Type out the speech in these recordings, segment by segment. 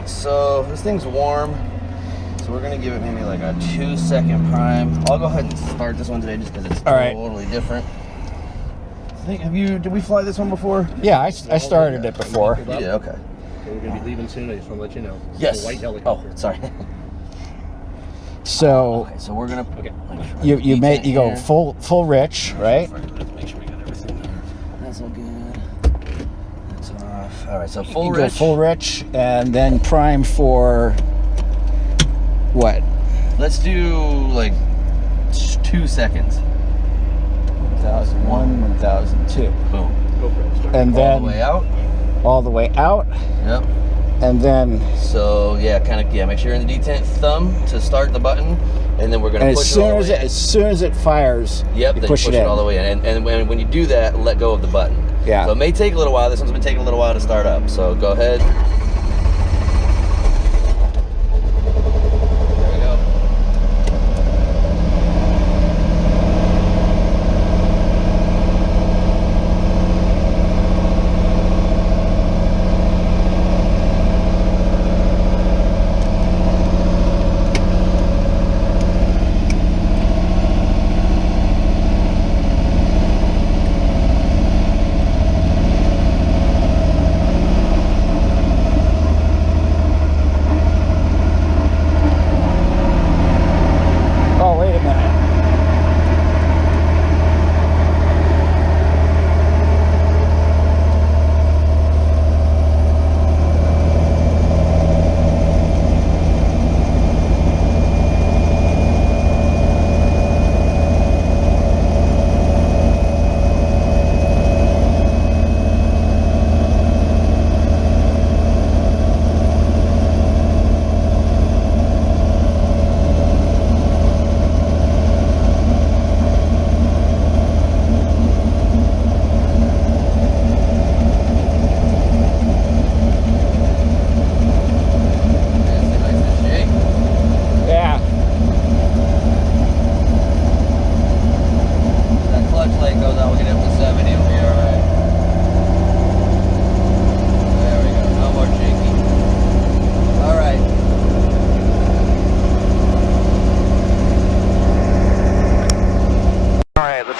Alright, so this thing's warm. So we're gonna give it maybe like a 2-second prime. I'll go ahead and start this one today just because it's totally different. Did we fly this one before? Yeah, I started it before. You did, okay. So we're gonna be leaving soon. I just want to let you know. Yes. It's a white helicopter. Oh, sorry. So okay, so we're gonna you go full rich, right? Make sure we got everything here. That's all good. That's off. All right, so full you rich. go full rich, and then prime for what? Let's do like 2 seconds. 1001, 1002. Boom. Go for it. Start. And then all the way out. All the way out. Yep. And then. So yeah, make sure you're in the detent thumb to start the button, and then we're gonna push it all the way in. As soon as it fires, yep, you then push it all the way in. And when you do that, let go of the button. Yeah. So it may take a little while. This one's been taking a little while to start up. So go ahead. There we go.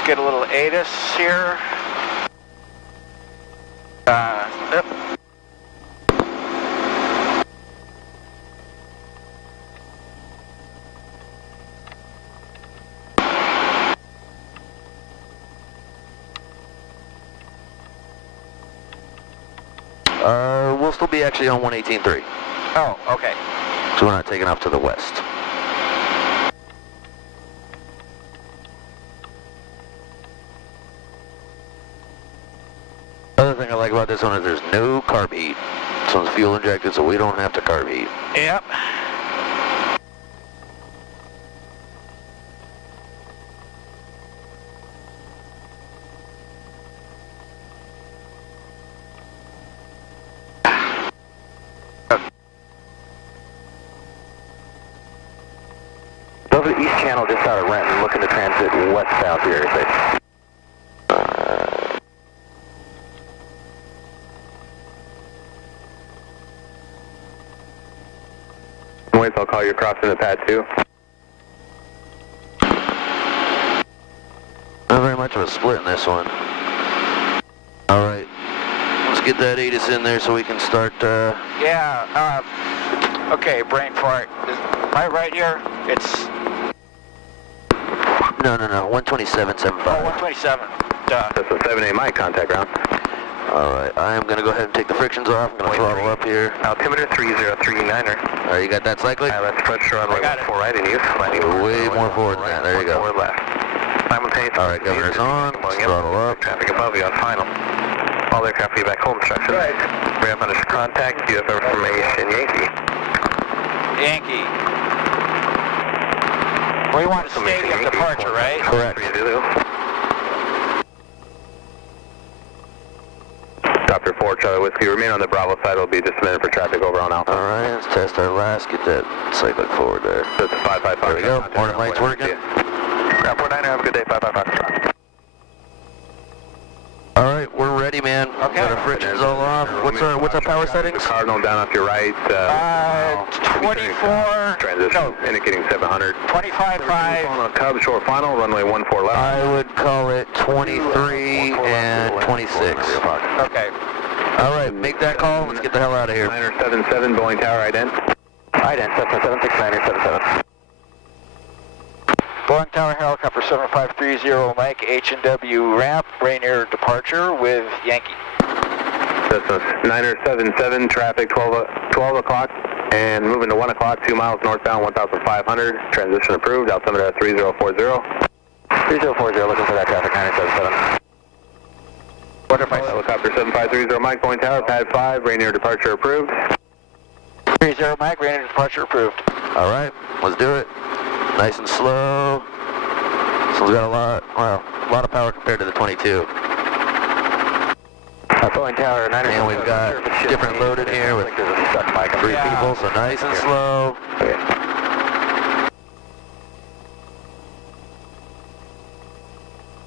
Get a little ATIS here. Yep. We'll still be actually on 118.3. Oh, okay. So we're not taking off to the west. Other thing I like about this one is there's no carb heat. This one's fuel injected, so we don't have to carb heat. Yep. Over the east channel just out of Renton, looking to transit west-south here. Wait, I'll call you across in the pad 2. Not very much of a split in this one. Alright, let's get that ATIS in there so we can start, Yeah, okay, brain fart. Right here, it's... No, 127.75. Oh, 127. Duh. That's a 7A my contact ground. Alright, I am going to go ahead and take the frictions off. I'm going to throttle up here. Altimeter 3039er. Alright, you got that cyclic? That's pressure on runway 4 right in use. Way more forward than that. There you go. 4 left. Simultaneous. Alright, governor's on. Throttle up. Traffic above you on final. All aircraft feedback home instructions. Right. We have under contact. You have information Yankee. Yankee. We want a stadium departure, right? Correct. Chapter 4, Charlie Whiskey. Remain on the Bravo side. It'll be just a minute for traffic over on Alpha. Alright, let's test our last. Get that cyclic forward there. So it's 555. There we go. Morning lights working. Ground 49er, have a good day. 555. Alright, we're ready you, man. Okay. Got our frictions all off. What's our power settings? Cardinal down off your right. 24. Transition indicating 700. 25.5. On Cub, short final, runway 14 left. I would call it 23 and 26. Okay. All right, make that call. Let's get the hell out of here. 977, Boeing Tower, ident. Ident, 776-977. Boeing Tower Helicopter 7530 Mike, H&W ramp, Rainier departure with Yankee. Cessna 977, traffic 12 o'clock, and moving to 1 o'clock, 2 miles northbound, 1,500. Transition approved, altimeter 3040. 3040, looking for that traffic, 977. What if I... Helicopter 7530 Mike, Boeing Tower, pad 5, Rainier departure approved. 30 Mike, Rainier departure approved. All right, let's do it. Nice and slow. So we've got a lot of power compared to the 22. Boeing Tower 9. And we've got different load in here with 3 people, so nice and slow.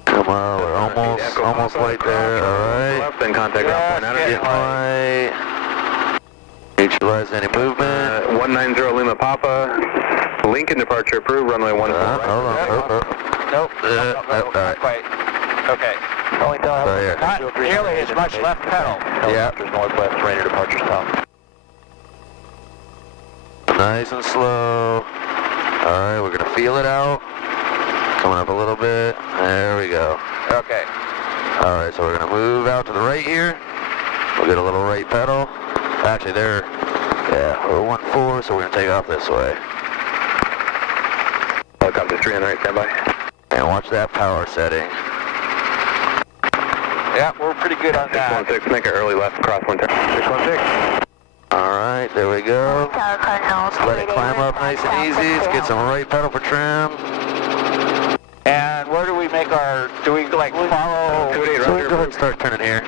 Come on, we're almost right there. All right. Left, then contact ground point Getting right. Neutralize any movement. 190 Lima Papa. Lincoln departure approved, runway 14 right. Hold on. Nope. Not quite. Okay. Not nearly as much left pedal. Yeah. Northwest, Rainier departure stop. Nice and slow. All right, we're gonna feel it out. Coming up a little bit. There we go. Okay. All right, so we're gonna move out to the right here. We'll get a little right pedal. Actually, we're 1-4, so we're gonna take off this way. Helicopter 3 on the right, standby. And watch that power setting. Yeah, we're pretty good on that. 616, make it early left, cross 110. 616. All right, there we go. Let's let it climb up nice and easy. Let's get some right pedal for trim. And where do we make our, do we like follow? So we can go ahead and start turning here.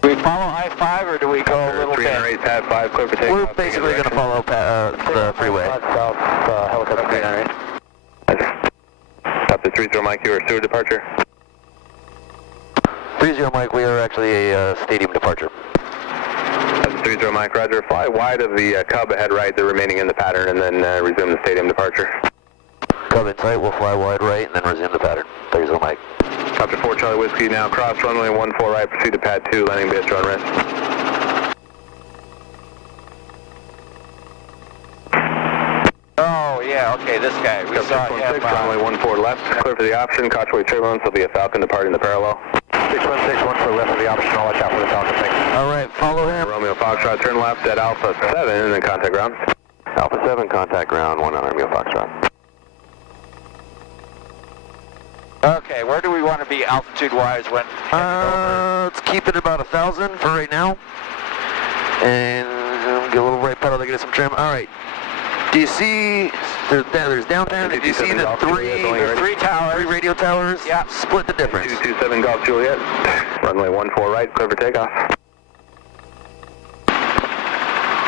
Do we follow I-5 or do we go a little 3 bit? on right, pad 5, clear for takeoff. We're basically going to follow the freeway. South, helicopter 3 on right. Up to 30 Mike, you are Stewart departure. 30 Mike, we are actually a stadium departure. Up to 30 Mike, roger. Fly wide of the Cub, head right, the remaining in the pattern, and then resume the stadium departure. Cub in sight, we'll fly wide right and then resume the pattern. 30 Mike. Up to 4 Charlie Whiskey, now cross runway 14 right, proceed to pad 2, landing base run rest. Oh, yeah, okay, this guy. We saw him. Runway 14 left, clear for the option, Cautionway turbulence, there'll be a Falcon departing the parallel. 616, 1 for left of the option, I'll watch out for the Falcon, thanks. All right, follow him. Romeo Foxtrot, turn left at Alpha 7, and then contact ground. Alpha 7, contact ground, 1 on Romeo Foxtrot. Okay, where do we want to be altitude-wise when Let's keep it about 1,000 for right now. And get a little right pedal to get us some trim. All right. Do you see, there's downtown, do you see the three towers? 3 radio towers? Yeah. Split the difference. 227 Golf Juliet, runway 14 right, clear for takeoff.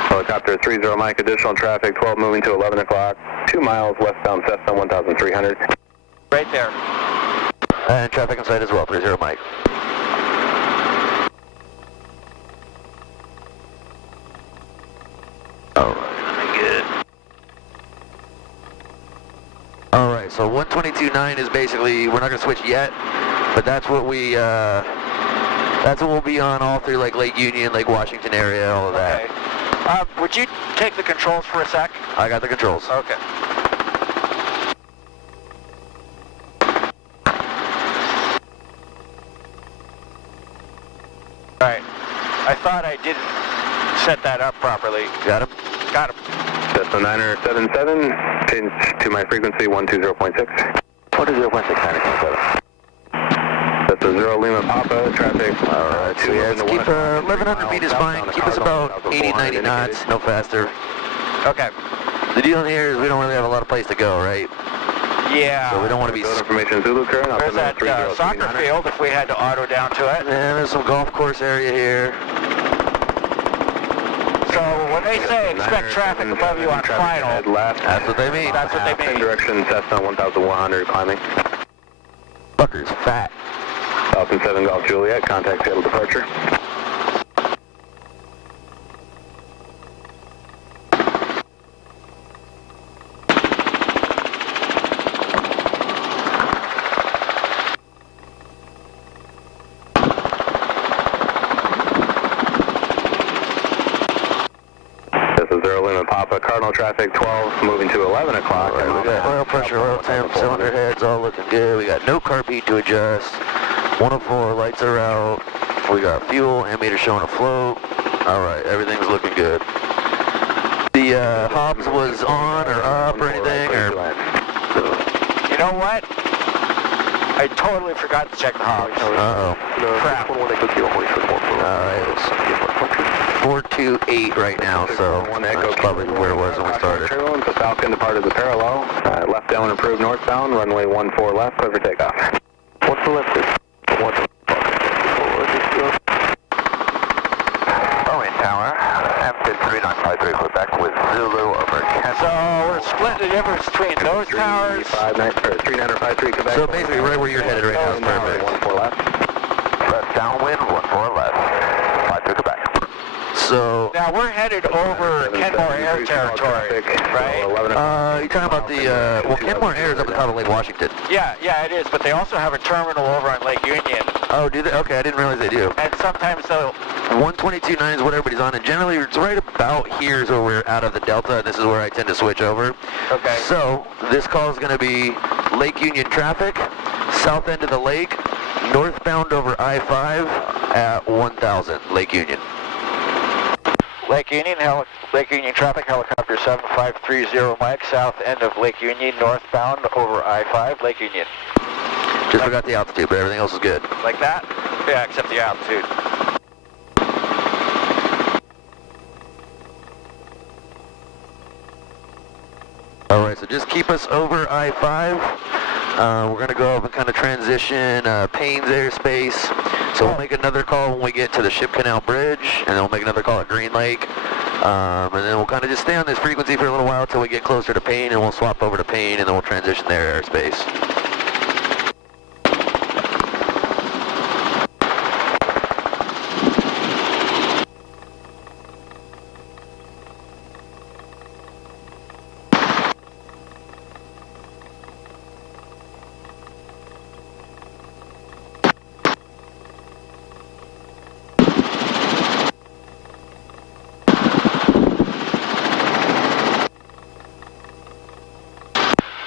Helicopter 30 Mike, additional traffic, 12 moving to 11 o'clock, 2 miles westbound Cessna 1,300. Right there. And traffic in sight as well, 30 Mike. All right, so 122.9 is basically, we're not going to switch yet, but that's what we'll be on all through like Lake Union, Lake Washington area, all of that. Okay. Would you take the controls for a sec? I got the controls. Okay. All right. I thought I didn't set that up properly. Got him? Got him. Cessna 977, change to my frequency 120.6. 120.6, That's a 0 Lima Papa, traffic. All right, so yeah, let's keep 1,100 feet is fine. Keep us about 80, 90 knots, no faster. Okay. The deal here is we don't really have a lot of place to go, right? Yeah. So we don't want to be... Information Zulu current. There's that soccer field if we had to auto down to it. And there's some golf course area here. So when they say expect traffic above you on final, left. That's what they mean. That's what they mean. Same direction, Cessna 1,100 climbing. Fucker's fat. Falcon 7 Golf Juliet, contact Seattle departure. This is Zero Lima Papa, Cardinal traffic 12, moving to 11 o'clock. All right, we got oil pressure, oil temp, cylinder heads, all looking good. We got no carb heat to adjust. 104 lights are out. We got fuel, ammeter showing a float. All right, everything's looking good. The hobs was on or up or anything, or? You know what? I totally forgot to check the hobs. Uh-oh. Crap. All right, 428 right now, so that's probably where it was when we started. The Falcon departed the parallel, left down approved northbound, runway 14 left, clear for takeoff. 14 left, please. 14 Boeing Tower, M53 Quebec with Zulu over Canada. So we're splitting the difference between those towers. 3953 Quebec. So basically right where you're headed right now is perfect. 14 left. Left downwind, 14 left. 53 Quebec. So Now we're headed over Kenmore Air Territory, right? you're talking about the, well, Kenmore Air is up at the top of Lake Washington. Yeah, it is, but they also have a terminal over on Lake Union. Oh, do they? Okay, I didn't realize they do. And sometimes they'll... 122.9 is what everybody's on, and generally it's right about here is where we're out of the Delta, and this is where I tend to switch over. Okay. So, this call is going to be Lake Union traffic, south end of the lake, northbound over I-5 at 1000, Lake Union. Lake Union traffic, helicopter 7530 Mike, south end of Lake Union, northbound over I-5, Lake Union. Just forgot the altitude, but everything else is good. Like that? Yeah, except the altitude. Alright, so just keep us over I-5. We're going to go up and kind of transition Payne's airspace. So we'll make another call when we get to the Ship Canal Bridge, and then we'll make another call at Green Lake. And then we'll kind of just stay on this frequency for a little while until we get closer to Payne, and we'll swap over to Payne, and then we'll transition their airspace.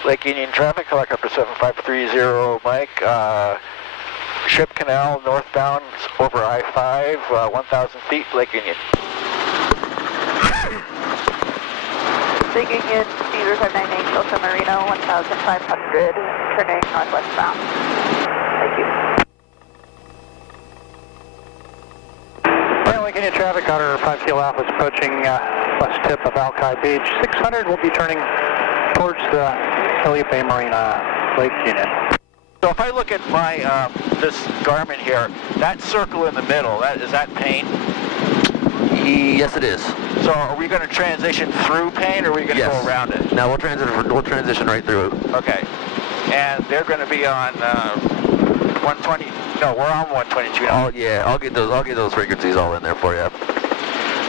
Lake Union traffic, helicopter 7530 Mike, Ship Canal, northbound over I-5, 1,000 feet, Lake Union. Lake Union, Cedar 598, Delta Marino, 1,500, turning northwestbound. Thank you. Lake Union traffic, Otter 5 Kilo Alpha is approaching west tip of Alki Beach. 600 will be turning towards the Calliope Marina, Lake Union. So if I look at my, this Garmin here, that circle in the middle, is that Payne? Yes, it is. So are we going to transition through Payne, or are we going to go around it? No, we'll transition right through it. Okay. And they're going to be on 120, no, we're on 122 now. Oh yeah, I'll get those frequencies all in there for you.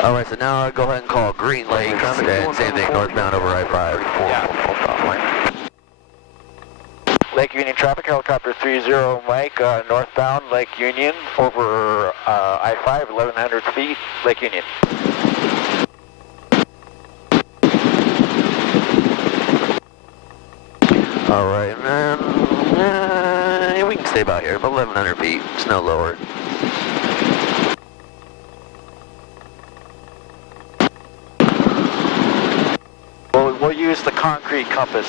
All right, so now I'll go ahead and call Green Lake, and same thing, northbound over I-5. Yeah. Lake Union traffic, helicopter 30 Mike, northbound Lake Union over I-5, 1,100 feet, Lake Union. All right, and then we can stay about here, about 1,100 feet, it's no lower. We'll use the concrete compass,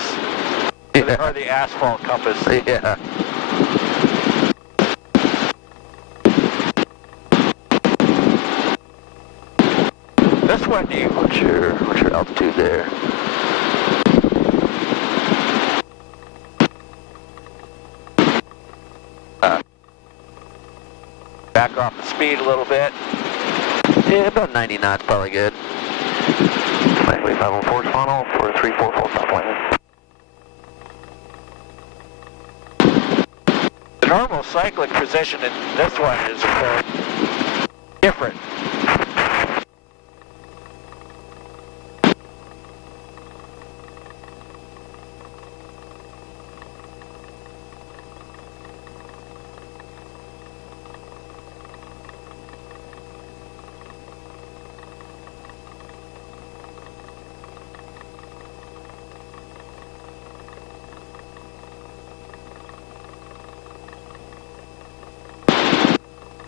or the asphalt compass. Yeah. This one, do you? What's your altitude there? Back off the speed a little bit. Yeah, about 90 knots, probably good. 504 funnel, 4344 stop landing. normal cyclic position in this one is different.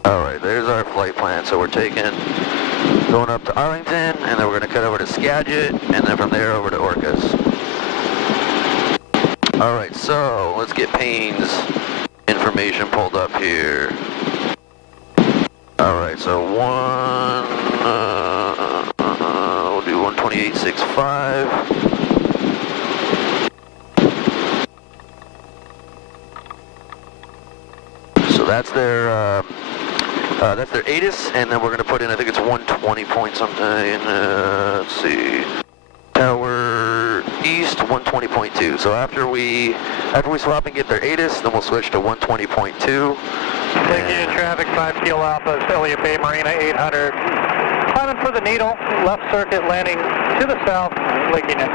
Alright, there's our flight plan. So we're going up to Arlington, and then we're going to cut over to Skagit, and then from there over to Orcas. Alright, so let's get Payne's information pulled up here. Alright, so we'll do 128.65. So that's their ATIS, and then we're going to put in, I think it's 120 point something, let's see, Tower East 120.2. So after we swap and get their ATIS, then we'll switch to 120.2. Taking traffic 5 Kilo Alpha, Elliott Bay Marina 800. Climbing for the needle, left circuit, landing to the south, linking it.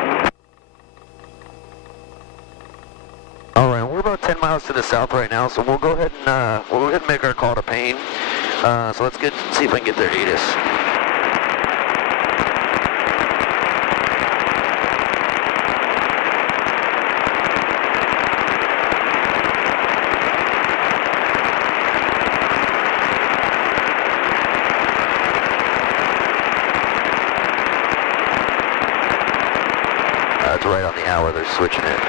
Alright, we're about 10 miles to the south right now, so we'll go ahead and make our call to Payne. So let's see if I can get their ATIS. It's right on the hour, they're switching it.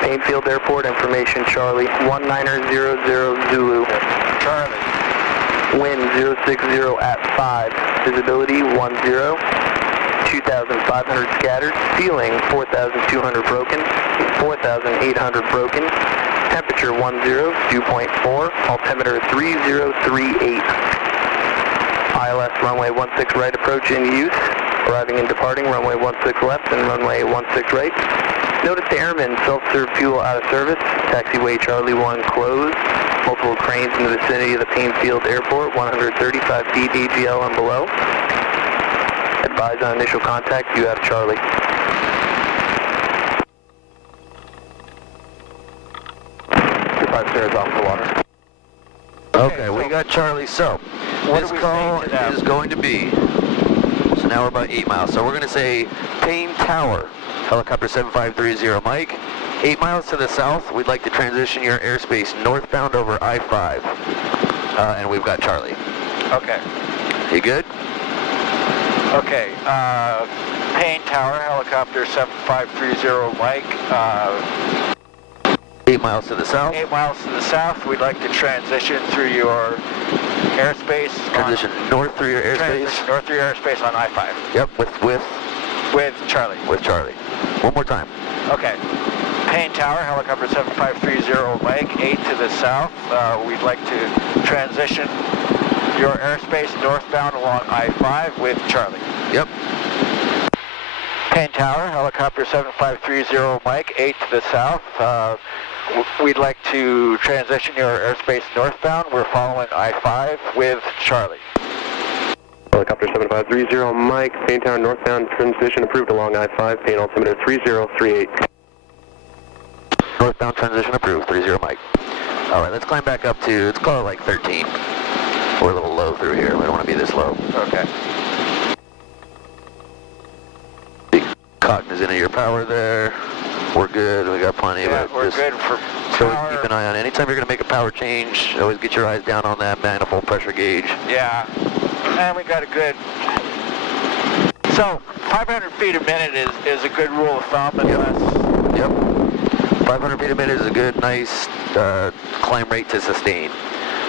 Painfield Airport information, Charlie, 1900 Zulu. Charlie. Wind 060 at 5, visibility 10, 2,500 scattered, ceiling 4,200 broken, 4,800 broken, temperature 10, dew point 4, altimeter 3038. ILS runway 16 right approach in use, arriving and departing runway 16 left and runway 16 right. Notice to airmen, self-serve fuel out of service, taxiway Charlie 1 closed, multiple cranes in the vicinity of the Painfield Airport, 135 feet AGL and below. Advise on initial contact, you have Charlie. Goodbye, stairs off the water. Okay, we got Charlie. So this call is going to be, so now we're about 8 miles. So we're going to say Payne Tower, helicopter 7530 Mike. 8 miles to the south, we'd like to transition your airspace northbound over I-5. And we've got Charlie. Okay. You good? Okay. Payne Tower, helicopter 7530 Mike. 8 miles to the south. 8 miles to the south, we'd like to transition through your airspace. Transition north through your airspace. Transition north through your airspace on I-5. Yep, with Charlie. With Charlie. One more time. Okay. Payne Tower, helicopter 7530 Mike, 8 to the south. We'd like to transition your airspace northbound along I-5 with Charlie. Yep. Payne Tower, helicopter 7530 Mike, 8 to the south. We'd like to transition your airspace northbound. We're following I-5 with Charlie. Helicopter 7530 Mike, Payne Tower northbound, transition approved along I-5, Payne altimeter 3038. Northbound transition approved, 30 Mike. Alright, let's climb back up to, let's call it like 13. We're a little low through here, we don't want to be this low. Okay. Cotton is into your power there. We're good, we got plenty of it. We're good for so power. Keep an eye on it. Anytime you're going to make a power change, always get your eyes down on that manifold pressure gauge. Yeah, and we got a good, so 500 feet a minute is a good rule of thumb unless. Yep. 500 feet a minute is a good, nice climb rate to sustain.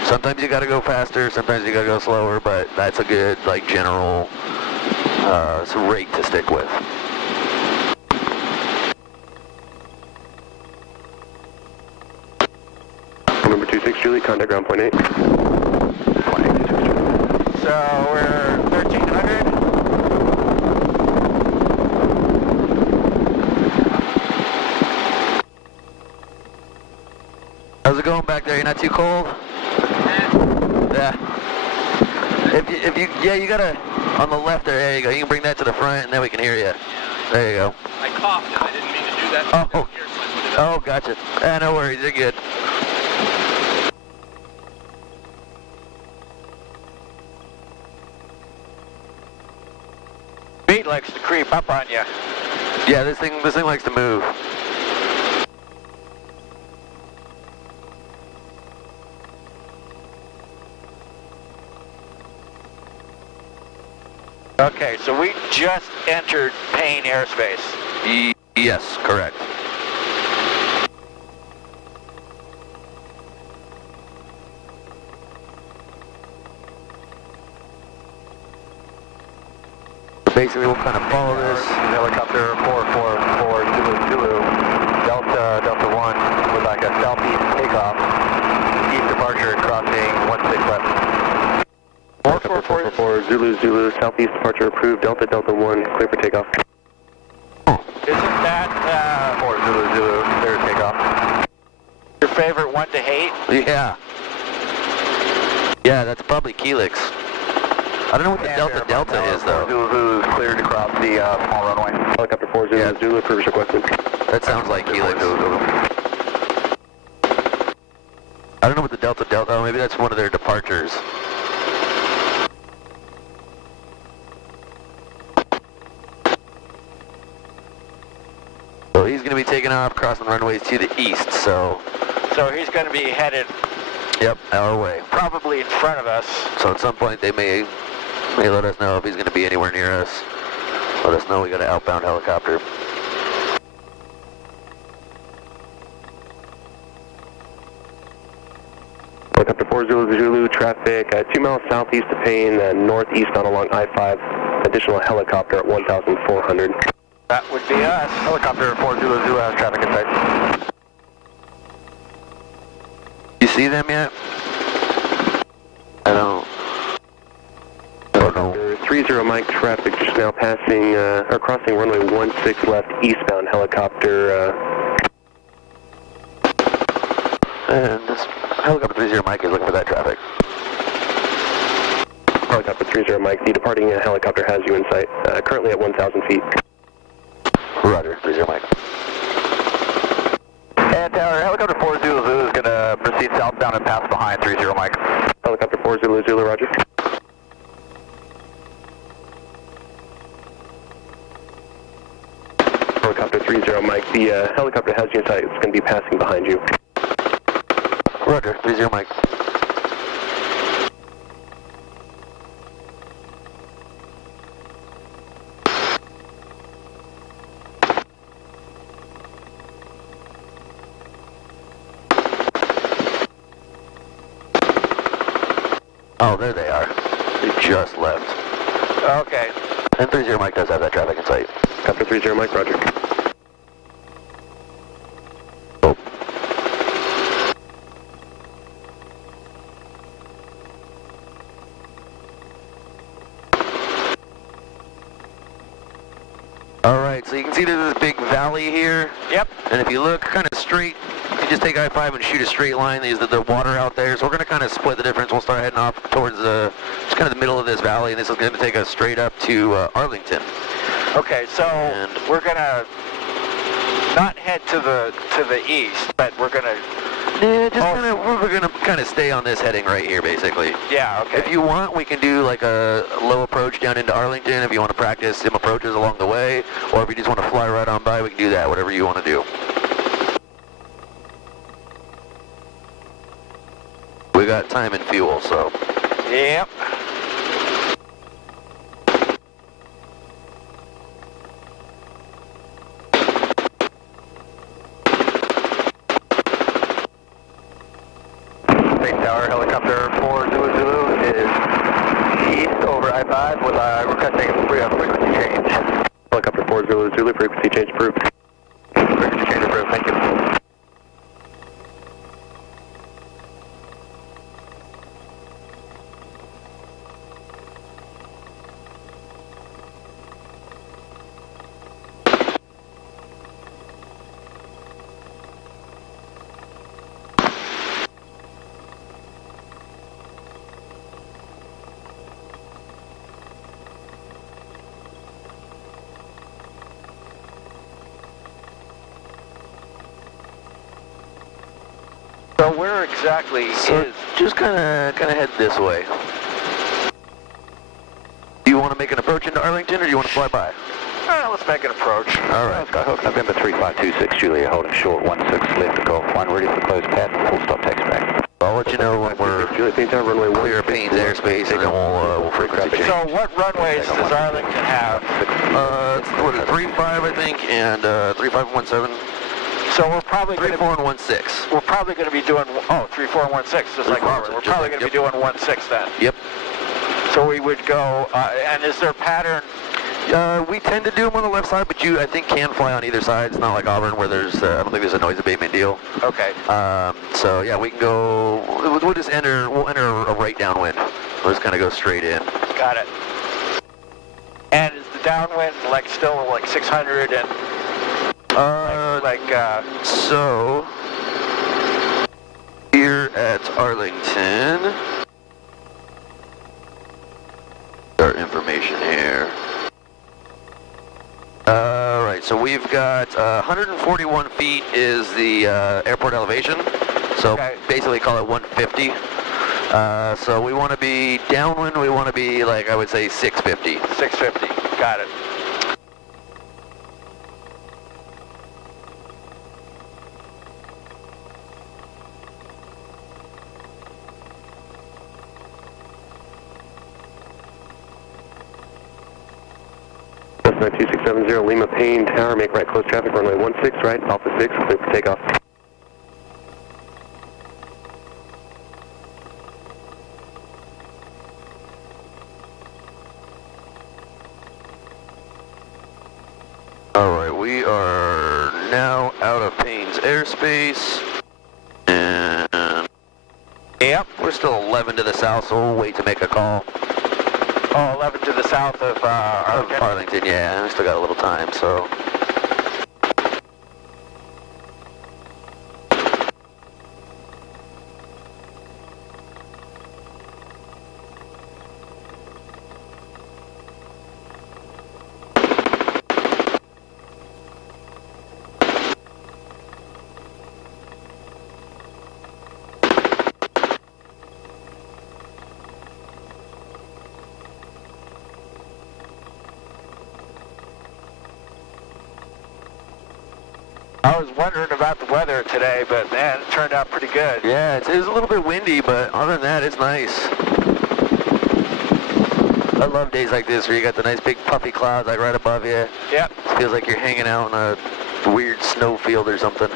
Sometimes you got to go faster, sometimes you got to go slower, but that's a good, like, general rate to stick with. Number 26 Julie, contact ground point 8. So we're 1300. How's it going back there? You're not too cold? Yeah. If you you gotta, on the left there you go. You can bring that to the front and then we can hear you. There you go. I coughed and I didn't mean to do that. Oh, oh gotcha. No worries, you're good. Beat likes to creep up on you. Yeah, this thing likes to move. Okay, so we just entered Payne airspace. Yes, correct. Basically, we'll kind of follow this. Helicopter 444 Zulu, Delta 1 would like a southeast takeoff. East departure crossing 16 left. 444 Zulu, southeast departure approved. Delta 1, clear for takeoff. Isn't that 4 Zulu, clear to takeoff. your favorite one to hate? Yeah. Yeah, that's probably Helix. I don't know what the Delta is though. Zulu is cleared to cross the small runway. Helicopter 4 Zulu, approved requested. That sounds like Helix. I don't know what the Delta, oh, maybe that's one of their departures. So he's going to be taking off, crossing runways to the east, so... So he's going to be headed... Yep, our way. Probably in front of us. So at some point they may let us know if he's going to be anywhere near us. Let us know we got an outbound helicopter. Helicopter 4 Zulu, traffic 2 miles southeast of Payne, northeastbound along I-5. Additional helicopter at 1,400. That would be us. Helicopter 4 Zulu has traffic in sight. You see them yet? I don't. Helicopter 30 Mike, traffic just now passing, or crossing runway 16 left, eastbound helicopter. And this helicopter 30 Mike is looking for that traffic. Helicopter 30 Mike, the departing helicopter has you in sight, currently at 1,000 feet. Roger, 30 Mike. And tower, helicopter 4 Zulu is going to proceed southbound and pass behind 30 Mike. Helicopter 4 Zulu, roger. Helicopter 30 Mike, the helicopter has you in sight. It's going to be passing behind you. Roger, 30 Mike. Oh, there they are. They just left. Okay. And 30 Mike does have that traffic in sight. Helicopter 30 Mike, roger. Oh. Alright, so you can see there's this big valley here. Yep. And if you look kind of straight, if you just take I-5 and shoot a straight line, there's the water out there. So we're going to kind of split the difference. We'll start heading off towards just kind of the middle of this valley, and this is going to take us straight up to Arlington. Okay, so we're going to not head to the east, but we're going to... Yeah, just we're going to kind of stay on this heading right here, basically. Yeah, okay. If you want, we can do like a low approach down into Arlington if you want to practice some approaches along the way, or if you just want to fly right on by, we can do that, whatever you want to do. We got time and fuel, so. Yep. Tower, helicopter 4 Zulu is east over I-5 with requesting frequency change. Helicopter 4 Zulu, frequency change approved. Frequency change approved, thank you. So where exactly is... Just kind of head this way. Do you want to make an approach into Arlington, or do you want to fly by? Let's make an approach. All right. November 3526, Julia, holding short, 16 left to Golf 1, ready for close pad, full stop taxi back. I'll let you know when we're clear Payne's airspace, and then we'll frequency change. So what runways does Arlington have? What is it, 35, I think, and 3517. So we're probably 34 and 16. We're probably going to be doing 34 and 16, just like Auburn. We're probably going to be doing 16 then. Yep. So we would go. And is there a pattern? We tend to do them on the left side, but you, I think, can fly on either side. It's not like Auburn where there's, I don't think there's a noise abatement deal. Okay. So yeah, we can go. We'll just enter. We'll enter a right downwind. We'll just kind of go straight in. Got it. And is the downwind like still like 600 and? So here at Arlington, our information here. Right, so we've got 141 feet is the airport elevation. So okay. Basically call it 150. So we want to be downwind. We want to be like, I would say 650. 650. Got it. Cessna 2670 Lima Payne Tower, make right close traffic, runway 16 right, Alpha 6, clear for takeoff. Alright, we are now out of Payne's airspace, and yep, we're still 11 to the south, so we'll wait to make a call. Oh, 11 to the south of Arlington? Arlington, yeah, we still got a little time, so. I was wondering about the weather today, but man, it turned out pretty good. Yeah, it is a little bit windy, but other than that, it's nice. I love days like this where you got the nice big puffy clouds like right above you. Yep. It feels like you're hanging out in a weird snow field or something.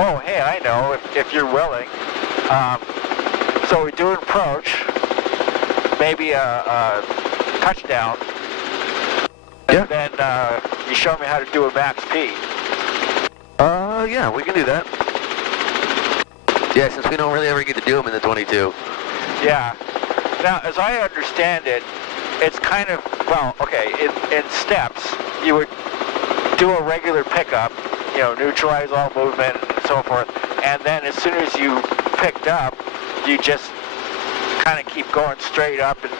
Oh, hey, I know, if you're willing. So we do an approach, maybe a touchdown, and then you show me how to do a max P. Yeah, we can do that. Yeah, since we don't really ever get to do them in the 22. Yeah. Now, as I understand it, it's kind of, well, okay, in steps, you would do a regular pickup, you know, neutralize all movement and so forth, and then as soon as you picked up, you just kind of keep going straight up and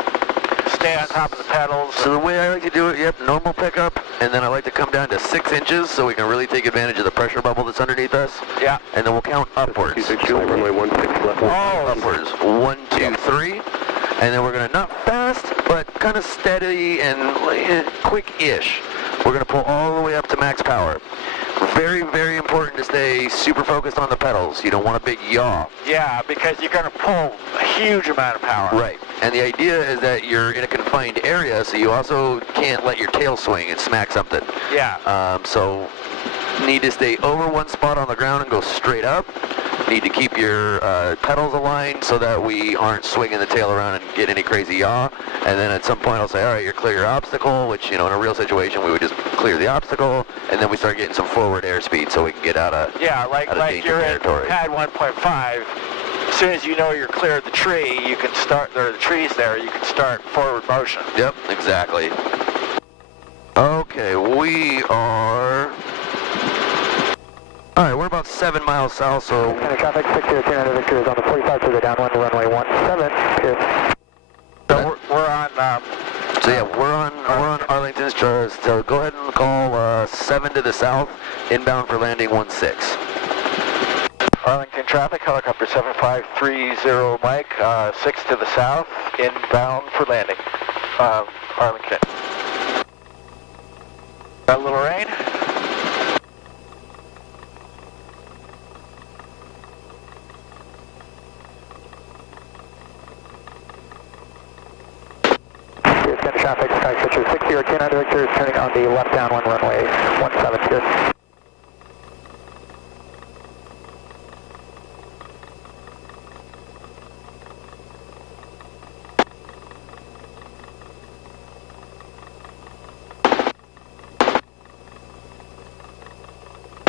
stay on top of the pedals. So the way I like to do it, yep, normal pickup, and then I like to come down to 6 inches so we can really take advantage of the pressure bubble that's underneath us. Yeah. And then we'll count upwards. Runway 16 left. Upwards. 1, 2, 3. And then we're going to not fast, but kind of steady and quick-ish. We're going to pull all the way up to max power. Very, very important to stay super focused on the pedals. You don't want a big yaw. Yeah, because you're going to pull a huge amount of power. Right. And the idea is that you're in a confined area, so you also can't let your tail swing and smack something. Yeah. So need to stay over one spot on the ground and go straight up. Need to keep your pedals aligned so that we aren't swinging the tail around and get any crazy yaw. And then at some point I'll say, all right, you're clear your obstacle, which, you know, in a real situation we would just clear the obstacle, and then we start getting some forward airspeed so we can get out of like you're territory. In pad 1.5. As soon as you know you're clear of the tree, you can start, there are the trees there, you can start forward motion. Yep, exactly. Okay, we are All right, we're about 7 miles south, so... Center traffic, 602 Victor is on the 45 to the downwind, runway 17, clear. So we're on... So yeah, we're on Arlington's charge, so go ahead and call 7 to the south, inbound for landing 16. Arlington traffic, helicopter 7530 Mike, 6 to the south, inbound for landing. Arlington. Got a little rain? Center traffic, sky switcher 602 Victor is turning on the left downwind runway 17 here.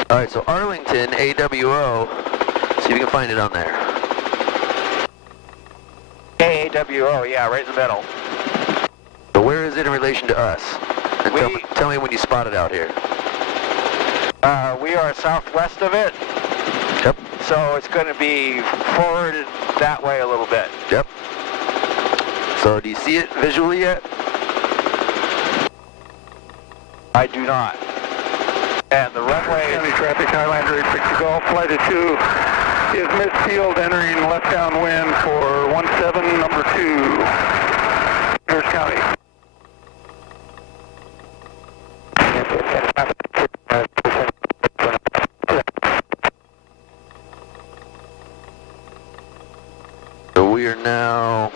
All right, so Arlington, AWO, see if you can find it on there. AWO, yeah, right in the middle. So where is it in relation to us? And tell me when you spot it out here. We are southwest of it. Yep. So it's going to be forwarded that way a little bit. Yep. So do you see it visually yet? I do not. And the runway... County traffic, Highlander 860 Golf, flight of 2 is midfield entering left downwind for 17, number 2, Harris County. So we are now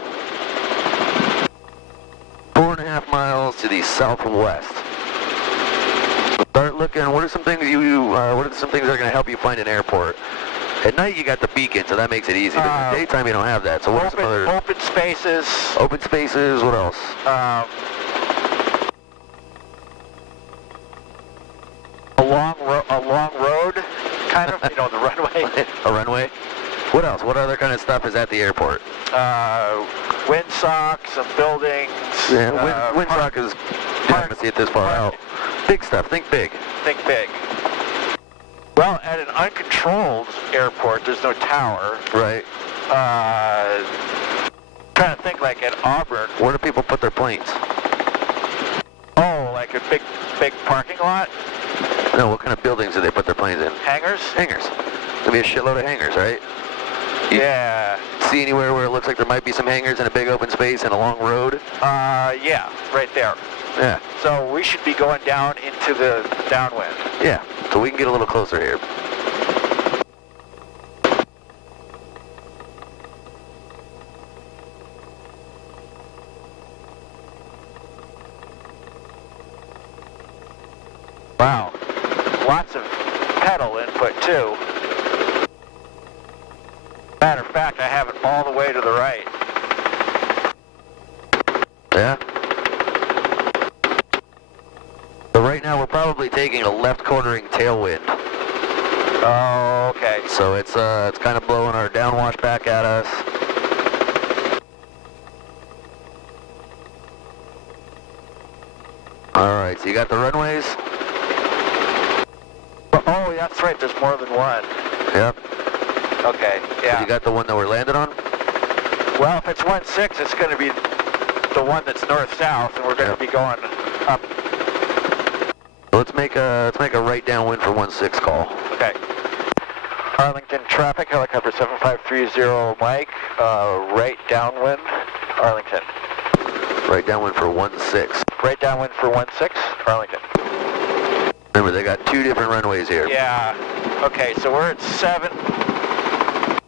4.5 miles to the southwest. Start looking. What are some things what are some things that are going to help you find an airport? At night you got the beacon, so that makes it easy. But in the daytime you don't have that. So what are some other open spaces? Open spaces. What else? A long road, kind of. You know, the runway. A runway. What else? What other kind of stuff is at the airport? Windsock, some buildings. Yeah, windsock is. You haven't seen it this far out. Big stuff. Think big. Think big. Well, at an uncontrolled airport, there's no tower. Right. Trying to think, like at Auburn. Where do people put their planes? Oh, like a big parking lot? No, what kind of buildings do they put their planes in? Hangars? Hangars. There'll be a shitload of hangars, right? Yeah. See anywhere where it looks like there might be some hangars in a big open space and a long road? Yeah, right there. Yeah. So we should be going down into the downwind. Yeah, so we can get a little closer here. Wow. Lots of pedal input too. Matter of fact, I have it all the way to the right. Yeah. So right now we're probably taking a left quartering tailwind. Oh, okay. So it's kind of blowing our downwash back at us. All right, so you got the runways? Oh, that's right. There's more than one. Yep. Okay. Yeah. So you got the one that we're landed on? Well, if it's 16, it's going to be the one that's north-south, and we're going to be going up. Let's make a right downwind for 16 call. Okay. Arlington traffic, helicopter 7530 Mike, right downwind, Arlington. Right downwind for 16. Right downwind for 16, Arlington. Remember, they got two different runways here. Yeah. Okay, so we're at 7,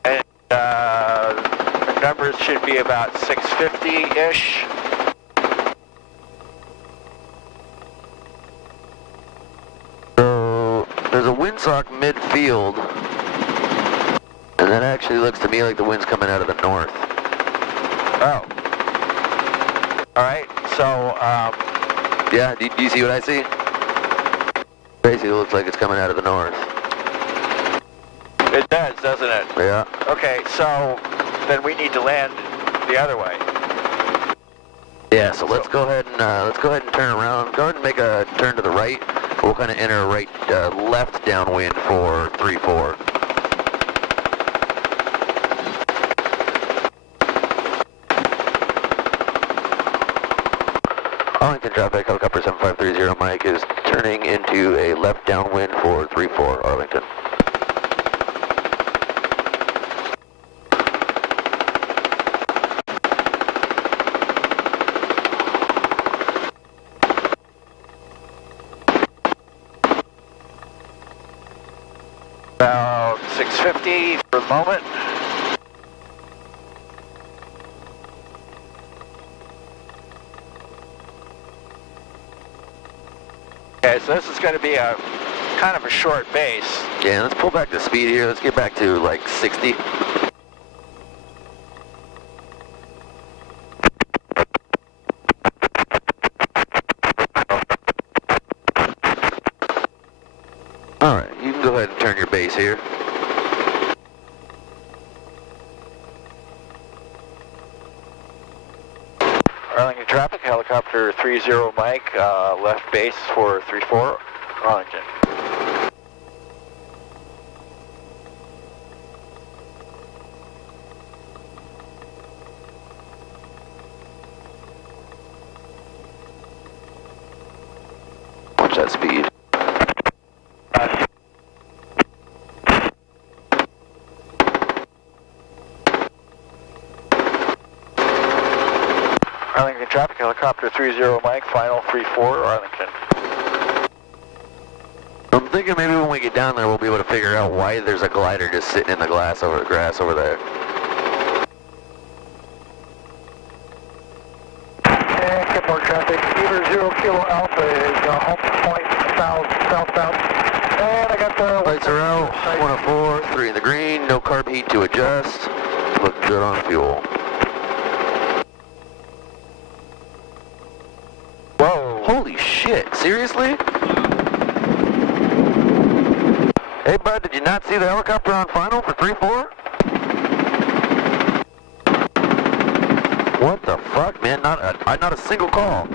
and the numbers should be about 650-ish. So there's a windsock midfield, and that actually looks to me like the wind's coming out of the north. Oh. All right. So. Yeah. Do you see what I see? Basically, it looks like it's coming out of the north. It does, doesn't it? Yeah. Okay. So then we need to land the other way. Yeah. So let's go ahead and turn around. Go ahead and make a turn to the right. We'll kind of enter right left downwind for 3-4. Arlington traffic, helicopter 7530 Mike is turning into a left downwind for 3-4 Arlington. About 650 for the moment. Okay, so this is going to be a kind of a short base. Yeah, let's pull back the speed here. Let's get back to like 60. All right, you can go ahead and turn your base here. Arlington traffic, helicopter 30 Mike, left base for 3-4 Arlington. Watch that speed. Arlington traffic, helicopter 30 Mike, final 3-4 Arlington. I'm thinking maybe when we get down there, we'll be able to figure out why there's a glider just sitting in the grass over there. And get more traffic. Beaver 0 Kilo Alpha is home point southbound. And I got the... Lights are out, 104, 3 in the green, no carb heat to adjust. Look good on fuel. Whoa. Holy shit, seriously? Hey bud, did you not see the helicopter on final for 3-4? What the fuck, man? Not a single call.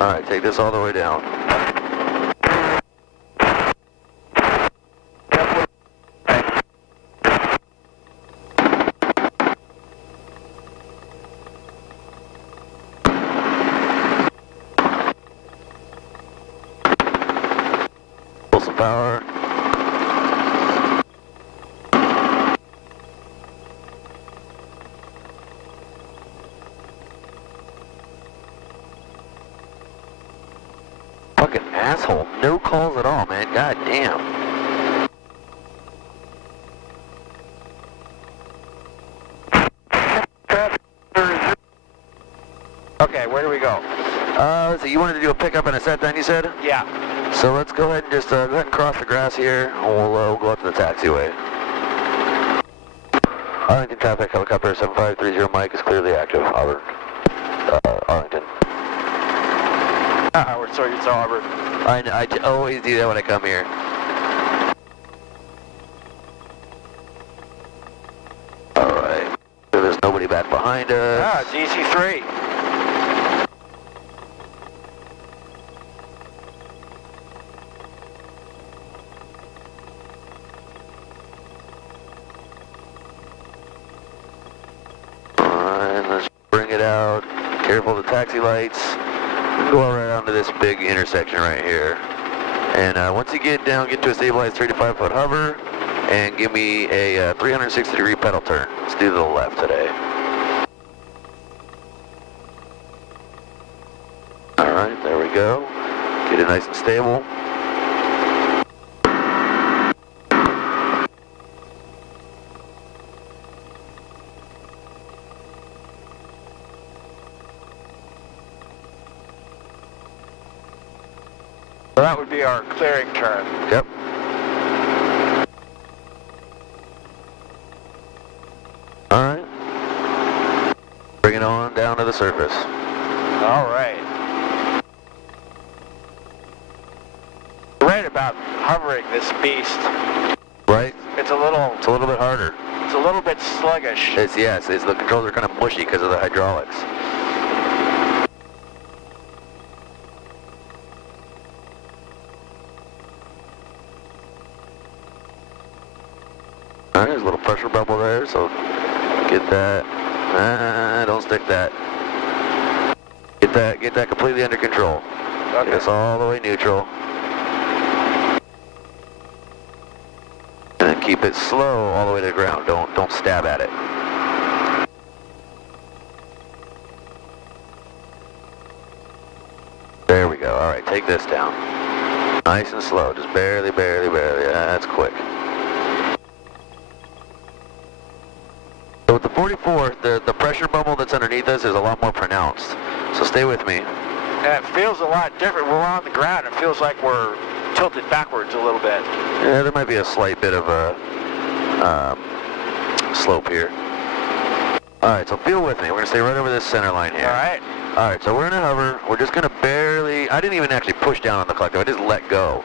Alright, take this all the way down. Pull some power. Fucking asshole. No calls at all, man. God damn. Okay, where do we go? Let's see, you wanted to do a pickup and a set then, you said? Yeah. So let's go ahead and just go ahead and cross the grass here, and we'll go up to the taxiway. Arlington traffic, helicopter 7530 Mike is clearly active. Auburn. Arlington. We're sorry, it's Auburn. I always do that when I come here. Alright. So there's nobody back behind us. It's EC3. Alright, let's bring it out. Careful of the taxi lights. Go right onto this big intersection right here. And once you get down, get to a stabilized 3 to 5 foot hover, and give me a 360 degree pedal turn. Let's do to the left today. Alright, there we go. Get it nice and stable. So that would be our clearing turn. Yep. Alright. Bring it on down to the surface. All right. Right about hovering this beast. Right? It's a little bit harder. It's a little bit sluggish. Yes, the controls are kind of mushy because of the hydraulics. There's a little pressure bubble there, so get that. Don't stick that. Get that completely under control. Okay. Get us all the way neutral. And then keep it slow all the way to the ground. Don't stab at it. There we go. All right, take this down. Nice and slow, just barely. That's quick. So with the 44, the pressure bubble that's underneath us is a lot more pronounced. So stay with me. And it feels a lot different. We're on the ground. It feels like we're tilted backwards a little bit. Yeah, there might be a slight bit of a slope here. All right, so feel with me. We're gonna stay right over this center line here. All right. All right, so we're in a hover. We're just gonna barely, I didn't even actually push down on the collective. I just let go.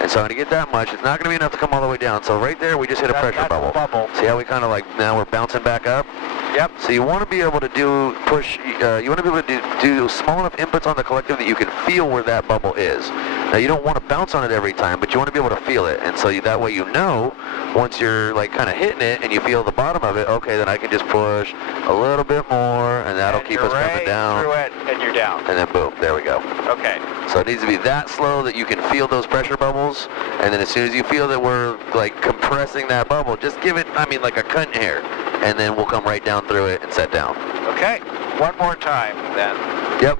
And so I'm gonna get that much. It's not gonna be enough to come all the way down. So right there, we just hit a pressure bubble. See how we kind of like, now we're bouncing back up? Yep. So you want to be able to you want to be able to do small enough inputs on the collective that you can feel where that bubble is. Now you don't want to bounce on it every time, but you want to be able to feel it. And so that way you know, once you're like kind of hitting it and you feel the bottom of it, okay, then I can just push a little bit more and that'll keep us coming down. Through it and you're down. And then boom, there we go. Okay. So it needs to be that slow that you can feel those pressure bubbles, and then as soon as you feel that we're like compressing that bubble, just give it, I mean, like a cutting hair, and then we'll come right down through it and set down. Okay, one more time then. Yep.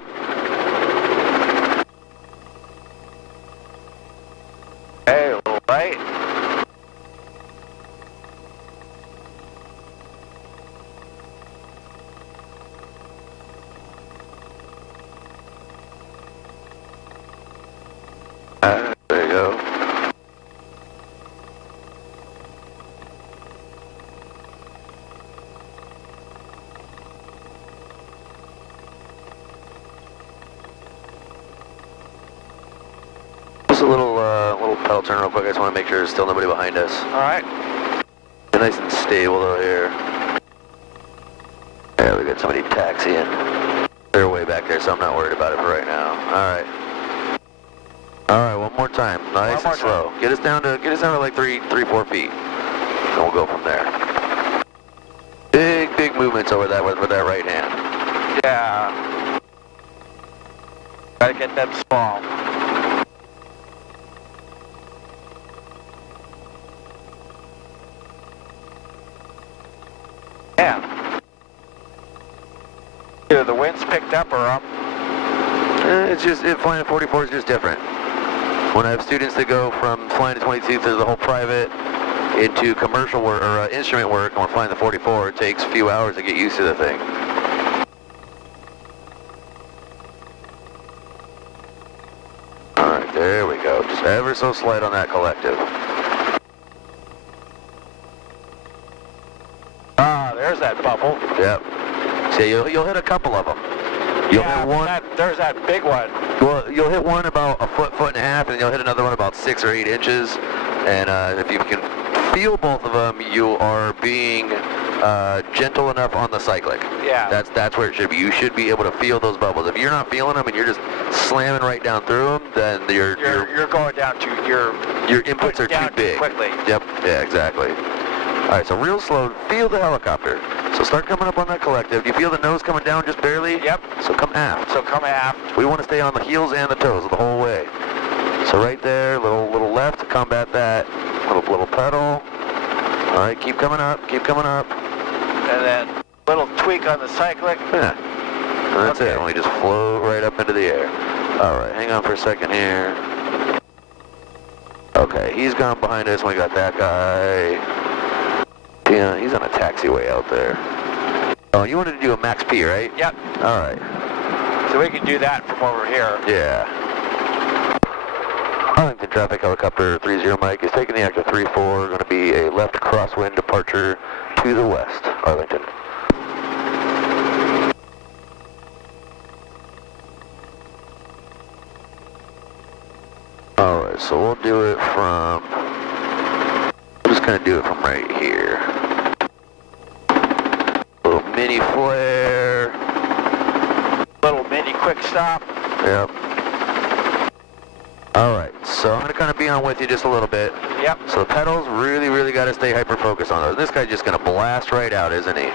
Okay, a little right. There you go. Just a little pedal turn real quick. I just want to make sure there's still nobody behind us. All right. Nice and stable though here. Yeah, we got somebody taxiing. They're way back there, so I'm not worried about it for right now. All right. All right, one more time. Nice and slow. Get us down to like 3-4 feet. And we'll go from there. Big movements over that with that right hand. Yeah. Gotta get them small. Yeah. Either the wind's picked up or up. Flying a 44 is just different. When I have students that go from flying a 22 to the whole private into commercial work or instrument work, and we're flying the 44, it takes a few hours to get used to the thing. All right, there we go. Just ever so slight on that collective. Ah, there's that bubble. Yep. See, you'll hit a couple of them. You'll hit one. There's that big one. Well, you'll hit one about a foot and a half, and you'll hit another one about 6 or 8 inches. And if you can feel both of them, you are being gentle enough on the cyclic. Yeah. That's where it should be. You should be able to feel those bubbles. If you're not feeling them and you're just slamming right down through them, then you're going down to your inputs are too big. Quickly. Yep. Yeah. Exactly. All right. So real slow. Feel the helicopter. So start coming up on that collective. Do you feel the nose coming down just barely? Yep. So come aft. We want to stay on the heels and the toes the whole way. So right there, little left to combat that. Little pedal. All right, keep coming up. And then little tweak on the cyclic. Yeah. And that's it. And we just float right up into the air. All right, hang on for a second here. Okay, he's gone behind us. We got that guy. Yeah, he's on a taxiway out there. Oh, you wanted to do a max P, right? Yep. All right. So we can do that from over here. Yeah. Arlington traffic helicopter 30 Mike is taking the active 34. Going to be a left crosswind departure to the west, Arlington. All right, so we'll do it from. I'm just going to do it from right here. Little mini flare. Little mini quick stop. Yep. All right, so I'm going to kind of be on with you just a little bit. Yep. So the pedals really got to stay hyper-focused on those. This guy's just going to blast right out, isn't he?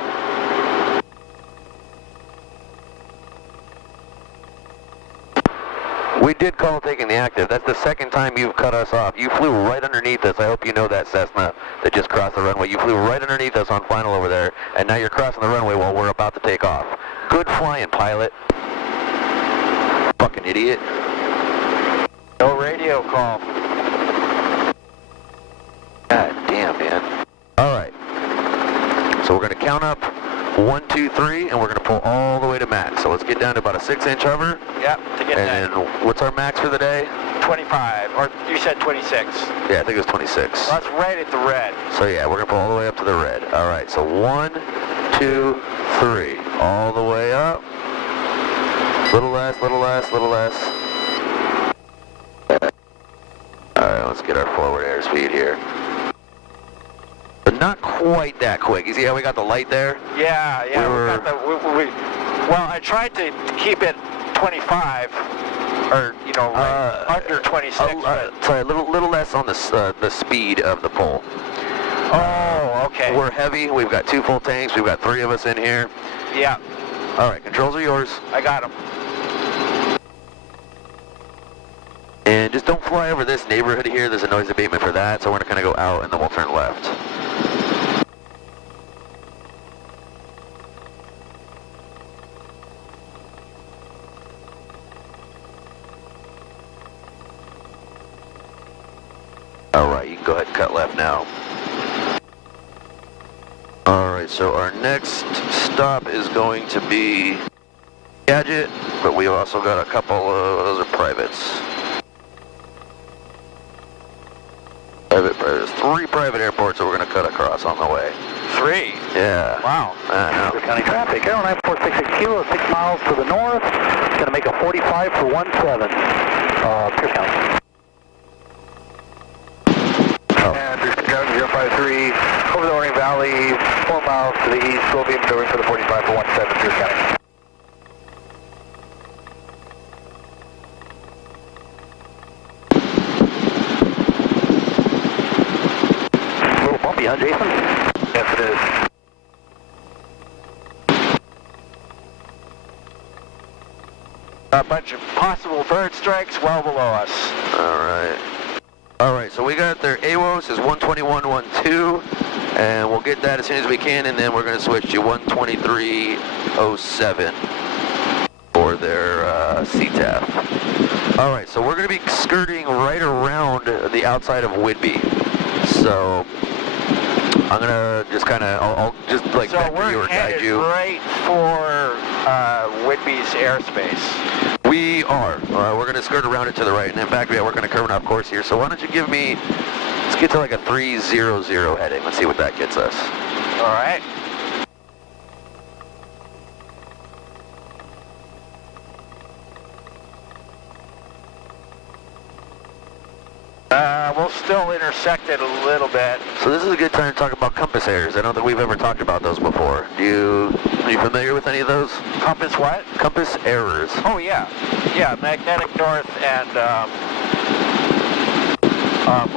We did call taking the active. That's the second time you've cut us off. You flew right underneath us. I hope you know that, Cessna, that just crossed the runway. You flew right underneath us on final over there, and now you're crossing the runway while we're about to take off. Good flying, pilot. Fucking idiot. No radio call. God damn, man. All right. So we're going to count up 1, 2, 3, and we're going to pull all the way to max. So let's get down to about a 6-inch hover. Yep, to get And that. what's our max for the day? 25, or you said 26. Yeah, I think it was 26. Well, that's right at the red. So yeah, we're going to pull all the way up to the red. All right, so 1, 2, 3. All the way up. Little less, little less, little less. All right, let's get our forward airspeed here. But not quite that quick. You see how we got the light there? Yeah, we got the, well, I tried to keep it 25, or, you know, under 26. Sorry, a little less on the speed of the pull. Oh, okay. We're heavy. We've got 2 full tanks. We've got 3 of us in here. Yeah. All right, controls are yours. I got them. And just don't fly over this neighborhood here. There's a noise abatement for that, so we're going to go out and then we'll turn left. All right, you can go ahead and cut left now. All right, so our next stop is going to be Gadget, but we also got a couple of, those are privates. There's 3 private airports that we're going to cut across on the way. 3? Yeah. Wow. I know. Pure County traffic, Aero 9466 Kilo, 6 miles to the north. It's going to make a 45 for 17. Pure County. And Pure County 053, over the Orange Valley, 4 miles to the east, will be going for the 45 for 17, Pure County. Yeah, Jason? Yes, it is. A bunch of possible bird strikes well below us. All right, so we got their AWOS is 121.12, and we'll get that as soon as we can, and then we're going to switch to 123.07 for their CTAF. All right, so we're going to be skirting right around the outside of Whidbey. So I'm gonna just kind of, I'll just like vector you or guide you. So we're headed right for Whidbey's airspace. We are. We're gonna skirt around it to the right, and in fact, yeah, we're gonna curve an off course here. So why don't you give me, let's get to like a 300 heading. Let's see what that gets us. All right. We'll still intersect it a little bit. So this is a good time to talk about compass errors. I don't think we've ever talked about those before. Are you familiar with any of those? Compass what? Compass errors. Oh yeah, yeah. Magnetic north and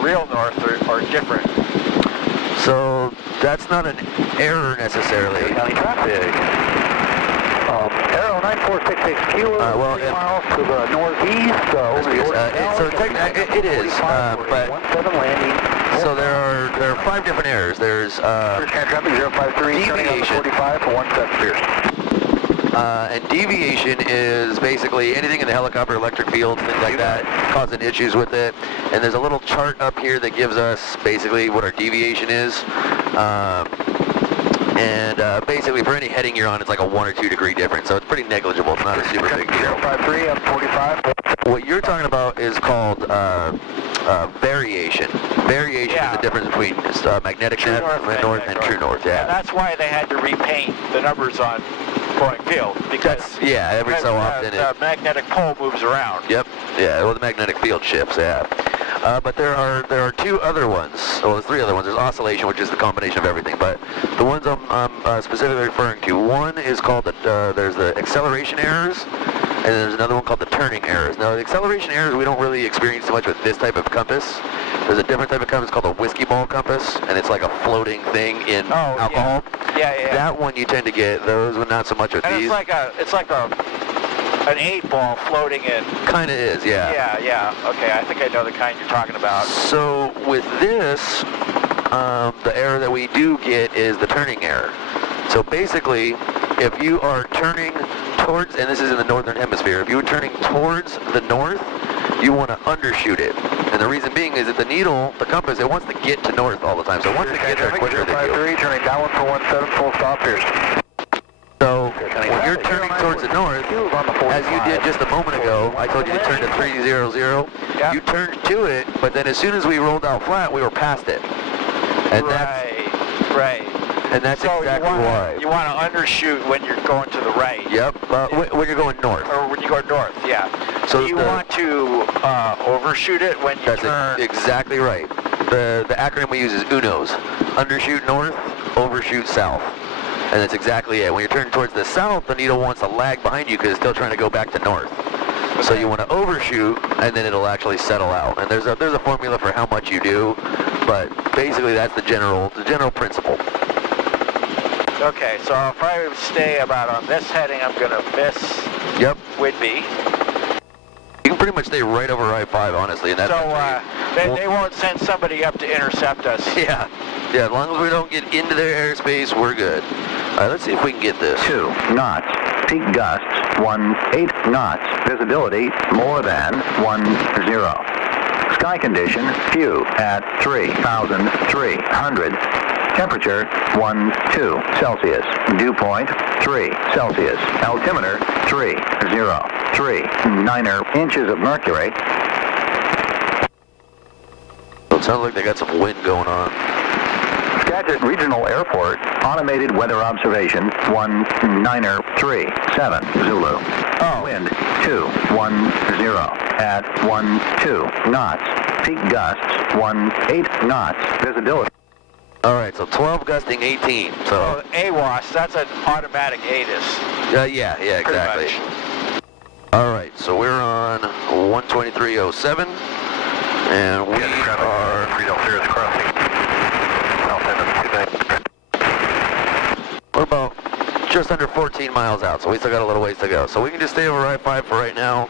real north are different. So that's not an error necessarily. County traffic. Aero 9466 Kilo, 3 miles to the northeast. So it is, but so there are 5 different errors. There's deviation. 45 for 17 Pierce. And deviation is basically anything in the helicopter, electric field, things like that, causing issues with it. And there's a little chart up here that gives us basically what our deviation is. And basically for any heading you're on, it's like a 1 or 2 degree difference. So it's pretty negligible. It's not a super big deal. 053 up 45. What you're talking about is called variation. Variation is the difference between magnetic north and true north. Yeah. And that's why they had to repaint the numbers on Boeing Field, because every so often the magnetic pole moves around. Yep. Yeah. Well, the magnetic field shifts. Yeah. But there are 2 other ones. Well, there's 3 other ones. There's oscillation, which is the combination of everything. But the ones I'm specifically referring to, one is called there's the acceleration errors, and then there's another one called the turning errors. Now, the acceleration errors we don't really experience so much with this type of compass. There's a different type of compass called a whiskey ball compass, and it's like a floating thing in alcohol. Yeah. That one you tend to get. Those, but not so much with these. It's like an 8-ball floating in. Kind of is, yeah. Yeah. Okay, I think I know the kind you're talking about. So with this, the error that we do get is the turning error. So basically, if you are turning towards, and this is in the northern hemisphere, if you're turning towards the north, you want to undershoot it. And the reason being is that the needle, the compass, it wants to get to north all the time. So it wants to get there quicker than you. 053, turning downwind for 17, full stop here. So when you're turning towards the north, as you did just a moment ago, I told you to turn to 300. You turned to it, but then as soon as we rolled out flat, we were past it. And Right. And that's exactly why. You want to undershoot when you're going to the right. Yep, when you're going north. Or when you go north, yeah. So you want to overshoot it when you turn. That's exactly right. The acronym we use is UNOS. Undershoot north, overshoot south. And that's exactly it. When you're turning towards the south, the needle wants to lag behind you because it's still trying to go back to north. So you want to overshoot, and then it'll actually settle out. And there's a formula for how much you do, but basically that's the general principle. Okay, so if I stay about on this heading, I'm going to miss Whidbey. You can pretty much stay right over I-5, honestly. And that's they won't send somebody up to intercept us. Yeah, as long as we don't get into their airspace, we're good. All right, let's see if we can get this. 2 knots. Peak gusts 18 knots. Visibility more than 10. Sky condition few at 3,300. Temperature 12 Celsius. Dew point 3 Celsius. Altimeter 303. 9 inches of mercury. It sounds like they got some wind going on. Skagit Regional Airport, automated weather observation 1937 Zulu. Wind 210 at 12 knots. Peak gusts 18 knots. Visibility. All right, so 12 gusting 18. So AWOS, that's an automatic ATIS. Yeah, exactly. All right, so we're on 123.07, and we are. We're about just under 14 miles out, so we still got a little ways to go. So we can just stay over I-5 for right now.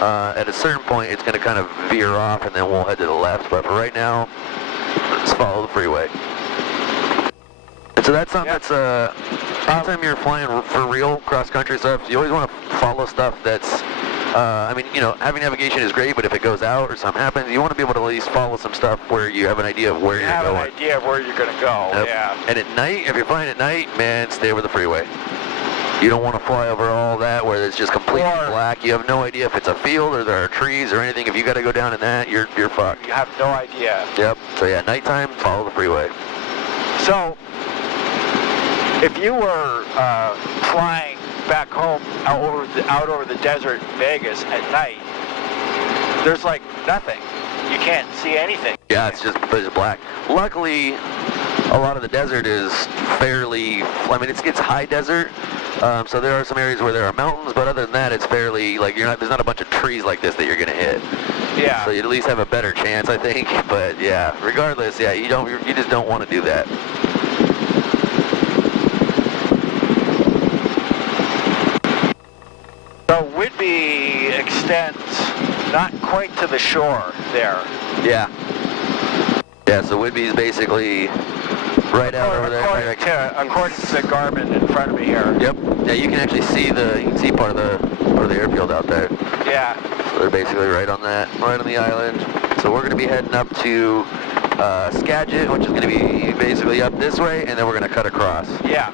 At a certain point, it's going to kind of veer off, and then we'll head to the left. But for right now, let's follow the freeway. And so that's something that's, anytime you're flying for real cross-country stuff, you always want to follow stuff that's, I mean, you know, having navigation is great, but if it goes out or something happens, you want to be able to at least follow some stuff where you have an idea of where you're going. You have an idea of where you're going to go, yeah. And at night, if you're flying at night, man, stay over the freeway. You don't want to fly over all that where it's just completely black. You have no idea if it's a field or there are trees or anything. If you got to go down in that, you're fucked. You have no idea. Yep. So yeah, nighttime, follow the freeway. So, if you were flying back home out over the desert in Vegas at night, there's like nothing. You can't see anything. Yeah, it's just black. Luckily, a lot of the desert is fairly, I mean, it's high desert, so there are some areas where there are mountains, but other than that, it's fairly, like, there's not a bunch of trees like this that you're going to hit. Yeah. So you'd at least have a better chance, I think, but yeah, regardless, yeah, you just don't want to do that. So Whidbey extends not quite to the shore there. Yeah. Yeah, so Whidbey is basically right out over there. According to the Garmin in front of me here. Yep. Yeah, you can actually see part of the airfield out there. Yeah. So they're basically right on the island. So we're going to be heading up to Skagit, which is going to be basically up this way, and then we're going to cut across. Yeah.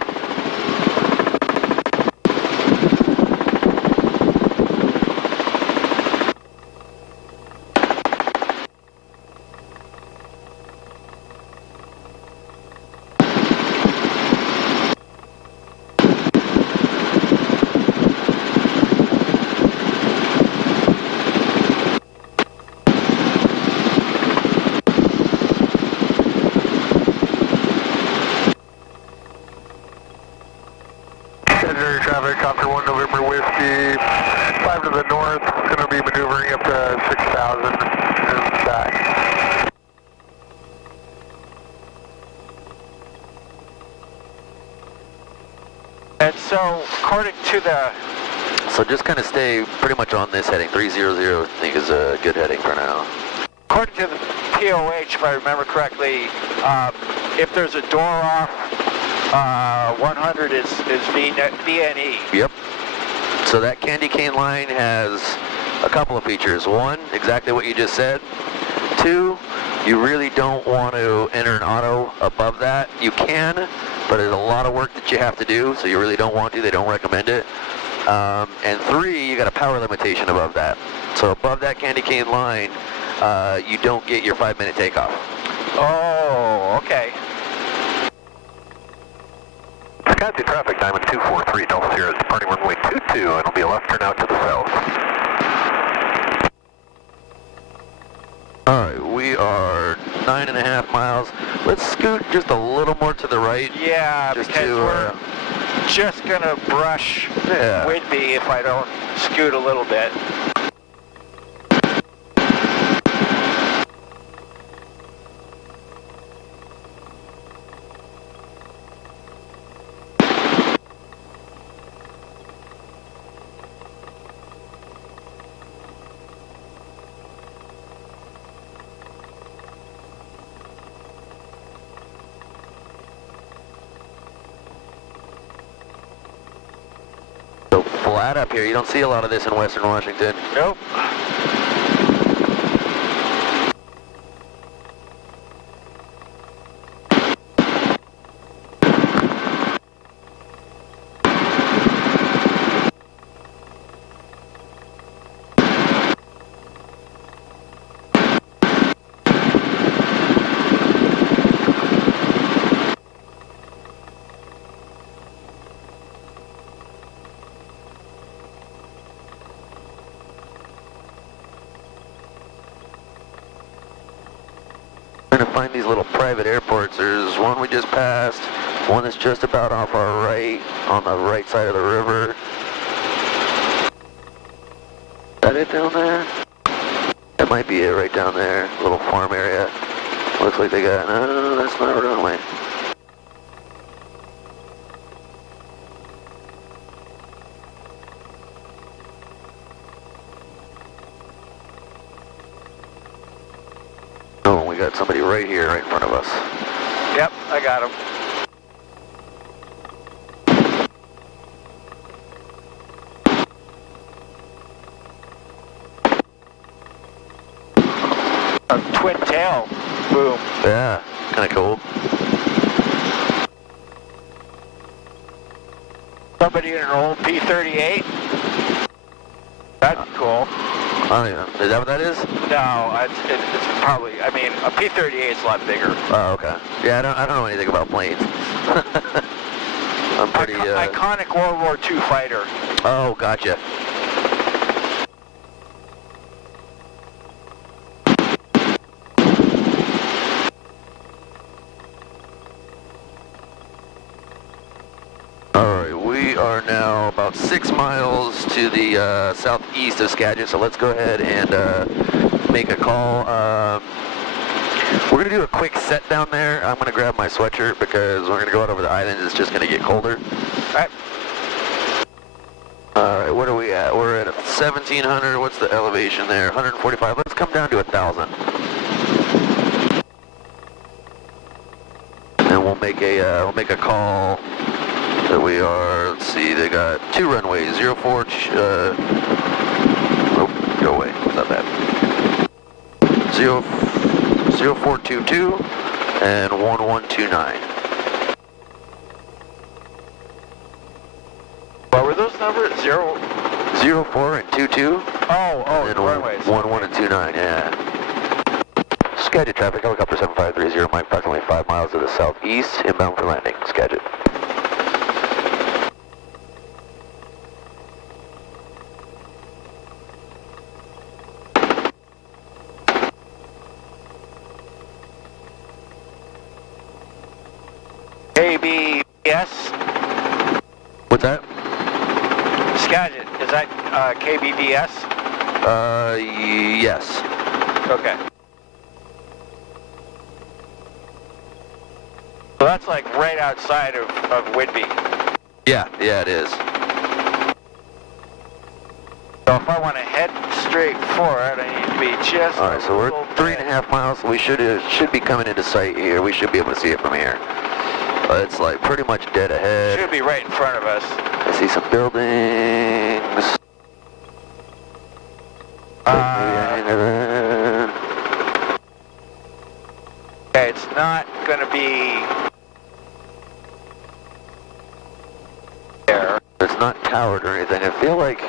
Traffic, Copter 1 November Whiskey, 5 going to be maneuvering up to 6,000 and back. And so, according to the... So just kind of stay pretty much on this heading. 300 I think is a good heading for now. According to the POH, if I remember correctly, if there's a door off, 100 is VNE. Yep. So that candy cane line has a couple of features. One, exactly what you just said. Two, you really don't want to enter an auto above that. You can, but there's a lot of work that you have to do, so you really don't want to. They don't recommend it. And three, you got a power limitation above that. So above that candy cane line, you don't get your 5-minute takeoff. Oh, okay. Skype traffic, Diamond 243, Delta Sierra, departing runway 22, and it'll be a left turn out to the south. Alright, we are 9.5 miles. Let's scoot just a little more to the right. Yeah, because we're just going to brush Whidbey if I don't scoot a little bit. Flat up here. You don't see a lot of this in Western Washington. Nope. Trying to find these little private airports. There's one we just passed, one that's just about off our right, on the right side of the river. Is that it down there? That might be it right down there, little farm area. Looks like they got, no, that's not a runway. Oh, we got somebody right here, right in front of us. Yep, I got him. A twin tail boom. Yeah, kind of cool. Somebody in an old P-38. That's cool. I don't even know. Is that what that is? No, it's probably, I mean, a P-38 is a lot bigger. Oh, okay. Yeah, I don't know anything about planes. I'm pretty, Iconic World War II fighter. Oh, gotcha. Alright, we are now about 6 miles to the southeast of Skagit, so let's go ahead and make a call. We're going to do a quick set down there. I'm going to grab my sweatshirt because we're going to go out over the islands. It's just going to get colder. Alright. Alright, what are we at? We're at 1,700. What's the elevation there? 145. Let's come down to 1,000. And we'll make a call that we are, let's see, they got 2 runways, 04, oh, go away, not that. 0422 and 1129. What were those numbers? 04 and 22. Oh, and the runways. 11 and 29, yeah. Skagit traffic, helicopter 7530, Mike, approximately 5 miles to the southeast, inbound for landing, Skagit. KBBS? What's that? Skagit, is that KBBS? Yes. Okay. So that's like right outside of Whidbey. Yeah, it is. So if I want to head straight for it, I need to be just. All right, so we're 3.5 miles. We should be coming into sight here. We should be able to see it from here. It's like pretty much dead ahead. Should be right in front of us. I see some buildings. Okay, it's not going to be there. It's not towered or anything. I feel like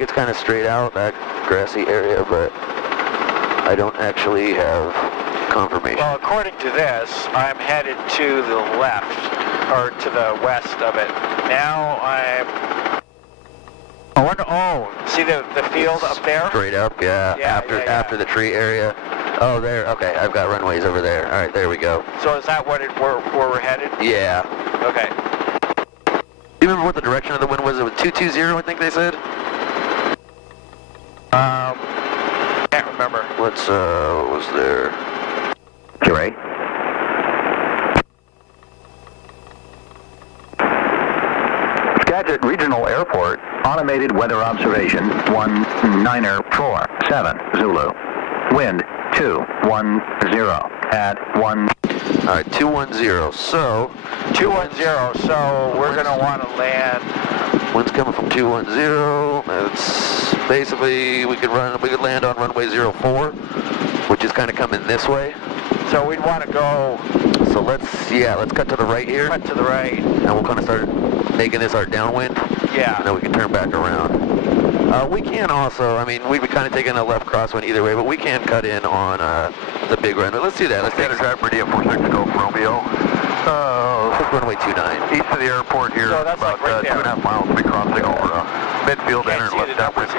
it's kind of straight out, that grassy area, but I don't actually have confirmation. Well, according to this, I'm headed to the left, or to the west of it. Now see the field up there? Straight up, yeah. After the tree area. Oh, there. Okay, I've got runways over there. All right, there we go. So is that where we're headed? Yeah. Okay. Do you remember what the direction of the wind was? It was 220, I think they said? Can't remember. What was there? Jerry? Skagit Regional Airport, automated weather observation, 1947, Zulu. Wind, 210, at 1. All right, 210, so... 210, so we're going to want to land... Wind's coming from 210. It's basically, we could land on runway 04, which is kind of coming this way. So we'd want to go... So let's cut to the right here. Cut to the right. And we'll kind of start making this our downwind. Yeah. And then we can turn back around. We can also, I mean, we'd be kind of taking a left crosswind either way, but we can cut in on the big runway. Let's do that. Let's take a drive for DM46 Golf Romeo. Let's runway 29. East of the airport here, so that's about like right 2.5 miles. We'll be crossing over midfield, enter left downwind for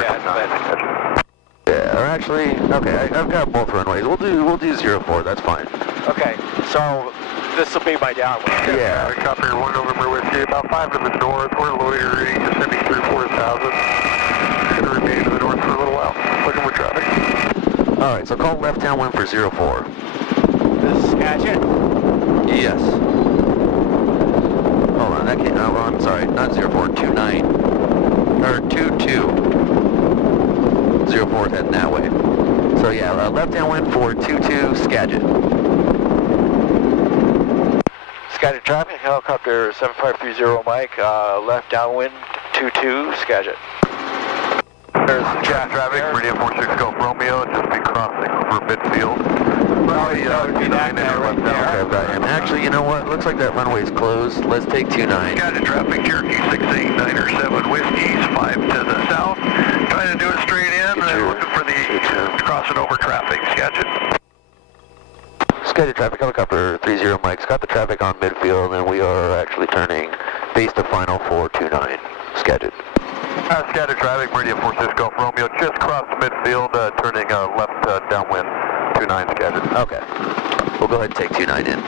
Yeah, or actually, okay, I've got both runways. We'll do 04. That's fine. Okay, so this will be my downwind. Yeah. Copy 1 November Whiskey, about 5 to the north. We're loading range, ascending through 4,000. Going to remain to the north for a little while. Looking for traffic. All right, so call left downwind for 04. This is Skagit? Yes. Hold on, that can't, oh, I'm sorry, not 04, 29, or 22. 04 is heading that way. So yeah, left downwind for 22 Skagit. Skagit traffic, helicopter 7530 Mike, left downwind 22 Skagit. There's Chat traffic, Meridian 46 Golf Romeo, just be crossing over midfield. Probably that guy right there. Okay, and actually, you know what? Looks like that runway's closed. Let's take 29. Skagit traffic, Cherokee 68907 Whiskies, 5 to the south. Trying to do it straight in, and looking for the crossing over traffic. Skagit. Skagit traffic, helicopter 30 Mike's got the traffic on midfield, and we are actually turning base to final 429. Skagit. Skagit traffic, Meridian 46 Golf Romeo, just crossed midfield, turning left downwind, 29 Skagit. Okay. We'll go ahead and take 29 in.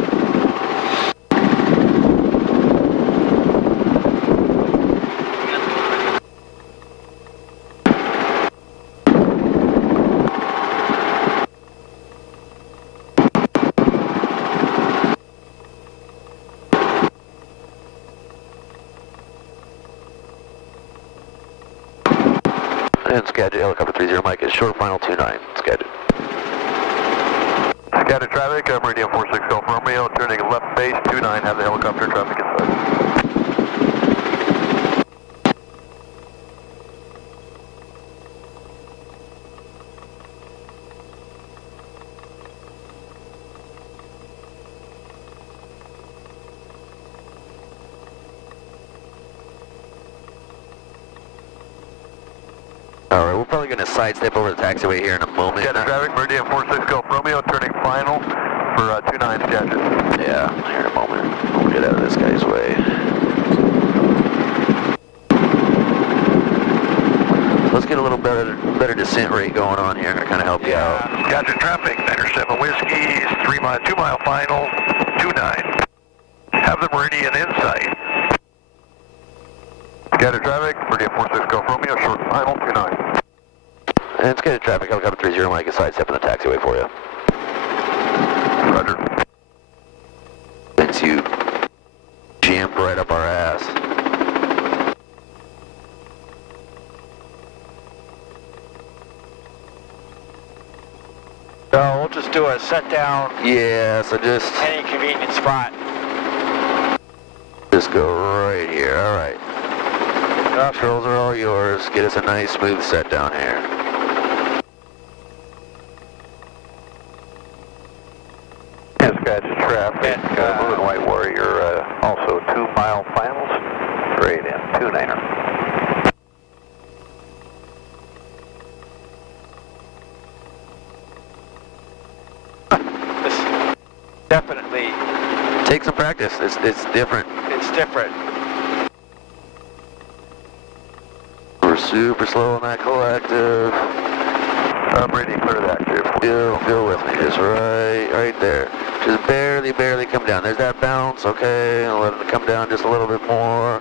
And Skagit, helicopter 30 Mike is short final 29, Skagit. Skagit traffic, Meridian 46 Golf Romeo, turning left base, 29, have the helicopter traffic inside. Alright, we're probably going to sidestep over the taxiway here in a moment. Skagit traffic, Meridian 46 Golf Romeo, turning final for 29 Skagit. Yeah, here in a moment. We'll get out of this guy's way. Let's get a little better descent rate going on here to kind of help you out. Skagit traffic, 907 Whiskies, 2 mile final, 29. Have the Meridian in sight. Skagit traffic, Meridian 46 Golf Romeo, short final, 29. And it's good traffic, helicopter 30 Mike is sidestepping the taxiway for you. Roger. Since you jammed right up our ass. So we'll just do a set down. Yeah, so just... Any convenient spot. Just go right here, alright. Controls are all yours. Get us a nice smooth set down here. Yes, guys, it's traffic. Blue and White Warrior, also 2 mile finals. Straight in, 2-9er. This definitely... Take some practice. It's different. It's different. We're super slow on that collective. I'm ready to clear that too. Feel with me, just right there. Just barely come down. There's that bounce, okay. I'll let it come down just a little bit more.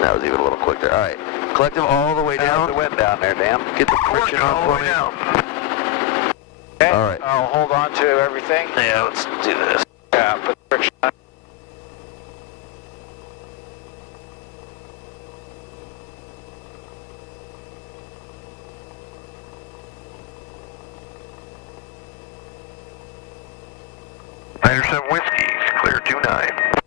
That was even a little quick there. All right, collective all the way down. The wind down there, Dan. Get the friction on for me. Okay. All right. I'll hold on to everything. Yeah, let's do this. Yeah, put the friction on. Anderson Whiskey, clear 2-9.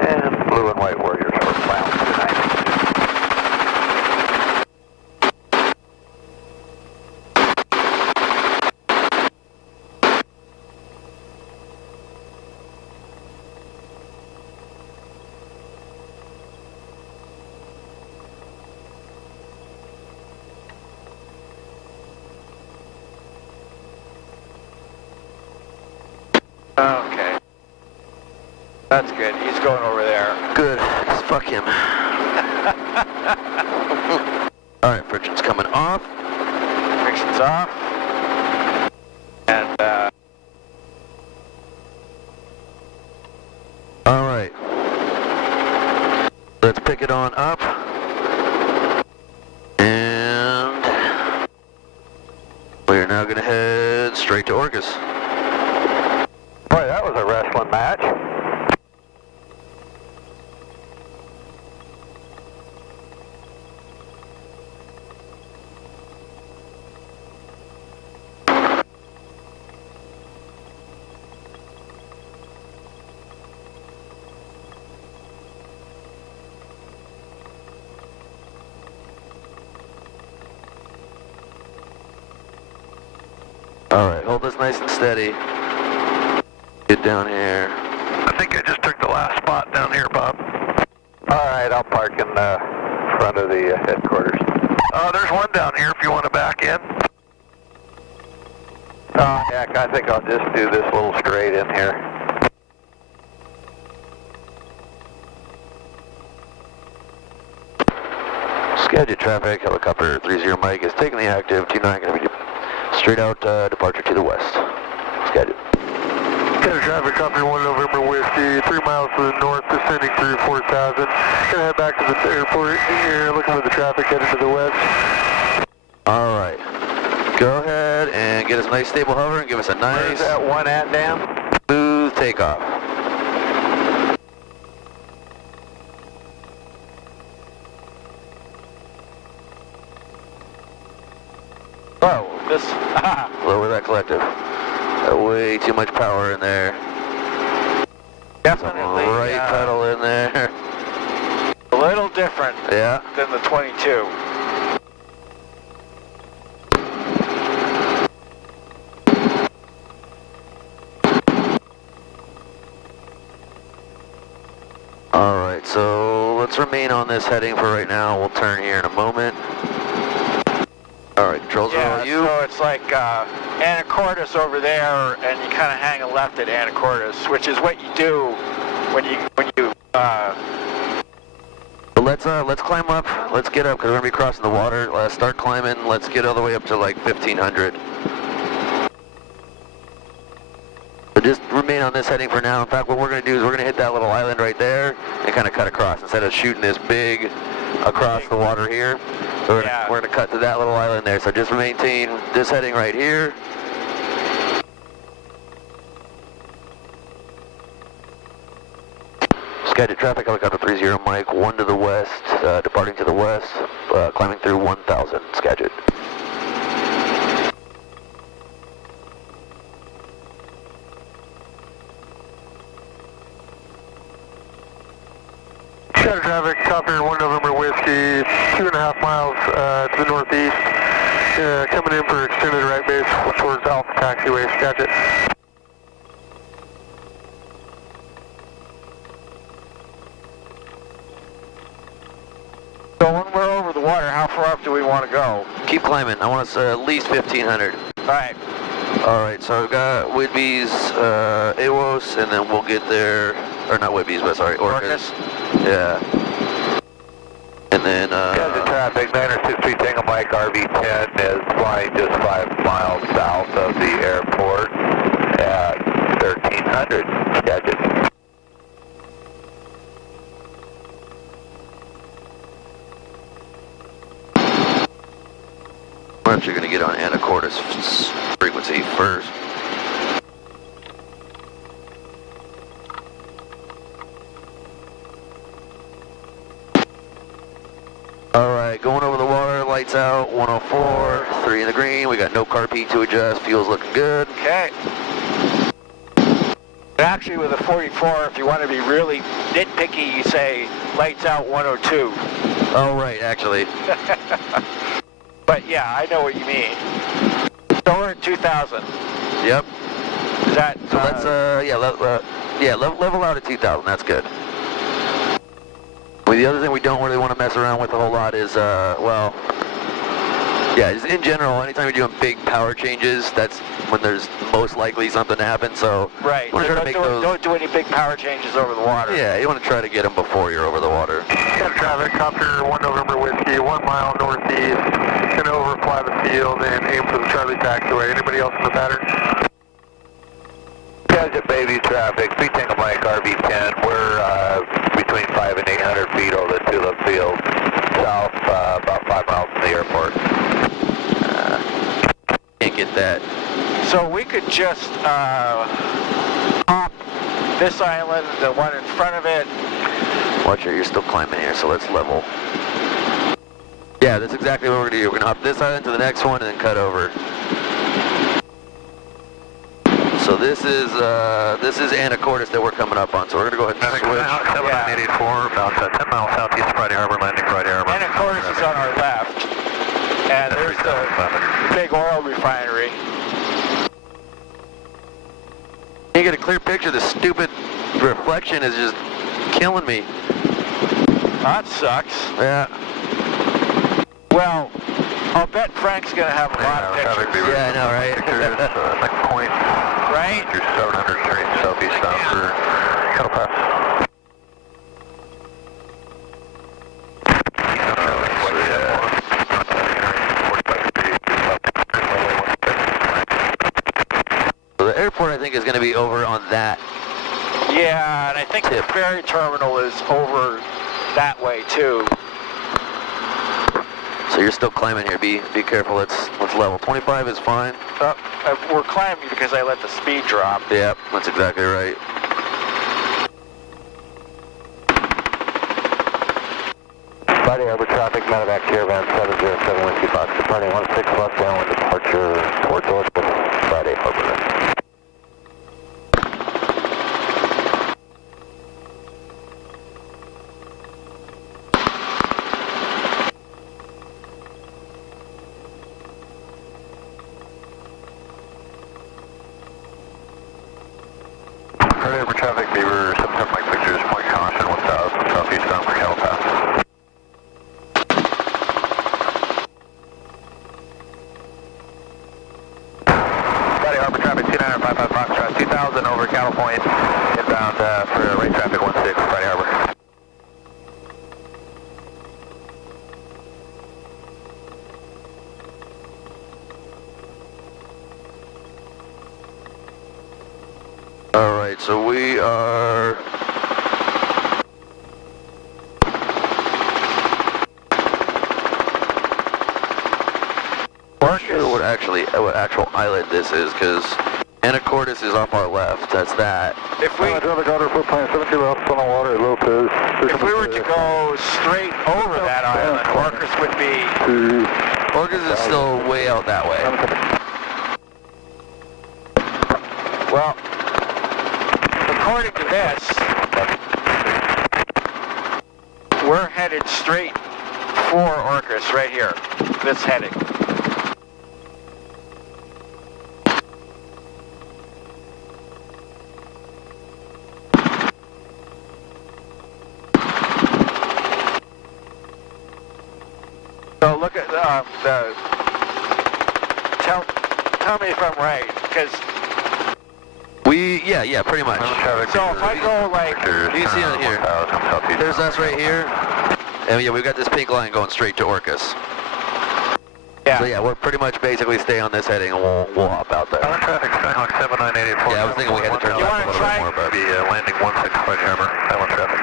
And Blue and White Warriors are final 2-9. Okay. That's good. He's going over there. Good. Fuck him. All right, friction's coming off. Friction's off. And, All right. Let's pick it on up. And we're now going to head straight to Orcas. Boy, that was a wrestling match. All right, hold this nice and steady. Get down here. I think I just took the last spot down here, Bob. All right, I'll park in front of the headquarters. There's one down here if you want to back in. Heck, I think I'll just do this little straight in here. Scheduled traffic, helicopter 30 Mike is taking the active, 29 going to be straight out departure to the west. Scheduled. Scheduled traffic, copy 1 November Whiskey, 3 miles to the north, descending through 4,000. Gonna head back to the airport here, looking for the traffic heading to the west. All right. Go ahead and get us a nice stable hover and give us a nice... Where's that one at, Dan? Smooth takeoff. oh, this... Lower that collective. Way too much power in there. Definitely. Right pedal in there. A little different Yeah. than the 22. Alright, so let's remain on this heading for right now. We'll turn here in a moment. Alright, controls are all you. So it's like Anacortes over there, and you kind of hang a left at Anacortes, which is what you do when you But let's climb up. Let's get up because we're gonna be crossing the water. Let's start climbing. Let's get all the way up to like 1,500. just remain on this heading for now. In fact, what we're going to do is we're going to hit that little island right there and kind of cut across instead of shooting this big across the water here. So we're going to cut to that little island there. So just maintain this heading right here. Scheduled traffic, helicopter 30 Mike, 1 to the west, departing to the west, climbing through 1,000, scheduled. Scheduled traffic, Copter 1 November Whiskey, 2.5 miles to the northeast, coming in for extended right base towards Alpha Taxiway, scheduled. So when we're over the water, how far up do we want to go? Keep climbing. I want us at least 1,500. All right. All right, so I've got Whidbey's, AWOS, and then we'll get there, or not Whidbey's, but sorry, Orcas. Yeah. And then, Scheduled traffic, 963 Tango Mike, RV-10 is flying just 5 miles south of the airport at 1,300, scheduled. we're actually going to get on Anacortes frequency first. Alright, going over the water, lights out, 104, 3 in the green, we got no car peak to adjust, fuel's looking good. Okay. Actually, with a 44, if you want to be really nitpicky, you say lights out 102. Oh, right, actually. But yeah, I know what you mean. So we're at 2,000. Yep. Is that? So let's level out at 2,000. That's good. Well, the other thing we don't really want to mess around with a whole lot is, well, yeah, just in general, anytime you're doing big power changes, that's when there's most likely something to happen. So right. You want to try to make those. Don't do any big power changes over the water. Yeah, you want to try to get them before you're over the water. Scheduled traffic, Copter 1 November Whiskey, 1 mile northeast, going to overfly the field and aim for the Charlie taxiway. Anybody else in the pattern? Scheduled Bayview traffic, 3 Tango Mike, RV-10. We're between 5 and 800 feet over the Tulip Field, south about 5 miles from the airport. Can't get that. So we could just pop this island, the one in front of it. Watch it, you're still climbing here, so let's level. Yeah, that's exactly what we're going to do. We're going to hop this island to the next one and then cut over. So this is Anacortes that we're coming up on, so we're going to go ahead and switch. 7984, about 10 miles southeast of Friday Harbor, landing Friday Harbor. Anacortes is on our left. And there's the big oil refinery. You get a clear picture, the stupid reflection is just killing me. That sucks. Yeah. Well, I'll bet Frank's going to have a lot of pictures. Yeah, I know, right? Like point. Right? Through 700 straight southeast down for Kettle Pass. So the airport, I think, is going to be over on that. Yeah, and I think the ferry terminal is over that way too. So you're still climbing here. Be careful. Let's level. 25 is fine. We're climbing because I let the speed drop. Yep, that's exactly right. Friday Harbor traffic, medevac caravan 707 Whiskey Box, departing 16 left downwind departure towards Orcas, Friday Harbor. Friday Harbor traffic, Beaver 77 Mike Pictures, point caution 1000 southeast down for Kettle Pass. Friday Harbor traffic, 29 All right, so we are... I'm not sure what actual island this is, because Anacortes is off our left. That's that. If we were to go straight over that island, Orcas would be... Orcas is still way out that way. Well, according to this, we're headed straight for Orcas right here, this heading. So look at tell me if I'm right, because yeah, pretty much. so if I go like, you see it here? There's us right here, and yeah, we've got this pink line going straight to Orcas. Yeah. So yeah, we're pretty much basically stay on this heading, and we'll hop out there. Traffic, Skyhawk 7984. Yeah, I was thinking we had to turn left a little bit more, but be landing 16 Friday Harbor, Island traffic.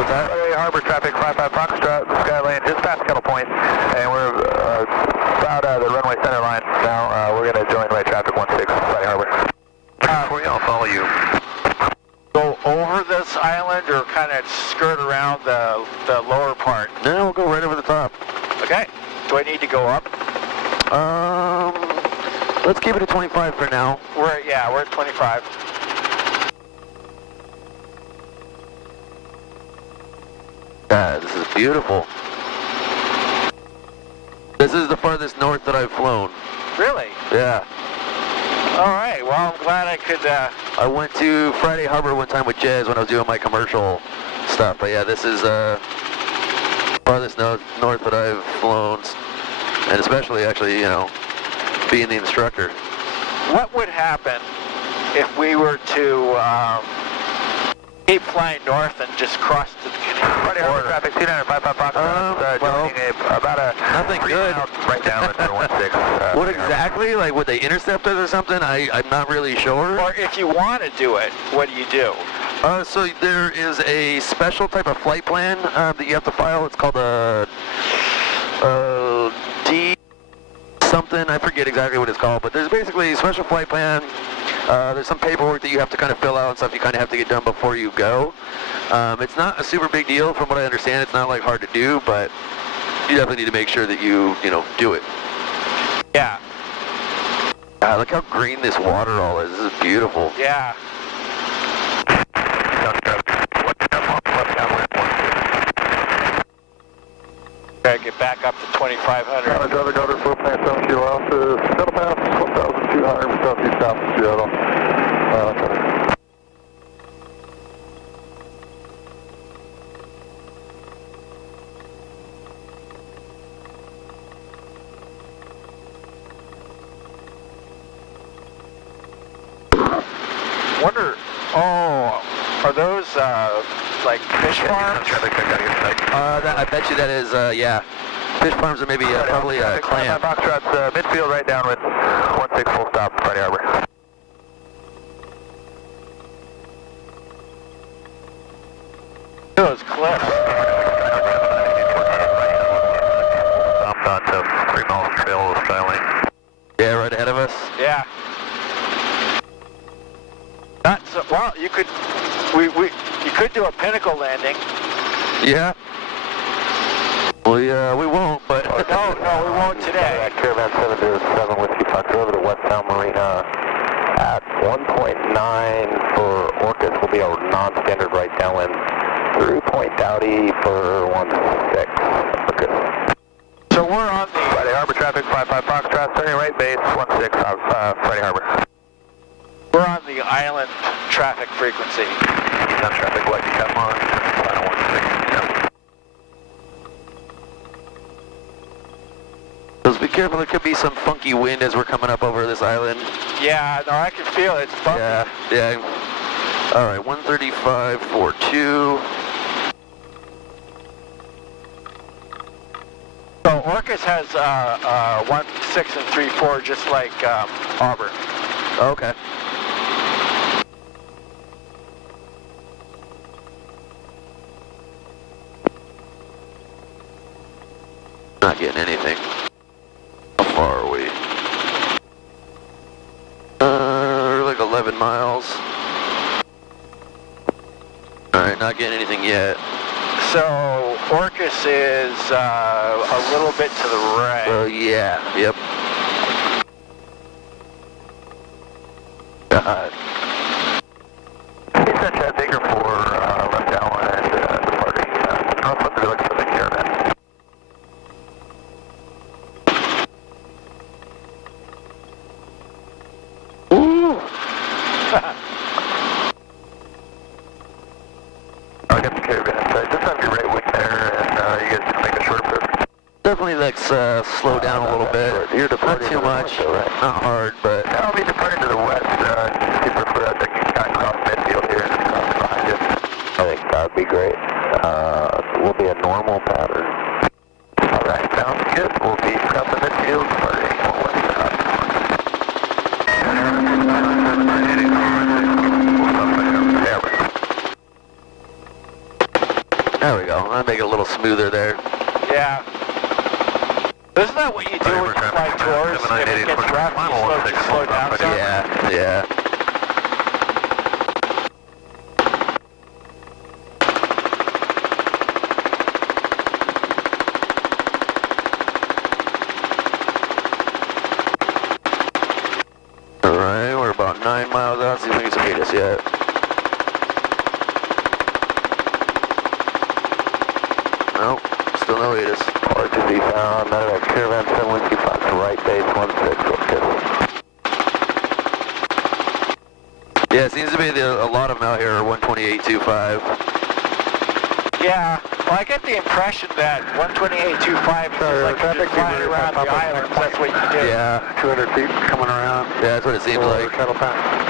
what's that? Friday Harbor traffic, 55 Foxtrot, Skyline, just past Kettle Point, and we're about the runway center line now. We're going to join right traffic 16 Friday Harbor. For you, I'll follow you. Go over this island or kind of skirt around the lower part? No, we'll go right over the top. Okay. Do I need to go up? Let's keep it at 25 for now. We're at 25. This is beautiful. This is the farthest north that I've flown. Really? Yeah. All right. Well, I'm glad I could. I went to Friday Harbor one time with Jez when I was doing my commercial stuff. But yeah, this is farthest north that I've flown, and especially actually, being the instructor. What would happen if we were to keep flying north and just cross the Friday Harbor traffic, 2955 Foxtrot, joining about a nothing good. Right down at 16. What exactly? Like, would they intercept us or something? I'm not really sure. Or if you want to do it, what do you do? So there is a special type of flight plan that you have to file. It's called a D something. I forget exactly what it's called, but there's basically a special flight plan. There's some paperwork that you have to kind of fill out and stuff you kind of have to get done before you go. It's not a super big deal from what I understand. It's not like hard to do, but you definitely need to make sure that you do it. Yeah. Look how green this water all is. This is beautiful. Yeah. Gotta get back up to 2,500. Another Governor 4.7 Alpha, Settle Pass, 12,200 southeast south of Seattle. Wonder, are those like fish farms? I bet you that is, yeah. Fish farms are maybe probably a clam. Foxtrot's midfield right down with 16 full stop, Friday Harbor. Those cliffs. Stopped onto 3 miles trail of Skyline. Yeah, right ahead of us. Yeah. Not so, well, you could do a pinnacle landing. Yeah. We won't, but no, we won't today. Caravan 707 Whiskey Fox over to West Town Marina at 1.9 for Orcas will be a non-standard right downwind through Point Dowdy for 16 Orcas. So we're on the Friday Harbor traffic 55 Foxtrot, turning right base 16 Friday Harbor. We're on the island traffic frequency. Non traffic light to come on. 16. Just be careful, there could be some funky wind as we're coming up over this island. Yeah, no, I can feel it. It's bumpy. Yeah. All right, 135.42. So Orcas has 16 and 34, just like Auburn. Okay. Not getting anything. How far are we? We're like 11 miles. Alright, not getting anything yet. So, Orcus is a little bit to the right. Oh, yeah. Yep. He's got Chad Baker for left Allen and departing. I'll put the look for the caravan. I'll get the caravan inside. Just have your right wing there, and you guys can make a short trip. Definitely let's slow down a little bit. You're Not departing too to the much. west, though, right? Not hard, but... I'll be departing to the west. Just keep refer out that you kind of cross midfield here and cross behind you. I think that would be great. Will be a normal pattern. All right, sounds good. We'll be across the midfield, departing west. There we go. I'll make it a little smoother there. Yeah. Isn't that what you do when you fly tours? If it gets rough, you slow down some? Yeah, yeah. Alright, we're about 9 miles out. See if we can hit us yet. Nope, still no ATIS. Or to be found, that caravan 7125 to right base 16. Yeah, it seems to be a lot of them out here are 128.25. Yeah. Well, I get the impression that 128.25 is like you're just flying around the islands. That's what you do. Yeah. 200 feet coming around. Yeah, that's what it seems like. Shuttle pass.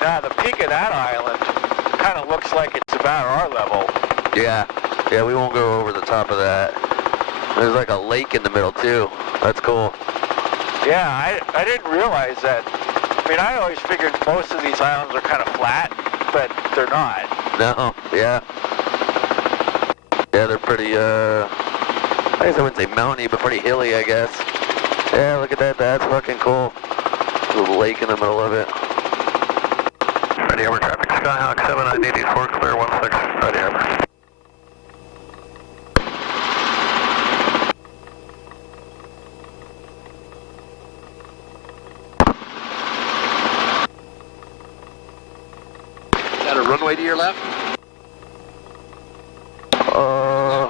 Now, the peak of that island kind of looks like it's about our level. Yeah, yeah, we won't go over the top of that. There's like a lake in the middle too. That's cool. Yeah, I didn't realize that. I mean, I always figured most of these islands are kind of flat, but they're not. No, yeah. Yeah, they're pretty, I guess I wouldn't say mountainy, but pretty hilly, I guess. Yeah, look at that, that's fucking cool. Little lake in the middle of it. Ready over traffic, Skyhawk 7984, clear 16, ready over. Is that a runway to your left?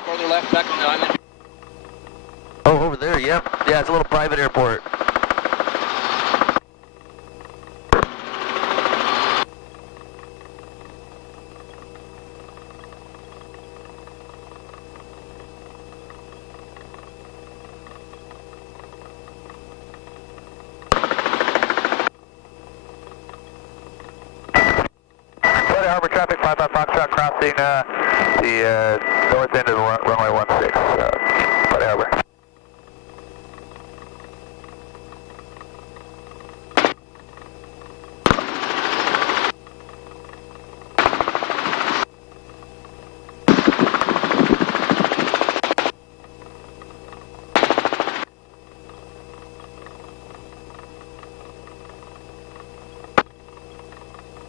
Further left, back on the island. Oh, over there, yep. Yeah, it's a little private airport. Harbor traffic, 55 Foxtrot crossing the north end of the runway 16, Buddy Harbor.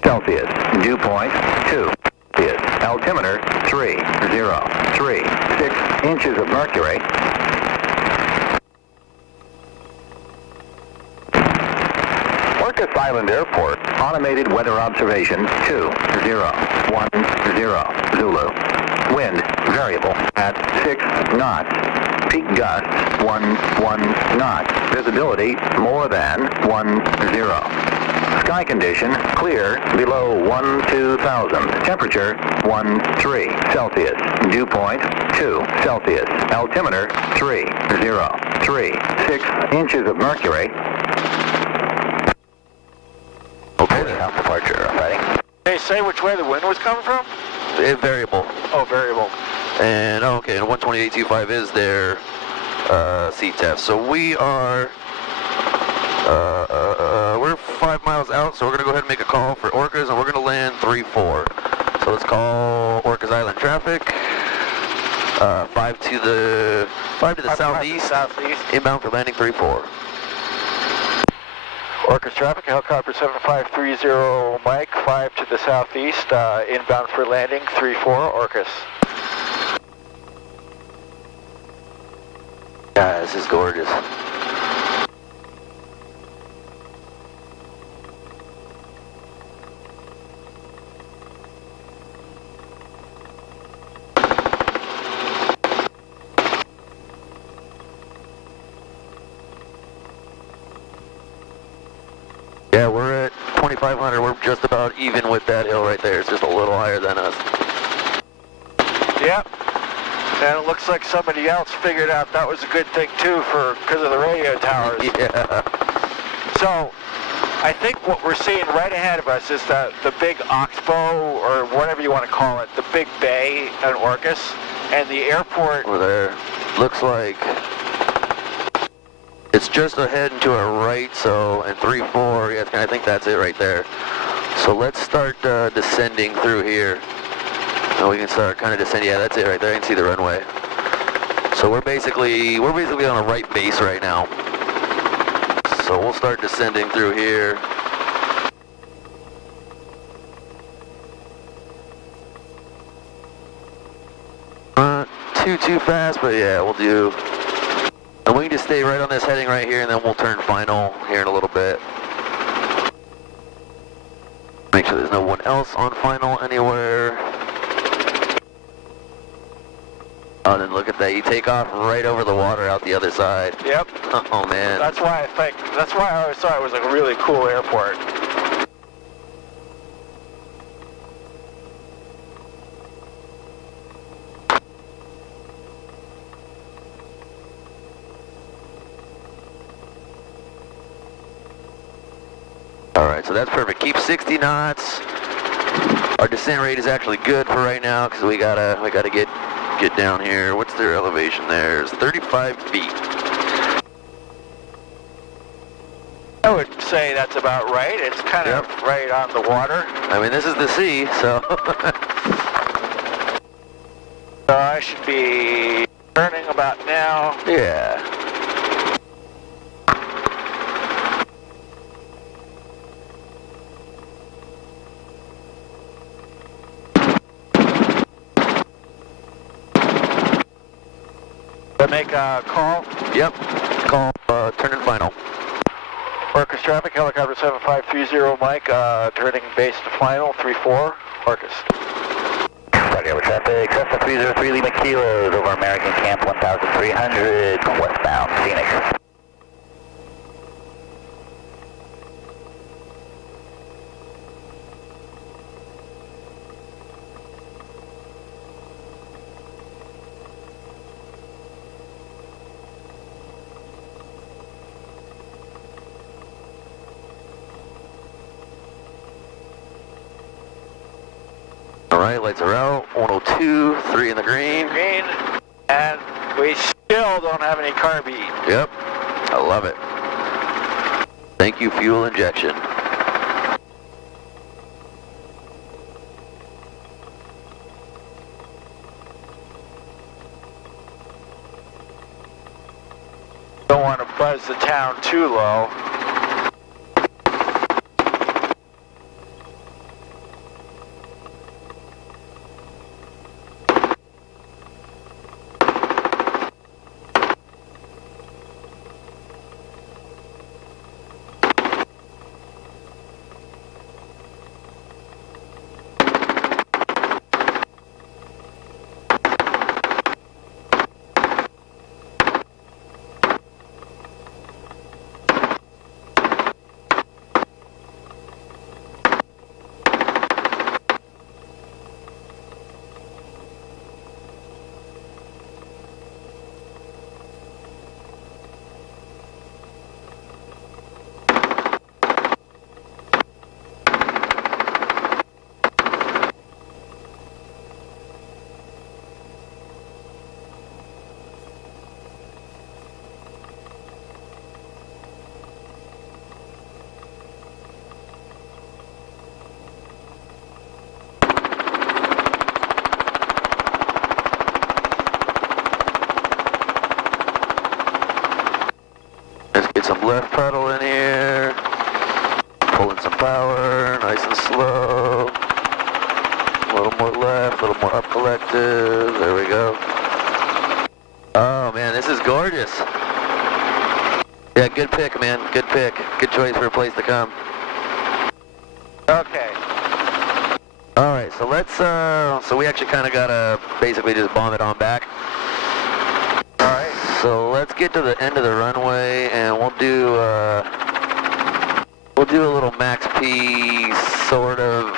Celsius, dew point 2. Celsius, altimeter 303, 6 inches of mercury. Orcas Island Airport, automated weather observation 2010, Zulu. Wind variable at 6 knots. Peak gusts 11 knots. Visibility more than 10. Sky condition, clear, below 2000. Temperature, 13 Celsius. Dew point, 2 Celsius. Altimeter, 306 inches of mercury. Okay, House departure, fighting. Hey, say which way the wind was coming from? variable. Oh, variable. And okay, and 128.25 is their seat test. So we are we're 5 miles out, so we're gonna go ahead and make a call for Orcas, and we're gonna land 3-4. So let's call Orcas Island traffic. 5 to the southeast. Inbound for landing 3-4. Orcas traffic, helicopter 7530 Mike, 5 to the southeast, inbound for landing 3-4, Orcas. Yeah, this is gorgeous. Yeah, we're at 2,500. We're just about even with that hill right there. It's just a little higher than us. Yep. And it looks like somebody else figured out that was a good thing too, because of the radio towers. Yeah. So, I think what we're seeing right ahead of us is the big oxbow, or whatever you want to call it, the big bay in Orcas, and the airport. Over there. Looks like it's just ahead and to our right, so, and 3-4, yeah, I think that's it right there. So let's start descending through here. And we can start kind of descending, yeah, that's it right there, you can see the runway. So we're basically on a right base right now. So we'll start descending through here. Not too fast, but yeah, we'll do. And we can just stay right on this heading right here, and then we'll turn final here in a little bit. Make sure there's no one else on final anywhere. Oh, then look at that. You take off right over the water out the other side. Yep. Oh, man. That's why I always thought it was a really cool airport. Alright, so that's perfect. Keep 60 knots. Our descent rate is actually good for right now because we gotta get down here. What's their elevation there? It's 35 feet. I would say that's about right. It's kind of right on the water. I mean, this is the sea, so. So I should be turning about now. Yeah. Make a call? Yep. Call, turn and final. Orcas traffic, helicopter 7530 Mike, turning base to final, 3-4, Orcas. Radio traffic, Cessna 303 Lima Kilos over American Camp 1300, westbound Phoenix. Alright, lights are out. 102, 3 in the green. Green, and we still don't have any carbine. Yep, I love it. Thank you, fuel injection. Don't want to buzz the town too low. Get some left pedal in here. Pulling some power, nice and slow. A little more left, a little more up collective. There we go. Oh man, this is gorgeous. Yeah, good pick, man. Good pick. Good choice for a place to come. Okay. All right, so let's, so we actually kind of got to basically just bomb it on back. All right. So let's get to the end of the runway and we'll do a little max P sort of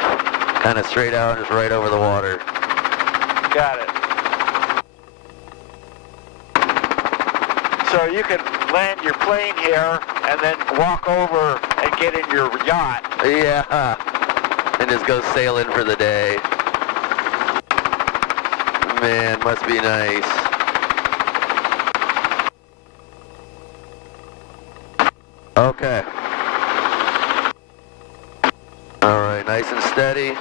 kind of straight out, just right over the water. Got it. So you can land your plane here and then walk over and get in your yacht. Yeah, and just go sailing for the day. Man, must be nice. Okay. All right, nice and steady.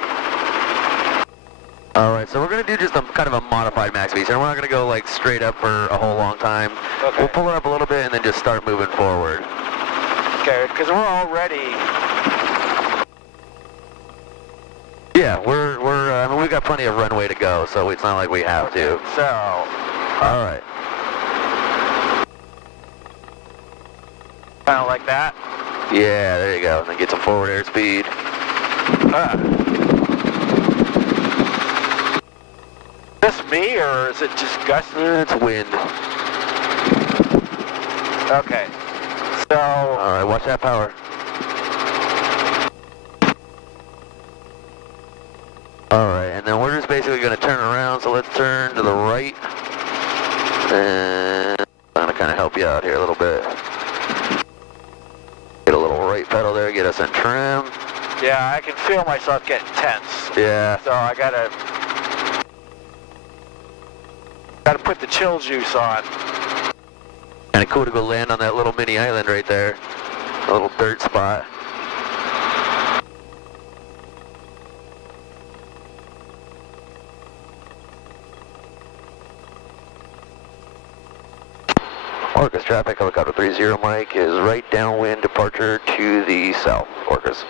All right, so we're gonna do just a kind of a modified max speed. So we're not gonna go like straight up for a whole long time. Okay. We'll pull it up a little bit and then just start moving forward. Okay, because we're already. Yeah, I mean, we've got plenty of runway to go, so it's not like we have to. So. All right. Kind of like that. Yeah, there you go. And then get some forward airspeed. Is this me or is it just gusty? It's wind. Okay. So. All right, watch that power. All right, and then we're just basically going to turn around. So let's turn to the right. And I'm going to kind of help you out here a little bit. Get a little right pedal there, get us in trim. Yeah, I can feel myself getting tense. Yeah. So I gotta put the chill juice on. Kind of cool to go land on that little mini island right there. A little dirt spot. Orcas traffic, helicopter 30 Mike is right downwind, departure to the south, Orcas.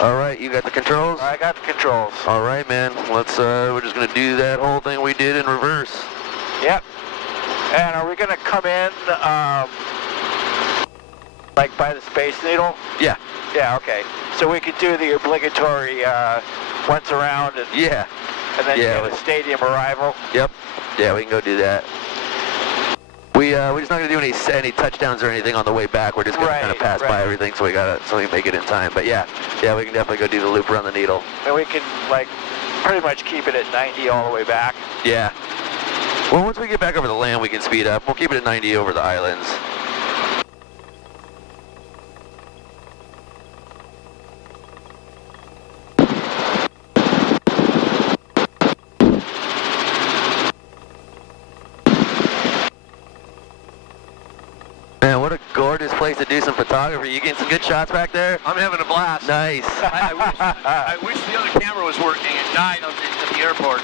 All right, you got the controls? I got the controls. All right, man. Let's, we're just gonna do that whole thing we did in reverse. Yep. And are we gonna come in, like by the Space Needle? Yeah. Yeah, okay. So we could do the obligatory, once around and, yeah. And then get a stadium arrival? Yep. Yeah, we can go do that. We're just not gonna do any touchdowns or anything on the way back. We're just gonna kind of pass by everything, so we make it in time. But yeah, we can definitely go do the loop around the needle. And we can like pretty much keep it at 90 all the way back. Yeah. Well, once we get back over the land, we can speed up. We'll keep it at 90 over the islands. Man, what a gorgeous place to do some photography. You getting some good shots back there? I'm having a blast. Nice. I wish the other camera was working. It died at the airport.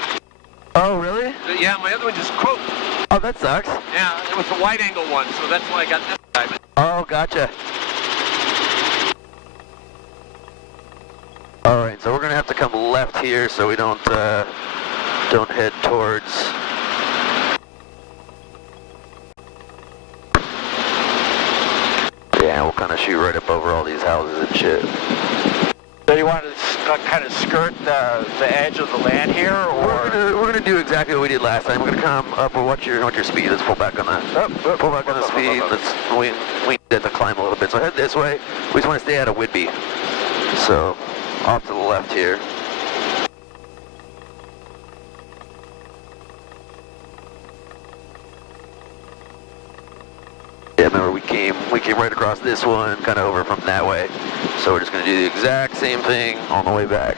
Oh, really? Yeah, my other one just croaked. Oh, that sucks. Yeah, it was a wide angle one, so that's why I got this guy. Oh, gotcha. All right, so we're gonna have to come left here so we don't head towards. Yeah, we'll kind of shoot right up over all these houses and shit. So you want to kind of skirt the edge of the land here, or we're gonna do exactly what we did last time. We're gonna come up. Well, what's your speed? Let's pull back on the pull back on the speed. We have to climb a little bit. So head this way. We just want to stay out of Whidbey. So off to the left here. Yeah, remember we came right across this one, kind of over from that way. So we're just going to do the exact same thing on the way back.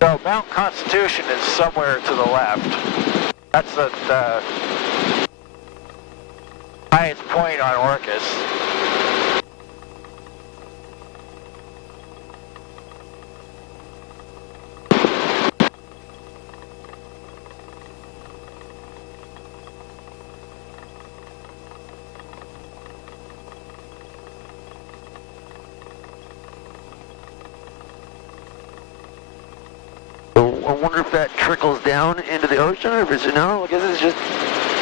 So Mount Constitution is somewhere to the left. That's the highest point on Orcas. I wonder if that trickles down into the ocean, or if it's, I guess it's just,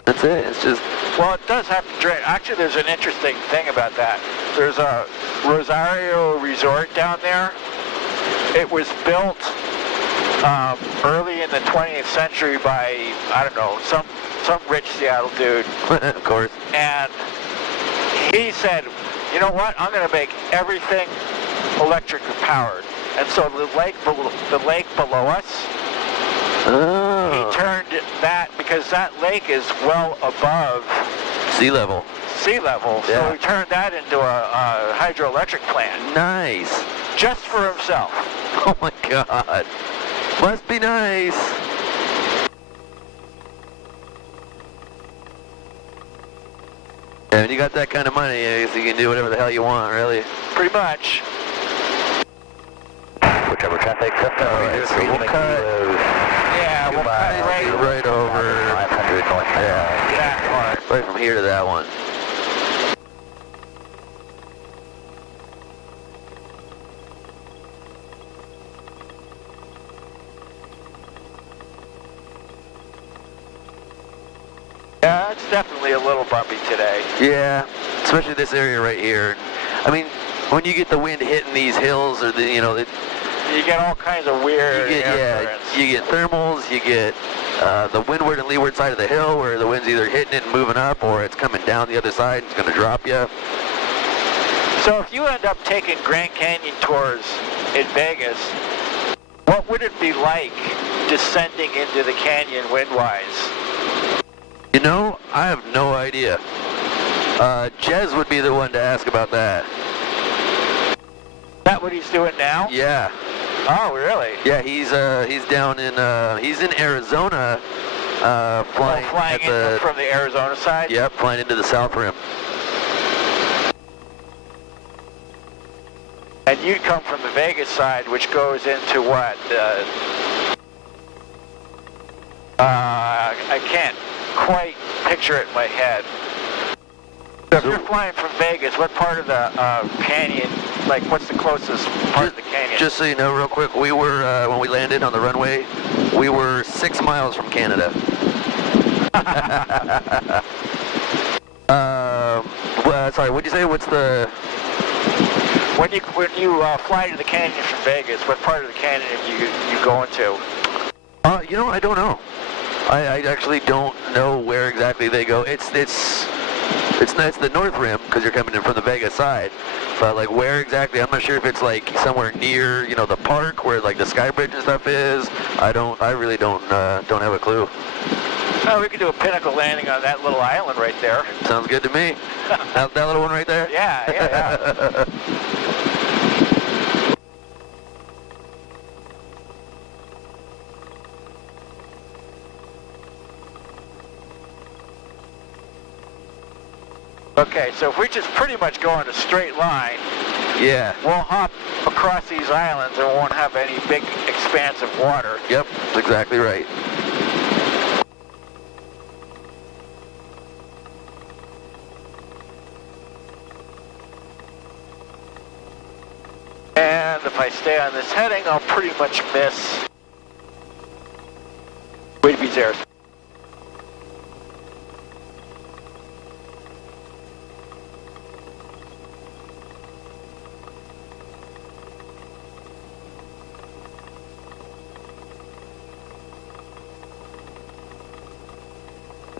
that's it. It's just... Well, it does have to drain. Actually, there's an interesting thing about that. There's a Rosario resort down there. It was built early in the 20th century by, I don't know, some rich Seattle dude. Of course. And he said, you know what, I'm going to make everything electric powered. And so the lake below us, he turned that, because that lake is well above sea level. Yeah. So he turned that into a hydroelectric plant. Nice. Just for himself. Oh my God. Must be nice. Yeah, when you got that kind of money, I guess you can do whatever the hell you want, really. Pretty much. Whichever traffic system. Alright, so we'll cut. Yeah, we'll cut right over. 500 north. Yeah. that part. Right from here to that one. Yeah, it's definitely a little bumpy today. Yeah, especially this area right here. I mean, when you get the wind hitting these hills, or you get all kinds of weird currents. You get thermals, you get the windward and leeward side of the hill, where the wind's either hitting it and moving up, or it's coming down the other side and it's going to drop you. So if you end up taking Grand Canyon tours in Vegas, what would it be like descending into the canyon windwise? I have no idea. Jez would be the one to ask about that. Is that what he's doing now? Yeah. Oh, really? Yeah, he's down in he's in Arizona, flying from the Arizona side. Yep, flying into the South Rim. And you'd come from the Vegas side, which goes into what? I can't quite picture it in my head. So if you're flying from Vegas, what part of the canyon, like what's the closest part of the canyon? Just so you know real quick, we were, when we landed on the runway, we were 6 miles from Canada. Sorry, what'd you say? What's the... When you fly to the canyon from Vegas, what part of the canyon you go into? I don't know. I actually don't know where exactly they go. It's the North Rim, because you're coming in from the Vegas side. But like where exactly, I'm not sure if it's like somewhere near, the park where like the Sky Bridge and stuff is. I really don't have a clue. Oh, we could do a pinnacle landing on that little island right there. Sounds good to me. that little one right there? Yeah. Okay, so if we just pretty much go on a straight line, yeah, we'll hop across these islands and won't have any big expanse of water. Yep, that's exactly right. And if I stay on this heading, I'll pretty much miss Whidbey's airspace.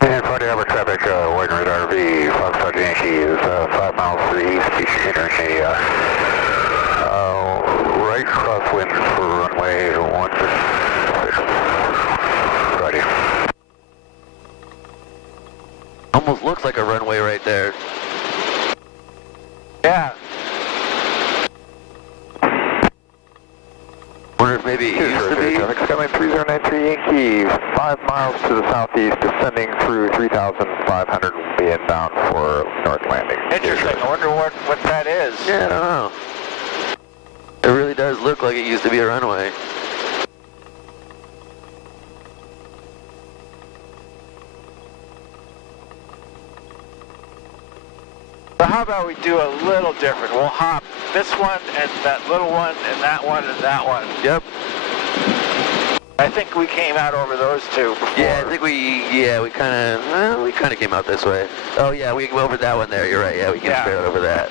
And 40 hour traffic, White Red RV, Foxtrot Yankees, 5 miles to the east, energy, right crosswind for runway 16. Ready. Almost looks like a runway right there. Yeah. Wonder if maybe it used to be. Skyline 3093 Yankee, 5 miles to the southeast, descending through 3,500, will be inbound for north landing. Interesting. I wonder what that is. Yeah, I don't know. It really does look like it used to be a runway. So how about we do a little different? We'll hop this one and that little one and that one and that one. Yep. I think we came out over those two before. Yeah, I think we kind of came out this way. Oh yeah, we over that one there. You're right. Yeah, we came straight out over that.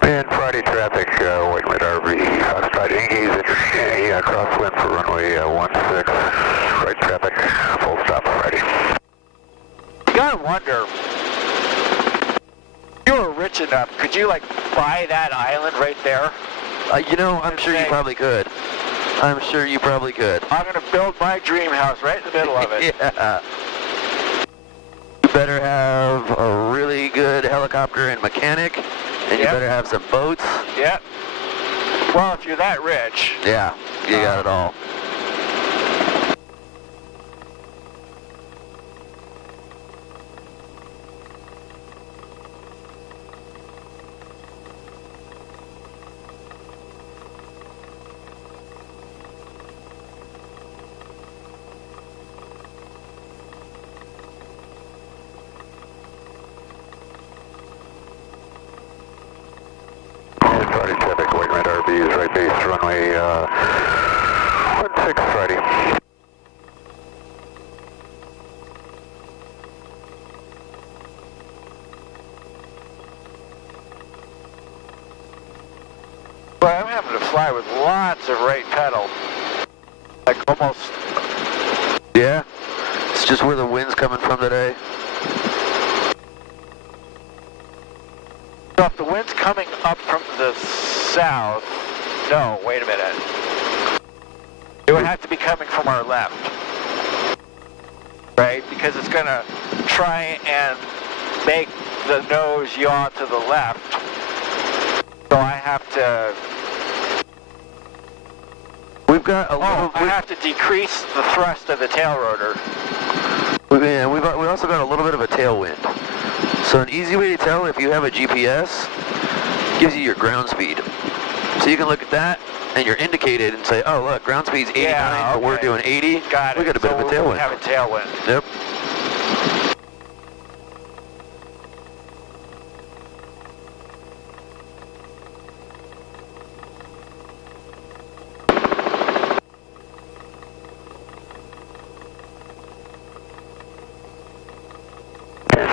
And Friday traffic, waiting with RV, Foxtrot, engage, crosswind for runway 16, right traffic, full stop Friday. You gotta wonder, if you were rich enough, could you like buy that island right there? You know, I'm sure you probably could. I'm sure you probably could. I'm gonna build my dream house right in the middle of it. Yeah. You better have a really good helicopter and mechanic. And you better have some boats. Yep. Well, if you're that rich. Yeah, you got it all. Friday traffic, waiting with RV is right base, runway 16 Friday. But I'm having to fly with lots of right pedal. Like almost. Yeah, it's just where the wind's coming from today. So if the wind's coming up from the south, no, wait a minute. It would have to be coming from our left, right? Because it's gonna try and make the nose yaw to the left. So I have to. We've got a little. I have to decrease the thrust of the tail rotor. Yeah, we also got a little bit of a tailwind. So an easy way to tell if you have a GPS gives you your ground speed. So you can look at that and you're indicated and say, oh look, ground speed's 89, but we're doing 80. Got it. We got a bit of a tailwind. We have a tailwind. Yep.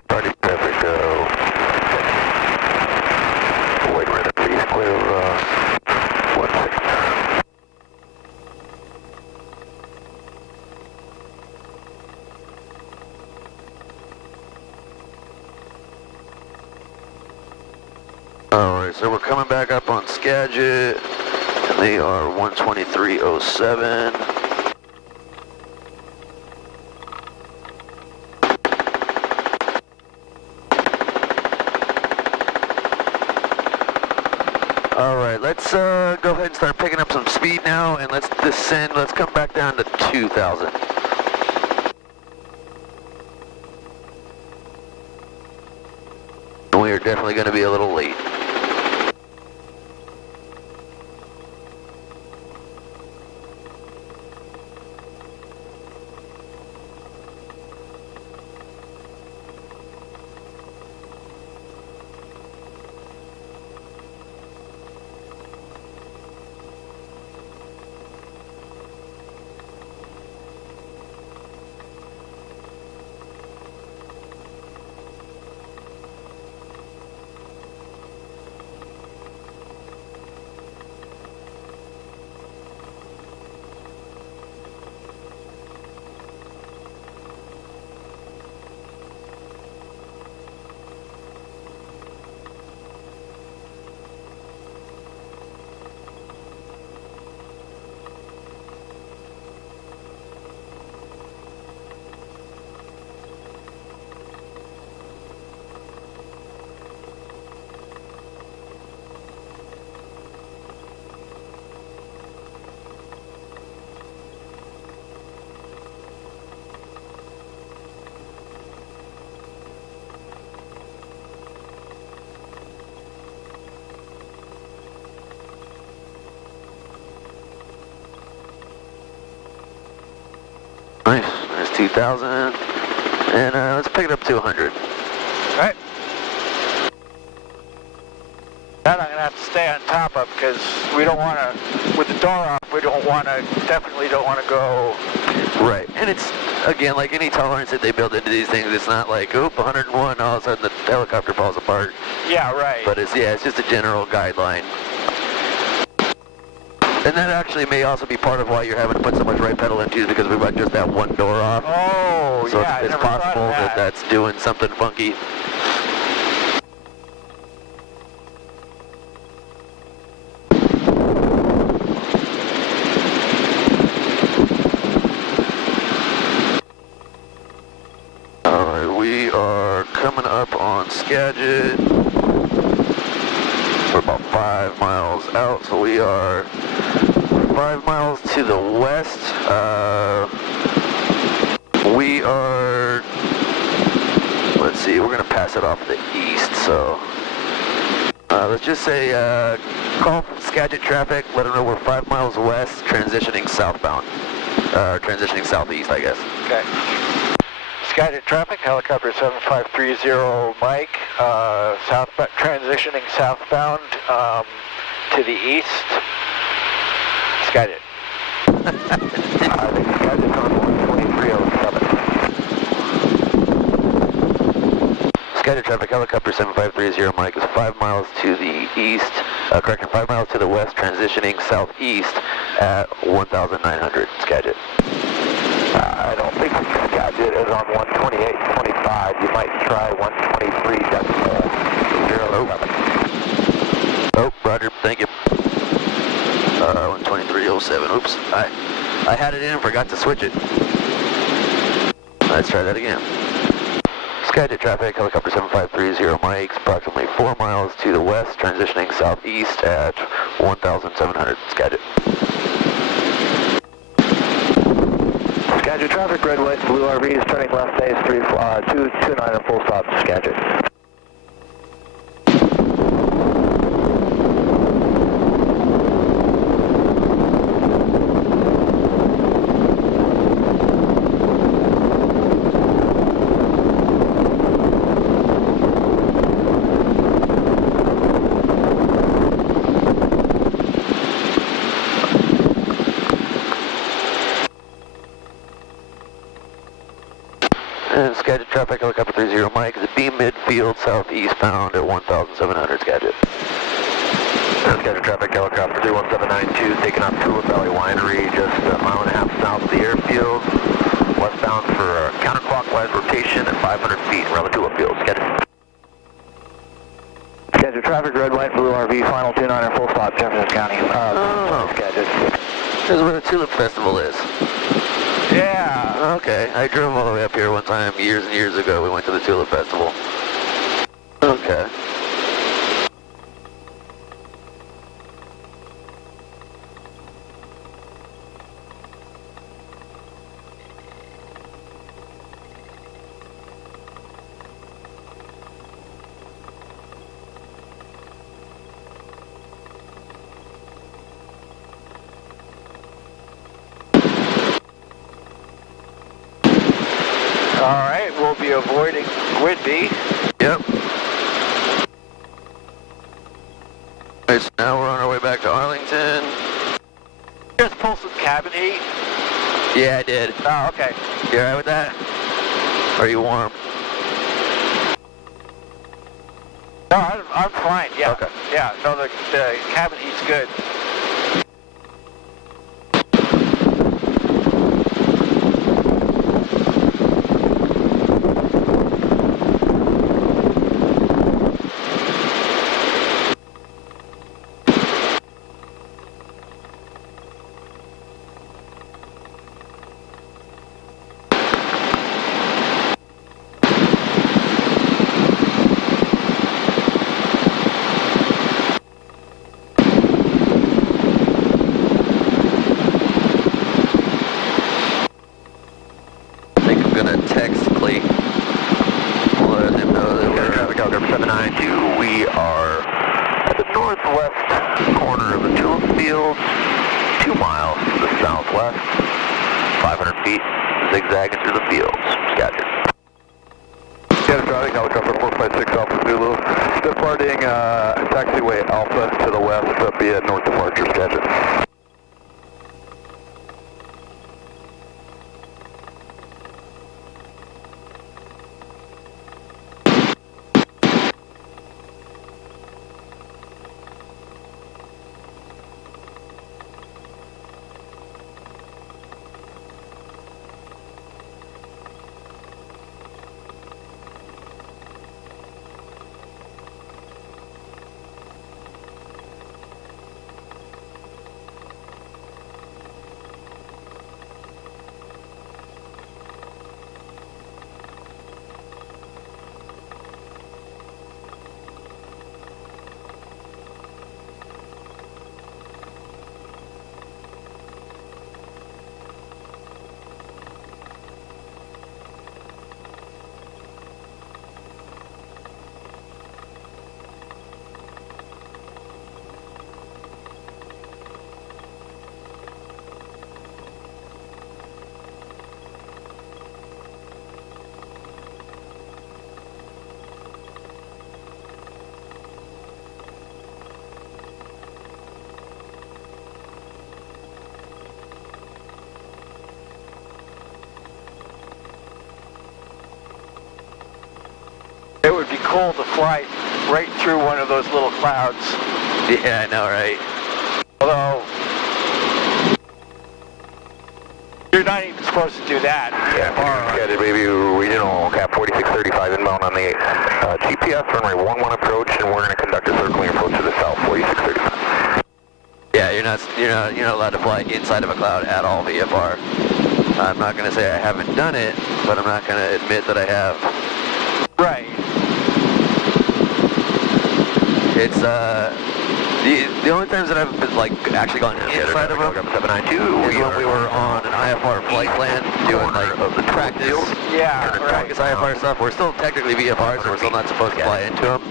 Friday traffic, waiting with RV, clear 16. Alright, so we're coming back up on Skagit, and they are 123.07. Alright, let's go ahead and start picking up some speed now, and let's descend, let's come back down to 2,000. We are definitely going to be a little late. 2000. And let's pick it up to 100. All right. That I'm going to have to stay on top of because we don't want to, with the door off, we definitely don't want to go. Right, and it's, again, like any tolerance that they build into these things, it's not like, oop, 101, all of a sudden the helicopter falls apart. Yeah, right. But it's just a general guideline. And that actually may also be part of why you're having to put so much right pedal into, because we've got just that one door off. Oh, so yeah, it's possible that that's doing something funky. Alright, we are coming up on Skagit. We're about 5 miles out, so we are 5 miles to the west. We are, let's see, we're going to pass it off to the east, so let's just say call Skagit traffic, let them know we're 5 miles west, transitioning southbound, transitioning southeast, I guess. Okay. Skagit traffic, helicopter 7530 Mike, transitioning southbound to the east. Skagit. Skagit on 12307. Skagit traffic, helicopter 7530 Mike is 5 miles to the east, correction, 5 miles to the west, transitioning southeast at 1,900, Skagit. I don't think Skagit is on 128.25. You might try 123.07. Oh, roger, thank you. 123.07, oops. I had it in and forgot to switch it. Let's try that again. Skagit traffic, helicopter 7530 Mike, approximately 4 miles to the west, transitioning southeast at 1,700, Skagit. Skagit traffic, red, white, blue RVs, turning left base, 229 and full stop to Skagit. Skagit traffic, helicopter 30 Mike, is a B midfield southeastbound at 1,700, Skagit. Skagit traffic, helicopter 31792, taking off Tulip Valley Winery, just a mile and a half south of the airfield, westbound for a counterclockwise rotation at 500 feet around the Tulip Field, Skagit. Skagit traffic, red, white, blue RV, final 29 full stop, Jefferson County. Skagit. This is where the Tulip Festival is. Yeah. Okay, I drove all the way up here one time years and years ago. We went to the Tulip Festival. Okay. All right, we'll be avoiding Whitby. Yep. Alright, so now we're on our way back to Arlington. Just pull some cabin heat. Yeah, I did. Oh, okay. You alright with that? Or are you warm? No, I'm fine, yeah. Okay. Yeah, no, the cabin heat's good. northwest corner of the Tulip Field, 2 miles to the southwest, 500 feet, zigzagging through the fields. Gotcha. Catastrophic, helicopter 456 Alpha Zulu. Departing taxiway Alpha to the west via north departure. Gotcha. It would be cool to fly right through one of those little clouds. Yeah, I know, right? Although, you're not even supposed to do that. Yeah, Scattered Baby Regional Cap 4635 inbound on the GPS runway 11 approach, and we're going to conduct a circling approach to the south 4635. Yeah, you're not allowed to fly inside of a cloud at all, VFR. I'm not going to say I haven't done it, but I'm not going to admit that I have. Right. It's the only times that I've been, like, actually gone inside of them is when we were on an IFR flight plan doing like the practice. Yeah, practice IFR stuff. We're still technically VFR, so we're still not supposed to fly into them.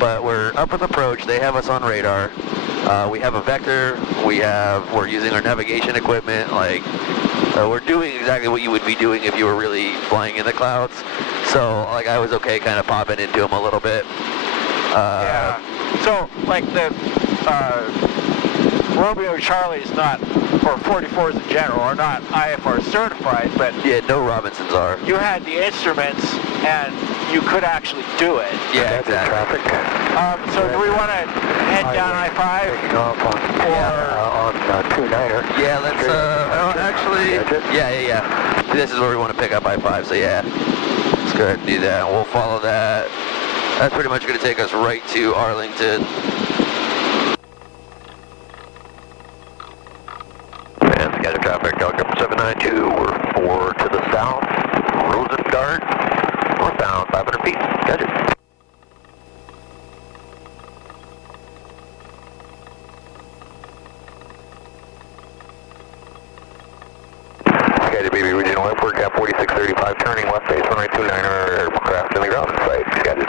But we're up with approach. They have us on radar. We have a vector. We're using our navigation equipment. Like, we're doing exactly what you would be doing if you were really flying in the clouds. So, like, I was okay kind of popping into them a little bit. Yeah. So, like the Romeo Charlie's not, or 44s in general, are not IFR certified, but yeah, no Robinsons are. You had the instruments, and you could actually do it. Yeah, exactly. Traffic. So do we want to head down I-5? Taking off on 29er. Yeah, let's, actually, yeah. This is where we want to pick up I-5, so yeah. Let's go ahead and do that. We'll follow that. That's pretty much going to take us right to Arlington. And scatter traffic, helicopter 792, we're 4 to the south, Rosengard, northbound, 500 feet, gotcha. Scattered Baby Regional Airport, Cap 4635, turning left base, 1929er, aircraft in the ground in sight, scattered.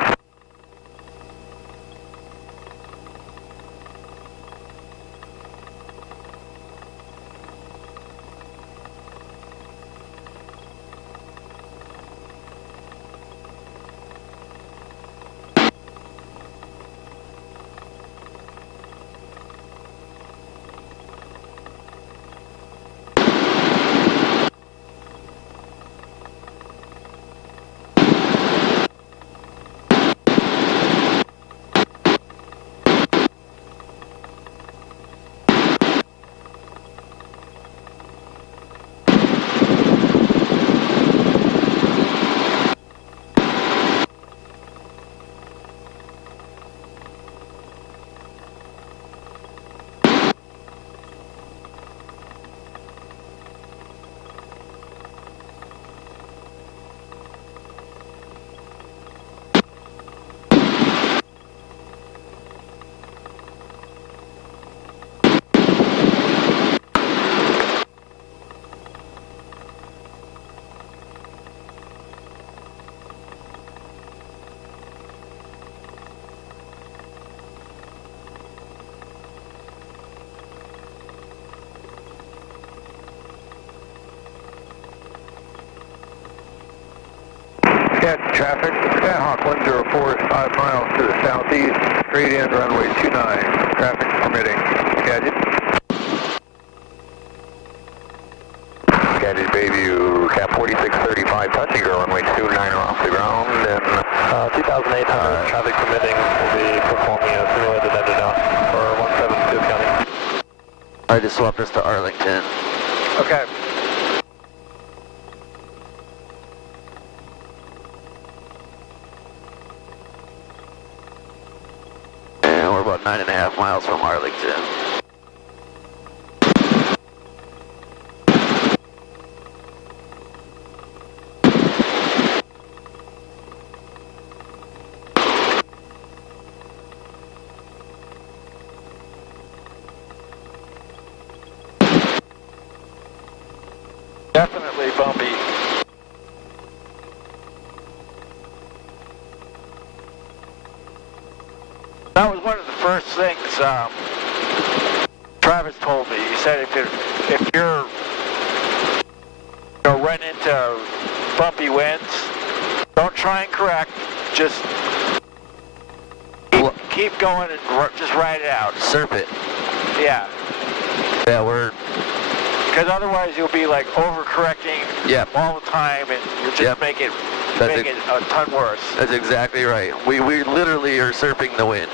Cat traffic, Skyhawk 104 is 5 miles to the southeast, straight in runway 29, traffic permitting. Gadget. Gadget Bayview, Cap 4635, touching your runway 29 off the ground, and 2,800 traffic permitting will be performing a simulated ended out for 17 Tiff County. I just swapped us to Arlington. Okay. And we're about 9.5 miles from Arlington. Definitely bumpy. That was one of the first things Travis told me. He said if you're run into bumpy winds, don't try and correct. Just keep going and just ride it out. Surf it. Yeah. Yeah, we're... Because otherwise you'll be like overcorrecting all the time, and you'll just make it a ton worse. That's exactly right. We literally are surfing the wind.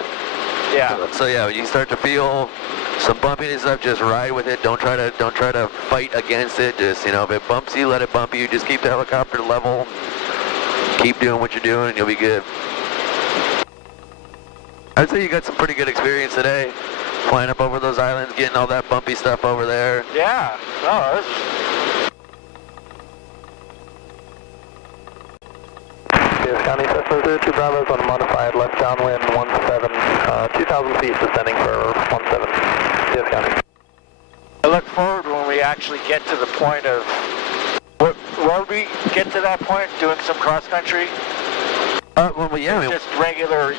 Yeah. So yeah, when you start to feel some bumpiness and stuff, just ride with it. Don't try to fight against it. Just, you know, if it bumps you, let it bump you. Just keep the helicopter level. Keep doing what you're doing, and you'll be good. I'd say you got some pretty good experience today. Flying up over those islands, getting all that bumpy stuff over there. Yeah. No, this is... Tiff County, Cessna 02 Bravo's on a modified left downwind 17, 2,000 feet descending for 17, Tiff County. I look forward when we actually get to the point of... Will we get to that point, doing some cross country? Well, yeah. Just regular,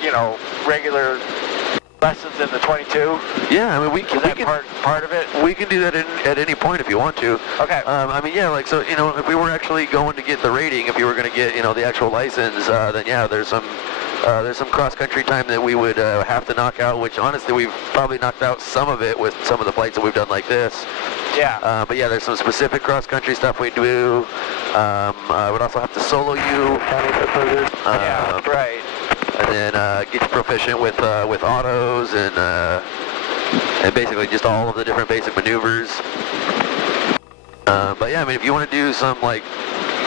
regular lessons in the 22? Yeah, I mean, we can part of it? We can do that at any point if you want to. Okay. I mean, yeah, like, so, you know, if we were actually going to get the rating, if you were going to get, you know, the actual license, then yeah, there's some cross-country time that we would have to knock out, which honestly we've probably knocked out some of it with some of the flights that we've done like this. Yeah. But yeah, there's some specific cross-country stuff we do. I would also have to solo you. Yeah, right. And then get you proficient with autos and basically just all of the different basic maneuvers. But yeah, I mean, if you want to do some, like,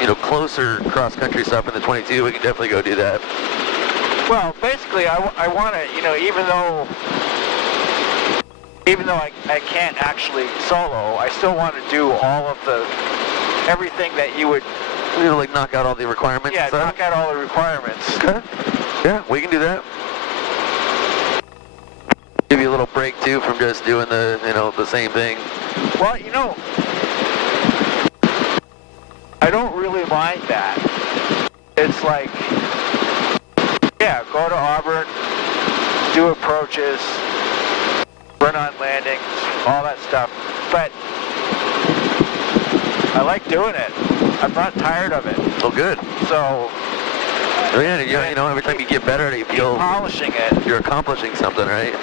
you know, closer cross-country stuff in the 22, we can definitely go do that. Well, basically, I want to, you know, even though I can't actually solo, I still want to do all of everything that you would... You know, like knock out all the requirements? Yeah, knock out all the requirements. Okay. Yeah, we can do that. Give you a little break, too, from just doing the same thing. Well, you know, I don't really mind that. It's like, yeah, go to Auburn, do approaches, run on landings, all that stuff. But I like doing it. I'm not tired of it. Oh, good. So, yeah, you know, every time you get better at it, you feel polishing it. You're accomplishing something, right?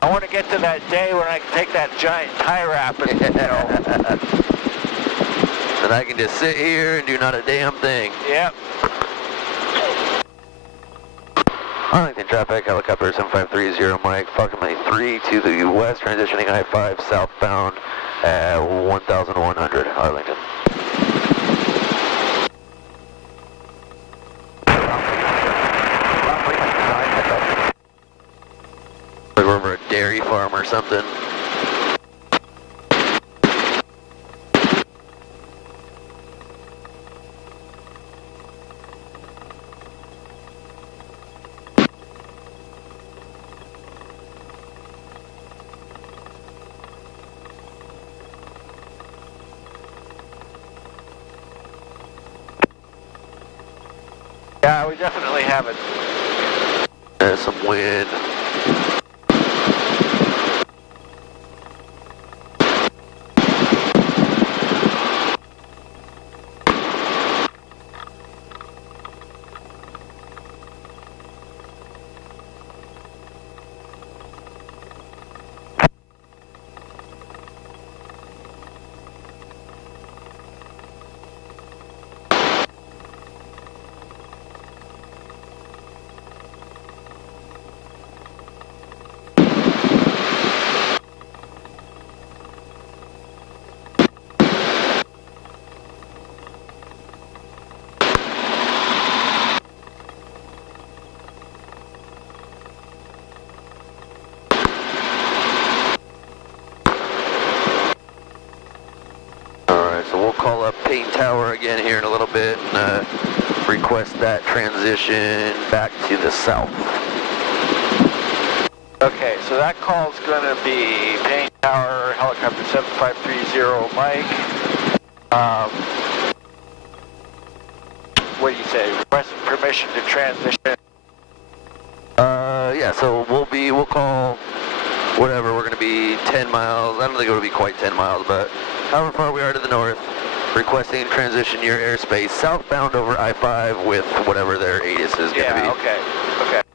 I want to get to that day when I can take that giant tie wrap and, you know. And I can just sit here and do not a damn thing. Yep. Arlington traffic, helicopter 7530 Mike, Falcon 93 to the west, transitioning I-5 southbound at 1,100, Arlington. Like we're over a dairy farm or something. Yeah, we definitely have it. There's some wind. we'll call up Payne Tower again here in a little bit and request that transition back to the south. Okay, so that call is going to be Payne Tower, helicopter 7530, Mike. What do you say? Requesting permission to transition. Yeah, so we'll call whatever, we're going to be 10 miles, I don't think it'll be quite 10 miles, but however far we are to the north, requesting transition your airspace southbound over I-5 with whatever their ATIS is going to be. Okay.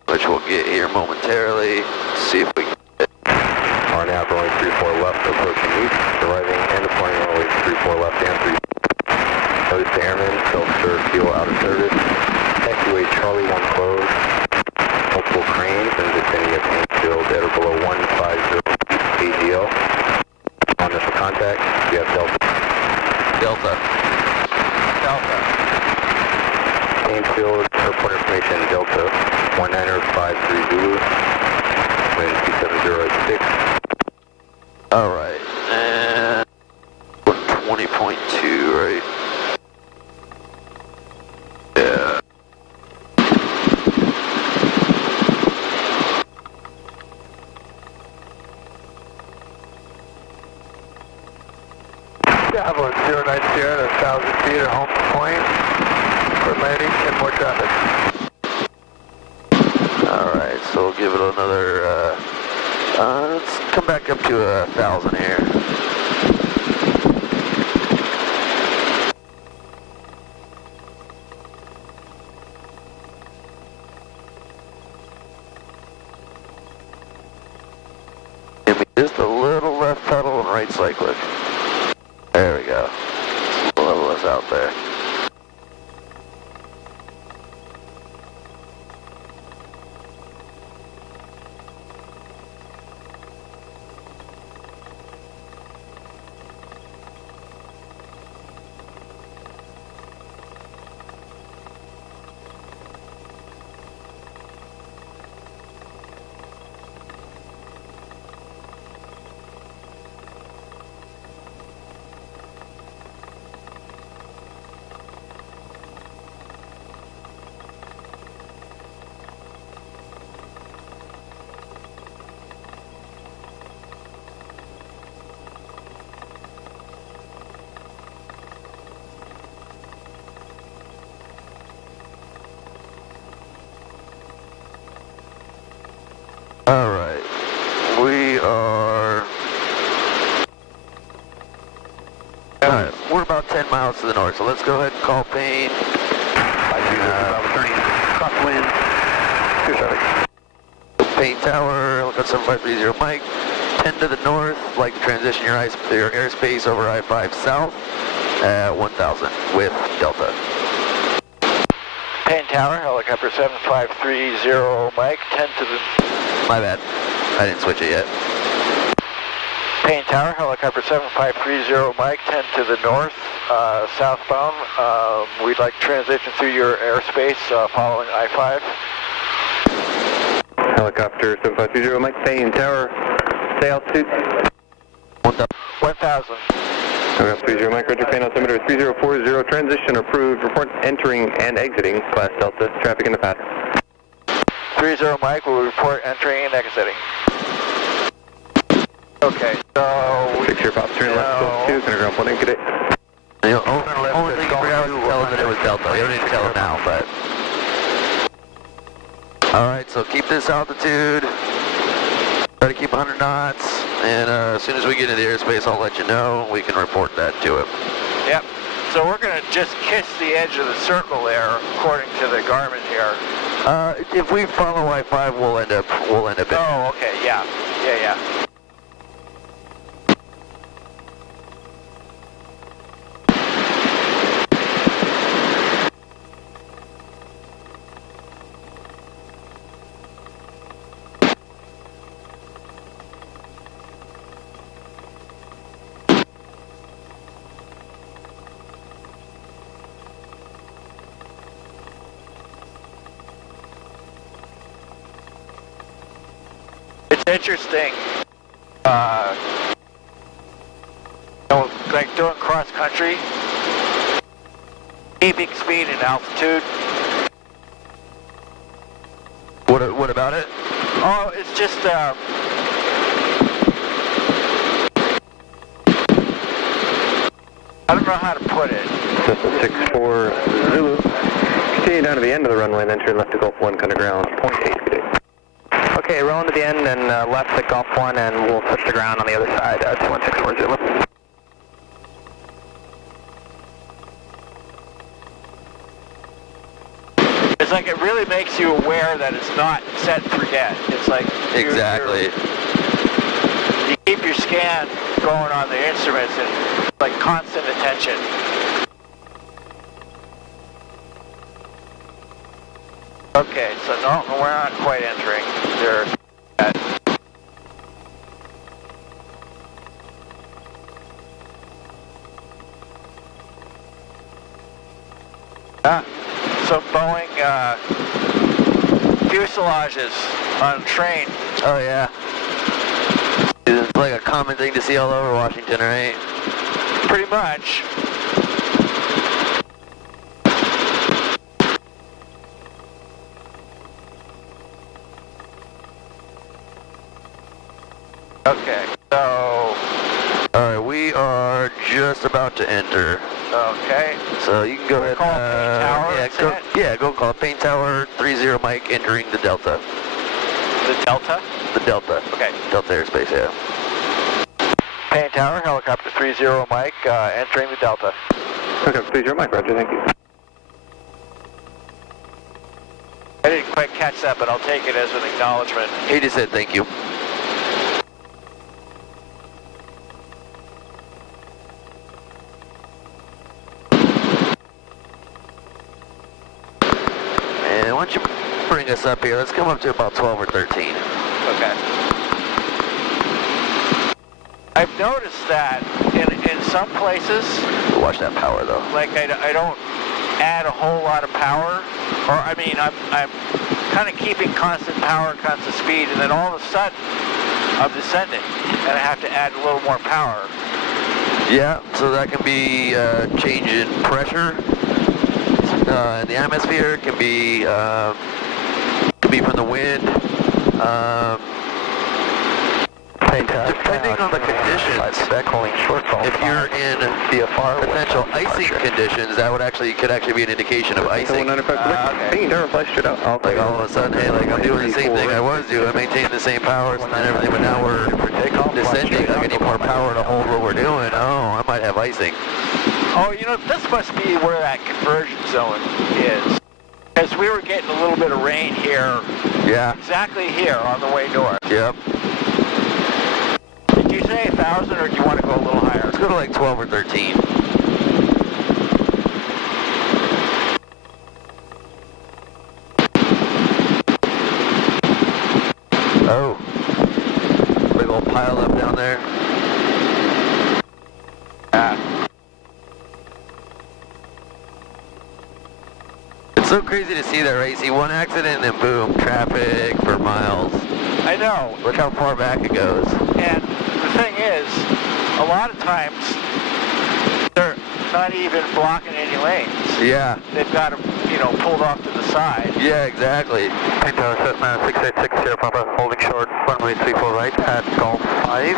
Which we'll get here momentarily, see if we can get it. Are now going 34 left, approaching east, arriving and deploying runways 34 left and 3. Notice to airmen, self-serve fuel out of service. Taxiway Charlie 1 closed. Multiple cranes in the vicinity of Haynesfield at or below 150 AGL. On initial contact, we have Delta. Delta. Haynesfield, airport information, Delta, 1953 Zulu, wind 270 at 6. Alright, and 20.2, right? Yeah. Javelin 090 at 1,000 feet at home point for landing and more traffic. Alright, so we'll give it another, let's come back up to 1,000 here. Give me just a little left pedal and right cyclic. There we go. A little less out there. Alright, we are... Alright, we're about 10 miles to the north, so let's go ahead and call Payne. Turning crosswind. Payne Tower, helicopter 7530 Mike, 10 to the north, like to transition your airspace over I-5 south at 1,000 with Delta. Payne Tower, helicopter 7530, Mike, 10 to the... My bad, I didn't switch it yet. Payne Tower, helicopter 7530, Mike, 10 to the north, southbound. We'd like to transition through your airspace following I-5. Helicopter 7530, Mike, Payne Tower, stay altitude. 1,000. Helicopter 30, Mike, Roger, Payne altimeter 3040, transition approved, report entering and exiting, class Delta, traffic in the pattern. 30 Mike, will report entering and exiting. Okay, so... 6-year pop, turn left, 2, center ground, 1, get it. The only thing you forgot was to tell him that it was Delta. You don't need to tell him now, but... Alright, so keep this altitude. Try to keep 100 knots. And as soon as we get into the airspace, I'll let you know. We can report that to him. Yep. So we're going to just kiss the edge of the circle there, according to the Garmin here. If we follow I-5, we'll end up in. Oh, okay, yeah. It's interesting. like doing cross country, keeping speed and altitude. What about it? Oh, it's just I don't know how to put it. Cessna 64 Zulu. Continue down to the end of the runway, then turn left to Gulf 1, kind of ground, 0.8 feet. Okay, rolling to the end and left to Gulf 1, and we'll touch the ground on the other side, 2164 Zulu. It's like it really makes you aware that it's not set and forget. It's like Exactly. you keep your scan going on the instruments and like constant attention. Okay, so no, we're not quite entering. There's so Boeing fuselages on a train. Oh yeah. It's like a common thing to see all over Washington, right? Pretty much. Okay, so... Alright, we are just about to enter. Okay. So you can go ahead. Call Payne Tower, go call Payne Tower 30 Mike entering the Delta. The Delta? The Delta. Okay. Delta airspace, yeah. Payne Tower, helicopter 30 Mike, entering the Delta. Helicopter 30 Mike, roger, thank you. I didn't quite catch that, but I'll take it as an acknowledgement. He just said thank you. And why don't you bring us up here? Let's come up to about 12 or 13. Okay. I've noticed that in some places... Watch that power, though. Like, I don't add a whole lot of power. Or, I mean, I'm kind of keeping constant power, constant speed, and then all of a sudden, I'm descending, and I have to add a little more power. Yeah, so that can be change in pressure in the atmosphere. It can be from the wind. Depending on the conditions, if you're in potential icing conditions, that could actually be an indication of icing. Like all of a sudden, hey, like I'm doing the same thing I was doing, maintaining the same powers and everything, but now we're descending. I need more power to hold what we're doing. Oh, I might have icing. Oh, you know, this must be where that conversion zone is. Because we were getting a little bit of rain here. Yeah. Exactly here on the way north. Yep. Did you say 1,000 or do you want to go a little higher? Let's go to like 12 or 13. Oh. Big old pile up down there. It's so crazy to see that, right? You see one accident and then boom, traffic for miles. I know. Look how far back it goes. And the thing is, a lot of times, they're not even blocking any lanes. Yeah. They've got them, you know, pulled off to the side. Yeah, exactly. Payne Tower, Cessna 6860 Papa, holding short, runway 34 right at Gulf 5,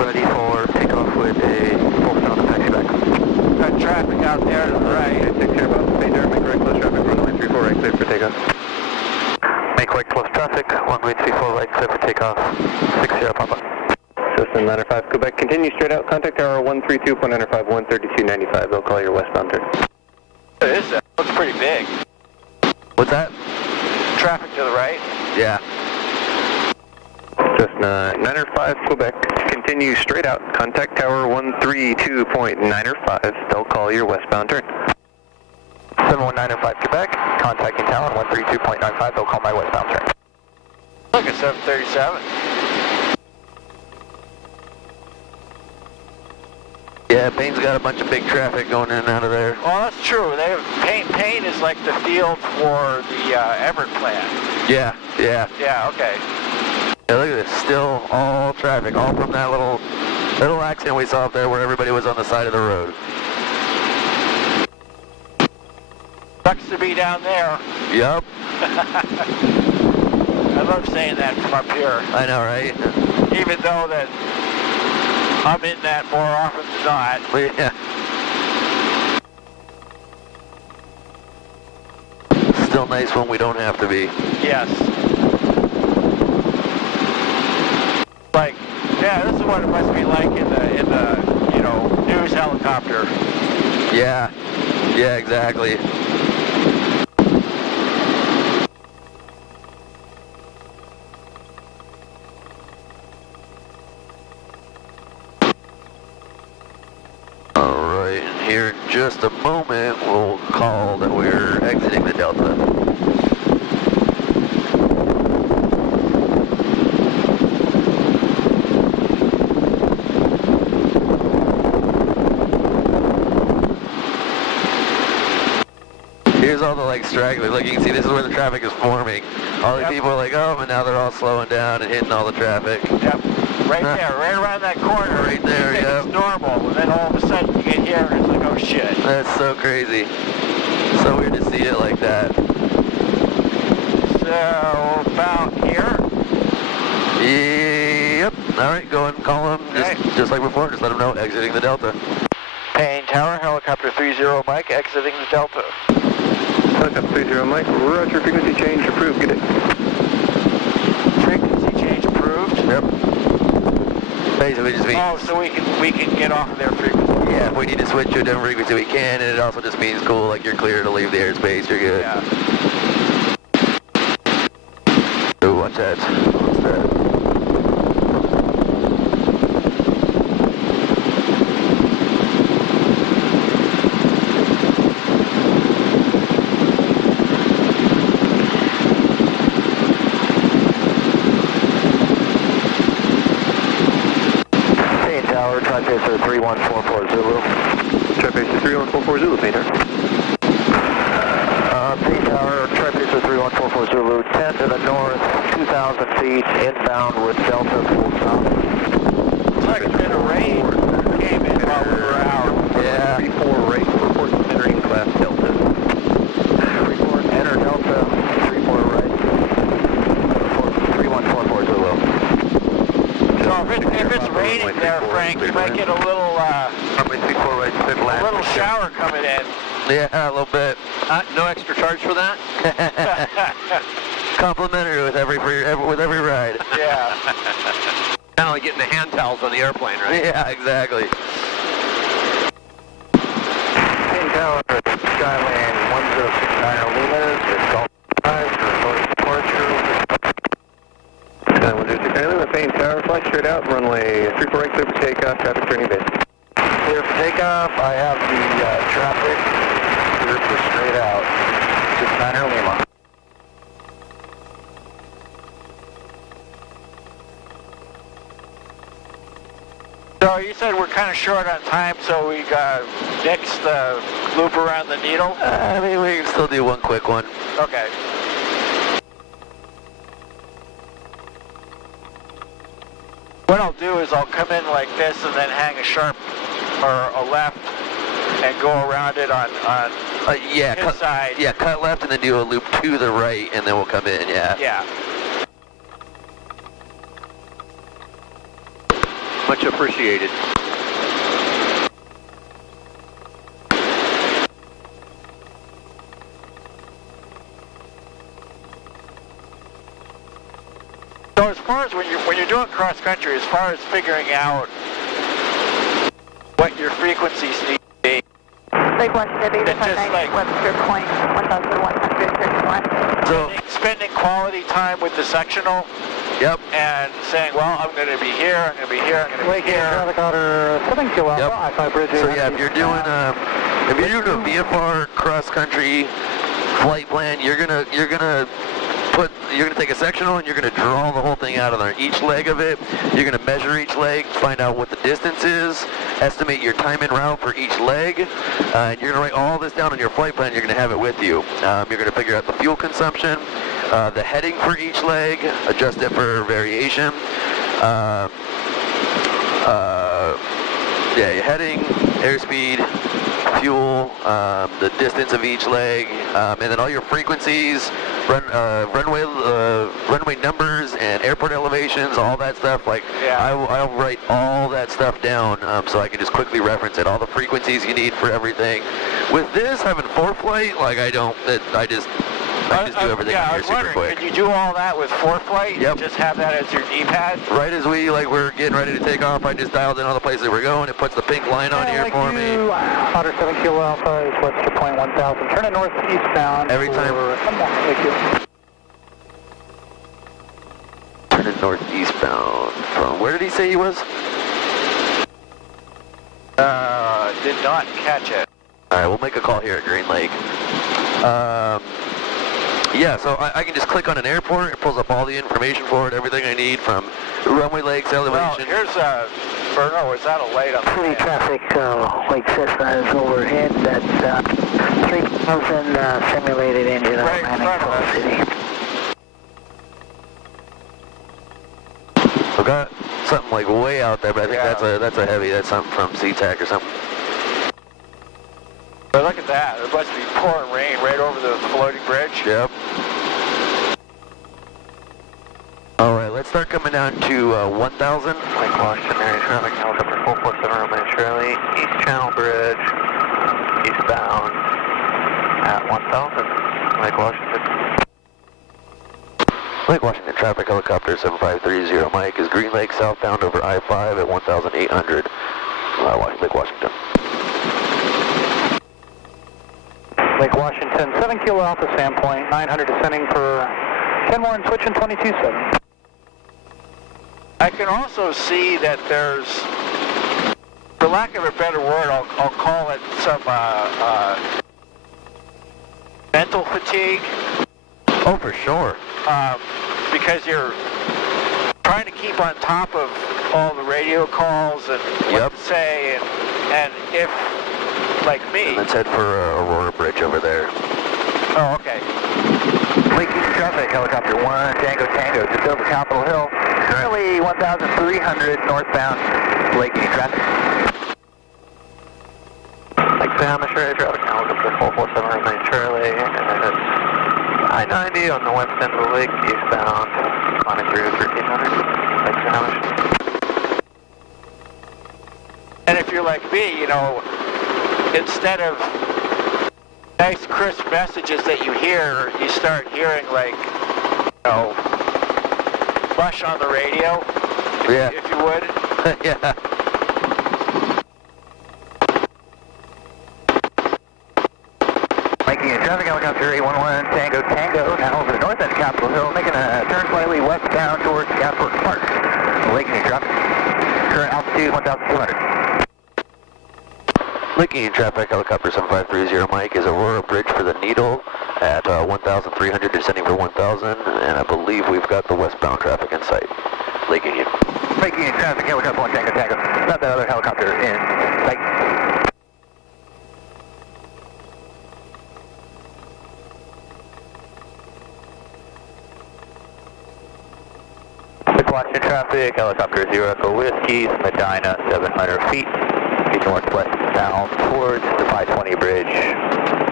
ready for takeoff with a full sound of taxi back. Got traffic out there to the right. 60 Papa, Payne Tower, make right close traffic, runway 34 right, clear for takeoff. Make right close traffic, runway 34 right, clear for takeoff, 60 Papa. Cessna 905 Quebec, continue straight out, contact tower 132.95, 132.95, they'll call your westbound turn. What is that? Looks pretty big. What's that? Traffic to the right? Yeah. Cessna 905 Quebec, continue straight out, contact tower 132.95, they'll call your westbound turn. 71905 Quebec, contacting tower 132.95, they'll call my westbound turn. Look at 737. Yeah, Payne's got a bunch of big traffic going in and out of there. Well, that's true. Payne is like the field for the Everett plant. Yeah, yeah. Yeah, okay. Yeah, look at this. Still all traffic, all from that little That little accident we saw up there where everybody was on the side of the road. Sucks to be down there. Yup. I love saying that from up here. I know, right? Even though that I'm in that more often than not. Yeah. Still nice when we don't have to be. Yes. Like, yeah, this is what it must be like in the you know, news helicopter. Yeah. Yeah, exactly. Alright, here in just a moment we'll call that we're exiting the Delta. Here's all the like stragglers. Like you can see, this is where the traffic is forming. All the people are like, oh, and now they're all slowing down and hitting all the traffic. Yep. Right there, right around that corner. Right there, yeah. It's normal, and then all of a sudden you get here and it's like, oh shit. That's so crazy. So weird to see it like that. So, about here? Yep. Alright, go ahead and call them. Just like before, just let them know, exiting the Delta. Payne Tower, helicopter 30 Mike, exiting the Delta. Helicopter 30 Mike, roger, frequency change approved, get it. Frequency change approved? Yep. Basically just means... Oh, so we can get off of their frequency. Yeah, if we need to switch to a different frequency, we can, and it also just means cool, like you're clear to leave the airspace, you're good. Yeah. Ooh, watch that. What's that? Pacer 3144 Zulu. Pacer 3144 Zulu, Painter. Payne Tower, Pacer 3144 Zulu, 10 to the north, 2,000 feet, inbound with Delta full stop. Looks like a bit of rain came in while we were out. Yeah. 3-4 right, report entering class Delta. Report, enter Delta, 3-4 right, 3144 Zulu. So if it's raining there, Frank, you might get a little shower coming in. Yeah, a little bit. No extra charge for that? Complimentary with every ride. Yeah. Kind of like getting the hand towels on the airplane, right? Yeah, exactly. Payne Tower, Skyline 1069 Lunas, it's Golf 5 for departure. Skyline 1069 Luna, Payne Tower, fly straight out, runway 34 right, clear for takeoff, traffic turning base. Clear for takeoff, I have the traffic, clear for straight out, 69er Lima. So you said we're kind of short on time, so we nixed the loop around the needle? I mean, we can still do one quick one. Okay. What I'll do is I'll come in like this and then hang a sharp or a left and go around it on yeah, his side. Yeah, cut left and then do a loop to the right and then we'll come in, yeah. Yeah. Much appreciated. So as far as when you're doing cross country, as far as figuring out what your frequencies need to be. Lake West City, It's just like Webster Point, 1,131. So spending quality time with the sectional. Yep. And saying, well, I'm going to be here, I'm going to be here, I'm going to be here. Traffic order 7 kilo Yep. I-5 bridge. So yeah, if you're doing a VFR cross country flight plan, you're gonna take a sectional and you're gonna draw the whole thing out on there. Each leg of it, you're gonna measure each leg, find out what the distance is, estimate your time en route for each leg, and you're gonna write all this down on your flight plan. You're gonna have it with you. You're gonna figure out the fuel consumption, the heading for each leg, adjust it for variation. yeah, your heading, airspeed, fuel, the distance of each leg, and then all your frequencies, runway numbers and airport elevations, all that stuff. Like, I'll write all that stuff down so I can just quickly reference it. All the frequencies you need for everything. With this, having ForeFlight, like I just do everything here super quick. Can you do all that with ForeFlight? Yep. Just have that as your D-pad? Right as we're getting ready to take off, I just dialed in all the places we're going. It puts the pink line on here for me. Otter 7 Kilo Alpha is west to point 1000. Turn it northeastbound. Every time. Thank you. Turn it northeastbound. From where did he say he was? Did not catch it. All right, we'll make a call here at Green Lake. Yeah, so I can just click on an airport. It pulls up all the information for it, everything I need from runway legs, elevation. Well, here's Bruno, is that a light on the City traffic, Lake Cessna is overhead. That's 3,000 simulated engine right landing for the city. I've got something like way out there, but I think that's a heavy. That's something from SeaTac or something. But look at that. It must be pouring rain right over the floating bridge. Yep. All right, let's start coming down to 1,000. Lake Washington area traffic, helicopter 447 Romeo Shirley, East Channel Bridge, eastbound at 1,000, Lake Washington. Lake Washington traffic, helicopter 7530 Mike is Green Lake southbound over I-5 at 1,800, Lake Washington. Lake Washington, 7 Kilo Alpha Sandpoint, 900 descending for 10 more and switching 22.7. I can also see that there's, for lack of a better word, I'll call it some mental fatigue. Oh, for sure. Because you're trying to keep on top of all the radio calls and what to say, and if, like me. And let's head for Aurora Bridge over there. Oh, okay. Lake East traffic, helicopter 1, Tango Tango, just over Capitol Hill. Currently 1,300 northbound, Lake East traffic. Lake Samish area traffic, helicopter 447 remain Shirley, and it's I-90 on the west end of the lake, eastbound, climbing through 1,300, Lake Samish. And if you're like me, you know, instead of nice crisp messages that you hear, you start hearing like, you know, Rush on the radio, if you would. Yeah. Making a traffic helicopter 811 Tango Tango, now over the north end of Capitol Hill, making a turn slightly westbound towards Gaswork Park. Making a traffic. Current altitude 1,200. Linking traffic, helicopter 7530 Mike is Aurora Bridge for the Needle at 1,300, descending for 1,000, and I believe we've got the westbound traffic in sight. Lake Union. Making traffic, helicopter 1 Tango Tango. Not that other helicopter in sight. Lake Washington traffic, helicopter 0 Echo Whiskey, Medina 700 feet. Northwest bound towards the 520 bridge,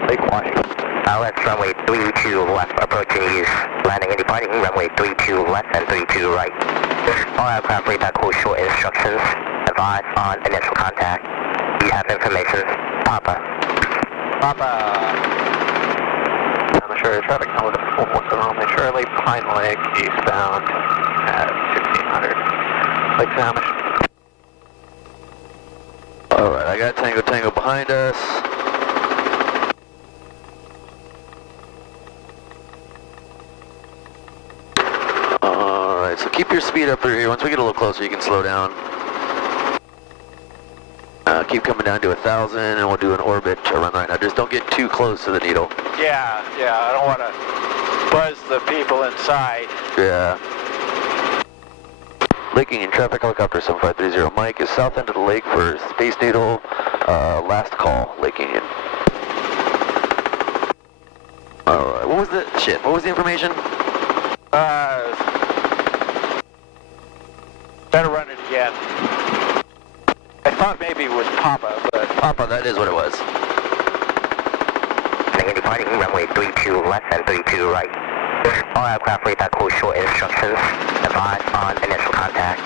Lake Washington. That's runway 32 left, approaching east. Landing and departing, runway 32 left and 32 right. All aircraft radar code short instructions. Advise on initial contact. You have information. Papa. Samish area traffic, helicopter 447 Romeo Shirley, Pine Lake, eastbound at 1,500, Lake Samish. Alright, I got Tango Tango behind us. Alright, so keep your speed up through here. Once we get a little closer, you can slow down. Keep coming down to 1,000, and we'll do an orbit around right now. Just don't get too close to the needle. Yeah, I don't want to buzz the people inside. Yeah. Lake Union traffic, helicopter 7530 Mike is south end of the lake for Space Needle, last call, Lake Union. Alright, what was the information? Better run it again. thought maybe it was Papa, but... Papa, that is what it was. Any departing runway 32 left and 32 right. All aircraft radar code short instructions. Advise on initial contact.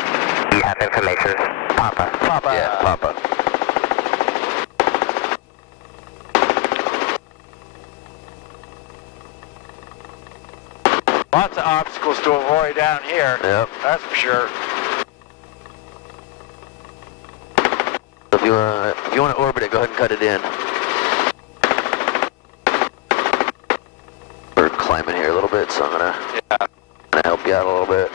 You have information. Papa. Papa. Yeah, Papa. Lots of obstacles to avoid down here. Yep. That's for sure. If you want to orbit it, go ahead and cut it in. We're climbing here a little bit, so I'm gonna help you out a little bit.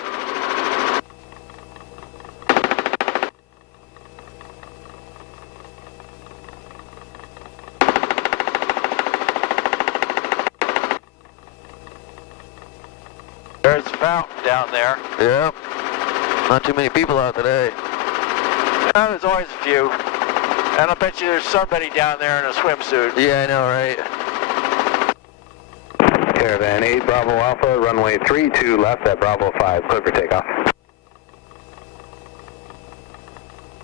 There's a fountain down there. Yep. Not too many people out today. Yeah, there's always a few. And I'll bet you there's somebody down there in a swimsuit. Yeah, I know, right? Caravan 8 Bravo Alpha, runway 32 left at Bravo 5, clear for takeoff.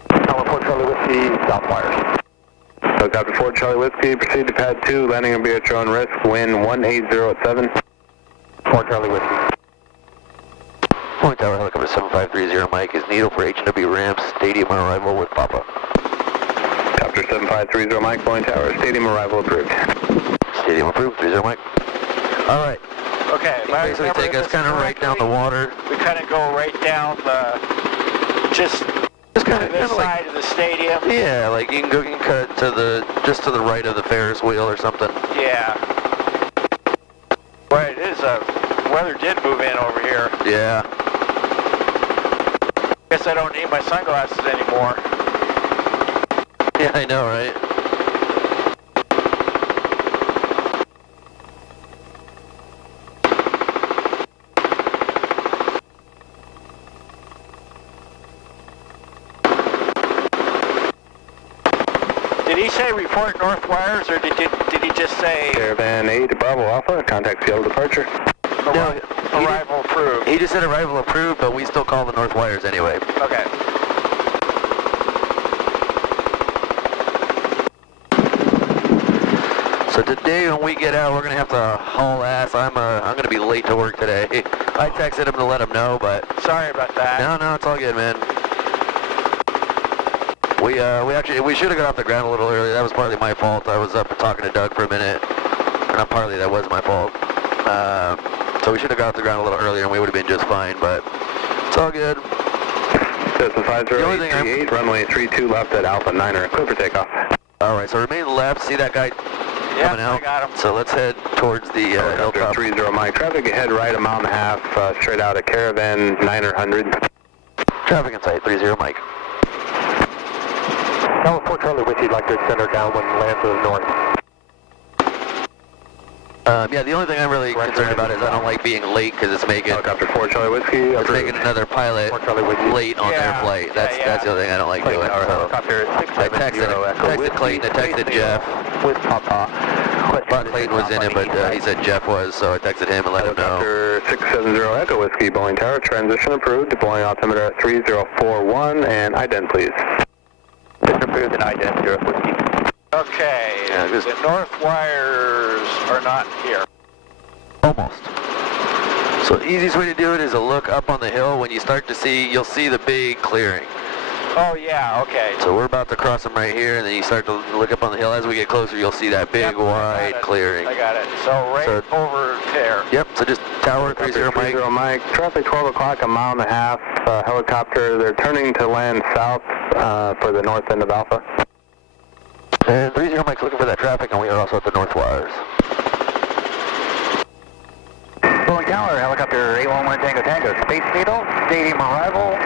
Tower 4 Charlie Whiskey, south wires. Helicopter 4 Charlie Whiskey, proceed to pad 2, landing will be at your own risk, wind 180 at 7. 4 Charlie Whiskey. Point Tower Helicopter 7530 Mike is needle for H&W ramp, stadium arrival with Papa. Helicopter 7530 Mike, Point Tower, stadium arrival approved. Stadium approved, 30 Mike. All right. Okay. You basically take us kind of right down the water. We kind of go right down the, just kind of this side of the stadium. Yeah, like you can cut to the, just to the right of the Ferris wheel or something. Yeah. Well, it is weather did move in over here. Yeah. Guess I don't need my sunglasses anymore. Yeah, I know, right? Did he say report north wires, or did he just say... Caravan 8 Bravo Alpha, contact Seattle departure. No, arrival approved. He just said arrival approved, but we still call the north wires anyway. Okay. So today when we get out, we're gonna have to haul ass. I'm gonna be late to work today. I texted him to let him know, but sorry about that. No, it's all good, man. We should have got off the ground a little earlier. That was partly my fault. I was up talking to Doug for a minute. Or not partly, that was my fault. So we should have got off the ground a little earlier and we would have been just fine, but it's all good. Cessna 50838, runway 32 left at Alpha 9er, clear for takeoff. Alright, so remain left. See that guy coming out? I got him. So let's head towards the hilltop. 30 Mike, traffic ahead right a mile and a half, straight out of Caravan 900. Traffic in sight, 30 Mike. Tower 4 Charlie Whiskey, you'd like to extend our downwind and land to the north. Yeah, the only thing I'm really concerned about is I don't like being late because it's making Helicopter 4 Charlie Whiskey, it's making another pilot late on their flight. That's the only thing I don't like doing. So I texted Clayton, I texted Jeff. With Papa. Thought Clayton was in it, but he said Jeff was, so I texted him and let him know. Helicopter 670 Echo Whiskey, Boeing Tower, transition approved, deploying altimeter at 3041, and ident please. Mission approved and ident, Europe Whiskey. Okay, the north wires are not here. Almost. So the easiest way to do it is to look up on the hill. When you start to see, you'll see the big clearing. Oh yeah, okay. So we're about to cross them right here, and then you start to look up on the hill. As we get closer, you'll see that big, wide clearing. I got it. So over there. Yep, so just Tower 30 Mike. 30 Mike, traffic 12 o'clock, a mile and a half, helicopter. They're turning to land south for the north end of Alpha. And 30 Mike's looking for that traffic, and we are also at the north wires. Boeing Tower, helicopter 811 Tango Tango, Space Needle, stadium arrival.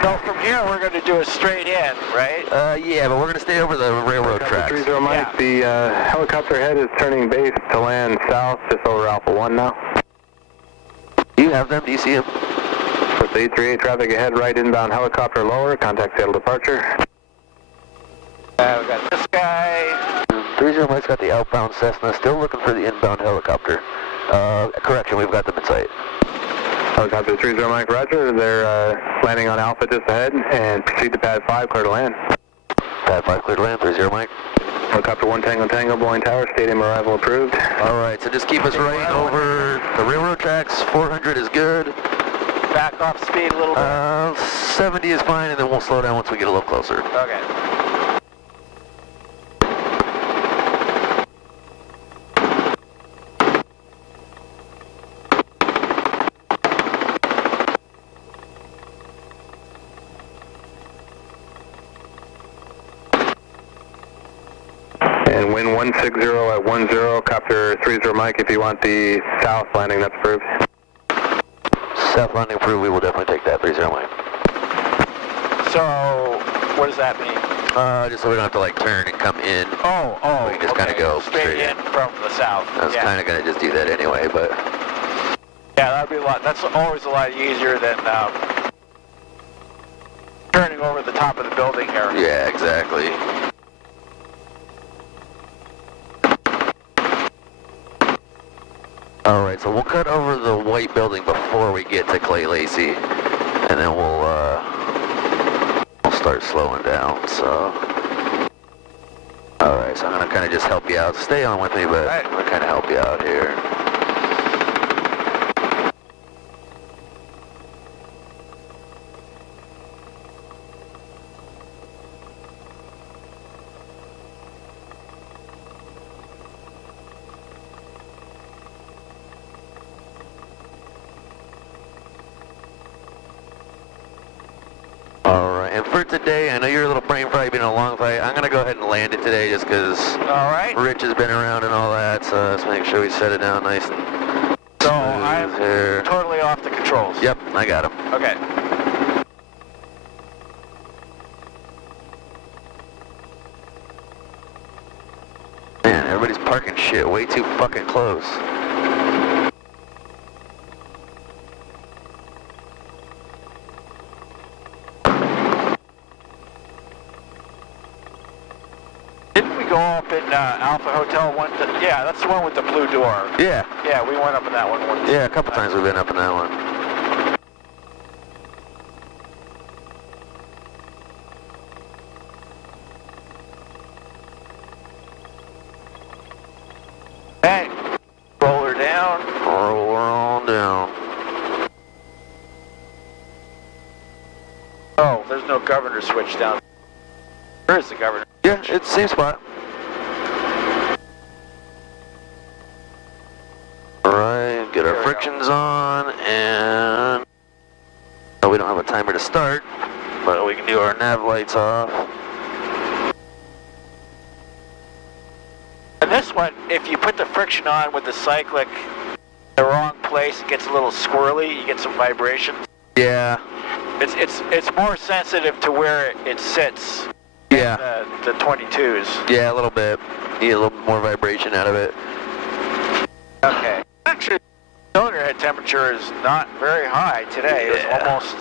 So from here we're going to do a straight in, right? Yeah, but we're going to stay over the railroad tracks. 30 Mike, the helicopter head is turning base to land south, just over Alpha 1 now. Do you have them? Do you see them? For the 838 traffic ahead, right inbound helicopter lower, contact Seattle departure. We got this guy. 30 Mike's got the outbound Cessna, still looking for the inbound helicopter. Correction, we've got them in sight. Helicopter 30 Mike, roger. They're landing on Alpha just ahead, and proceed to pad 5, clear to land. Pad 5 cleared land, 30 Mike. Helicopter 1 Tango Tango, Blowing Tower, stadium arrival approved. Alright, so just keep us right over the railroad tracks. 400 is good. Back off speed a little bit. 70 is fine, and then we'll slow down once we get a little closer. Okay. And wind 160 at 10, copter 30 Mike, if you want the south landing, that's approved. South landing approved, we will definitely take that, 30 Mike. So, what does that mean? Just so we don't have to like turn and come in. Oh, we can just kind of go straight in from the south. I was kind of going to just do that anyway, but... Yeah, that'd be a lot, that's always a lot easier than turning over the top of the building here. Yeah, exactly. Alright, so we'll cut over the white building before we get to Clay Lacey, and then we'll start slowing down, so... Alright, so I'm going to kind of just help you out. Stay on with me, but I'm going to kind of help you out here. Alright, and for today, I know you're a little brain fried being a long flight. I'm going to go ahead and land it today just because Rich has been around and all that, so let's make sure we set it down nice and so I'm here. Totally off the controls. Yep, I got him. Okay. Man, everybody's parking shit way too fucking close. Go up in Alpha Hotel 1, yeah, that's the one with the blue door. Yeah. Yeah, we went up in that one once. Yeah, a couple times we've been up in that one. Hey, roll her down. Roll her on down. Oh, there's no governor switch down. Where is the governor? Yeah, it's the same spot. Alright, get our frictions on, and we don't have a timer to start, but we can do our nav lights off. And this one, if you put the friction on with the cyclic in the wrong place, it gets a little squirrely, you get some vibrations. Yeah. It's more sensitive to where it sits. Yeah. The 22s. Yeah, a little bit. Need a little more vibration out of it. Okay. Actually, the cylinder head temperature is not very high today. It's almost,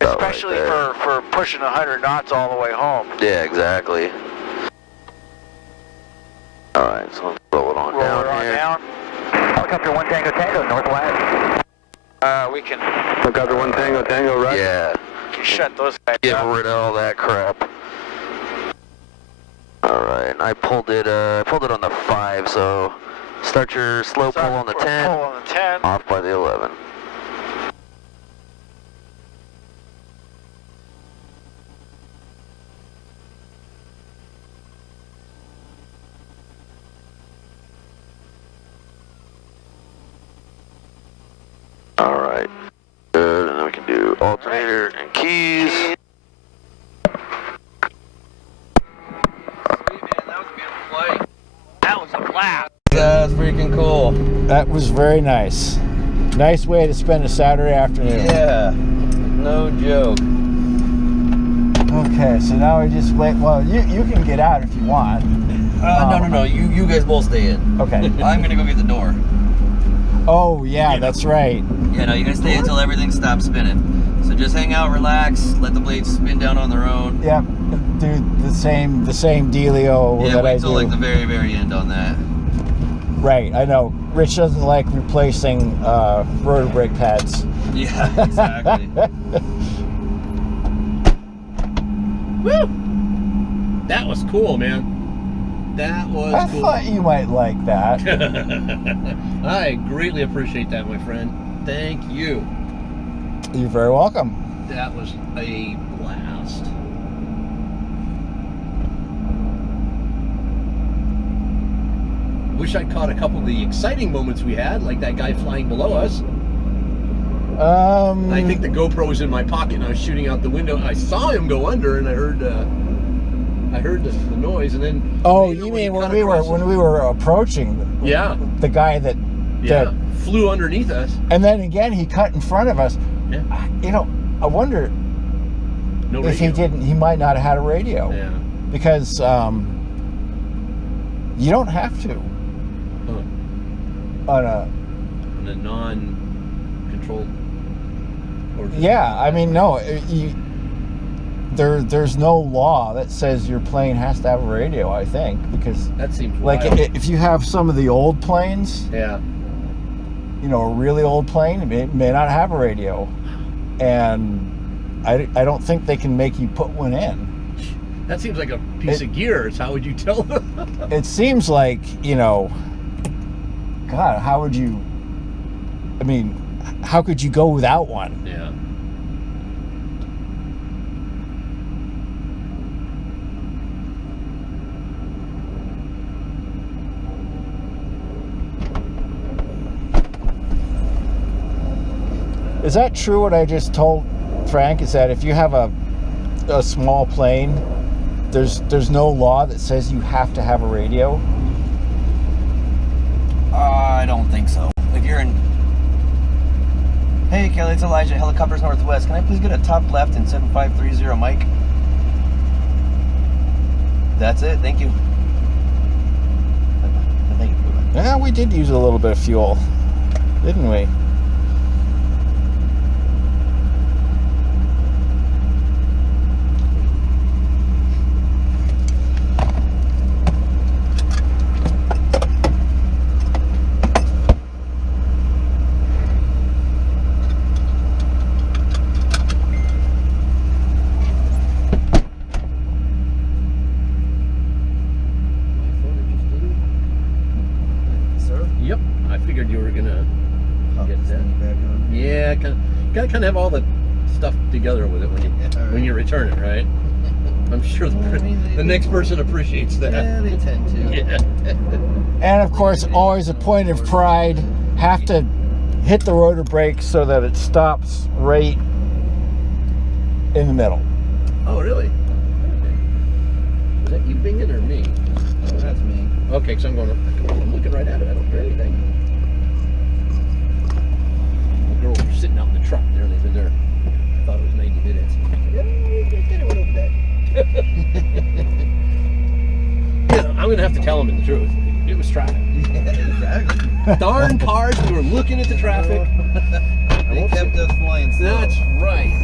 especially for pushing 100 knots all the way home. Yeah, exactly. Alright, so let's roll it on down here. Helicopter 1 Tango Tango, northwest. We can... Helicopter 1 Tango Tango, right? Yeah. Can shut those guys Get up. rid of all that crap. Alright, and I pulled it on the 5, so start your slow pull on the 10. Pull on the 10. Off by the 11. Alright. Good, and then we can do alternator and keys. That was a blast. That's freaking cool. That was very nice. Nice way to spend a Saturday afternoon. Yeah, no joke. Okay, so now we just wait. Well, you can get out if you want. No. You guys both stay in. Okay. I'm gonna go get the door. Oh yeah, that's right. Yeah, no, you gotta stay until everything stops spinning. So just hang out, relax, let the blades spin down on their own. Yep. Do the same dealio Yeah, that I wait till do. like the very, very end on that. Right, I know. Rich doesn't like replacing rotor brake pads. Yeah, exactly. Woo! That was cool, man. That was I cool. thought you might like that. I greatly appreciate that, my friend. Thank you. You're very welcome. That was a blast. Wish I'd caught a couple of the exciting moments we had, like that guy flying below us. I think the GoPro was in my pocket and I was shooting out the window. I saw him go under and I heard the noise, and then you mean when we were approaching the guy that flew underneath us, and then again he cut in front of us. I wonder if he might not have had a radio, because you don't have to on a non-controlled. I mean, no, there's no law that says your plane has to have a radio, I think, because that seems like wild. if you have some of the old planes, a really old plane, it may not have a radio, and I don't think they can make you put one in. That seems like a piece of gear. How would you tell them? It seems like, God, how would you, I mean, how could you go without one? Yeah. Is that true what I just told Frank? Is that if you have a small plane, there's no law that says you have to have a radio? I don't think so. If you're in... Hey Kelly, it's Elijah, Helicopters Northwest. Can I please get a top left and 7530 Mike? That's it, thank you. Yeah, we did use a little bit of fuel, didn't we? Kind of have all the stuff together with it when you return it, right? I'm sure the next person appreciates that. Yeah, they tend to. Yeah. And of course, always a point of pride, have to hit the rotor brake so that it stops right in the middle. Oh, really? Okay. Was that you binging or me? Oh, that's me. Okay, because I'm looking right at it. I don't hear anything. Girls were sitting out in the truck there. They've been there. I thought it was 90 minutes. Yeah, it went over that. I'm gonna have to tell them the truth. It was traffic. Exactly. Darn cars. We were looking at the traffic. They kept us flying slow. That's right.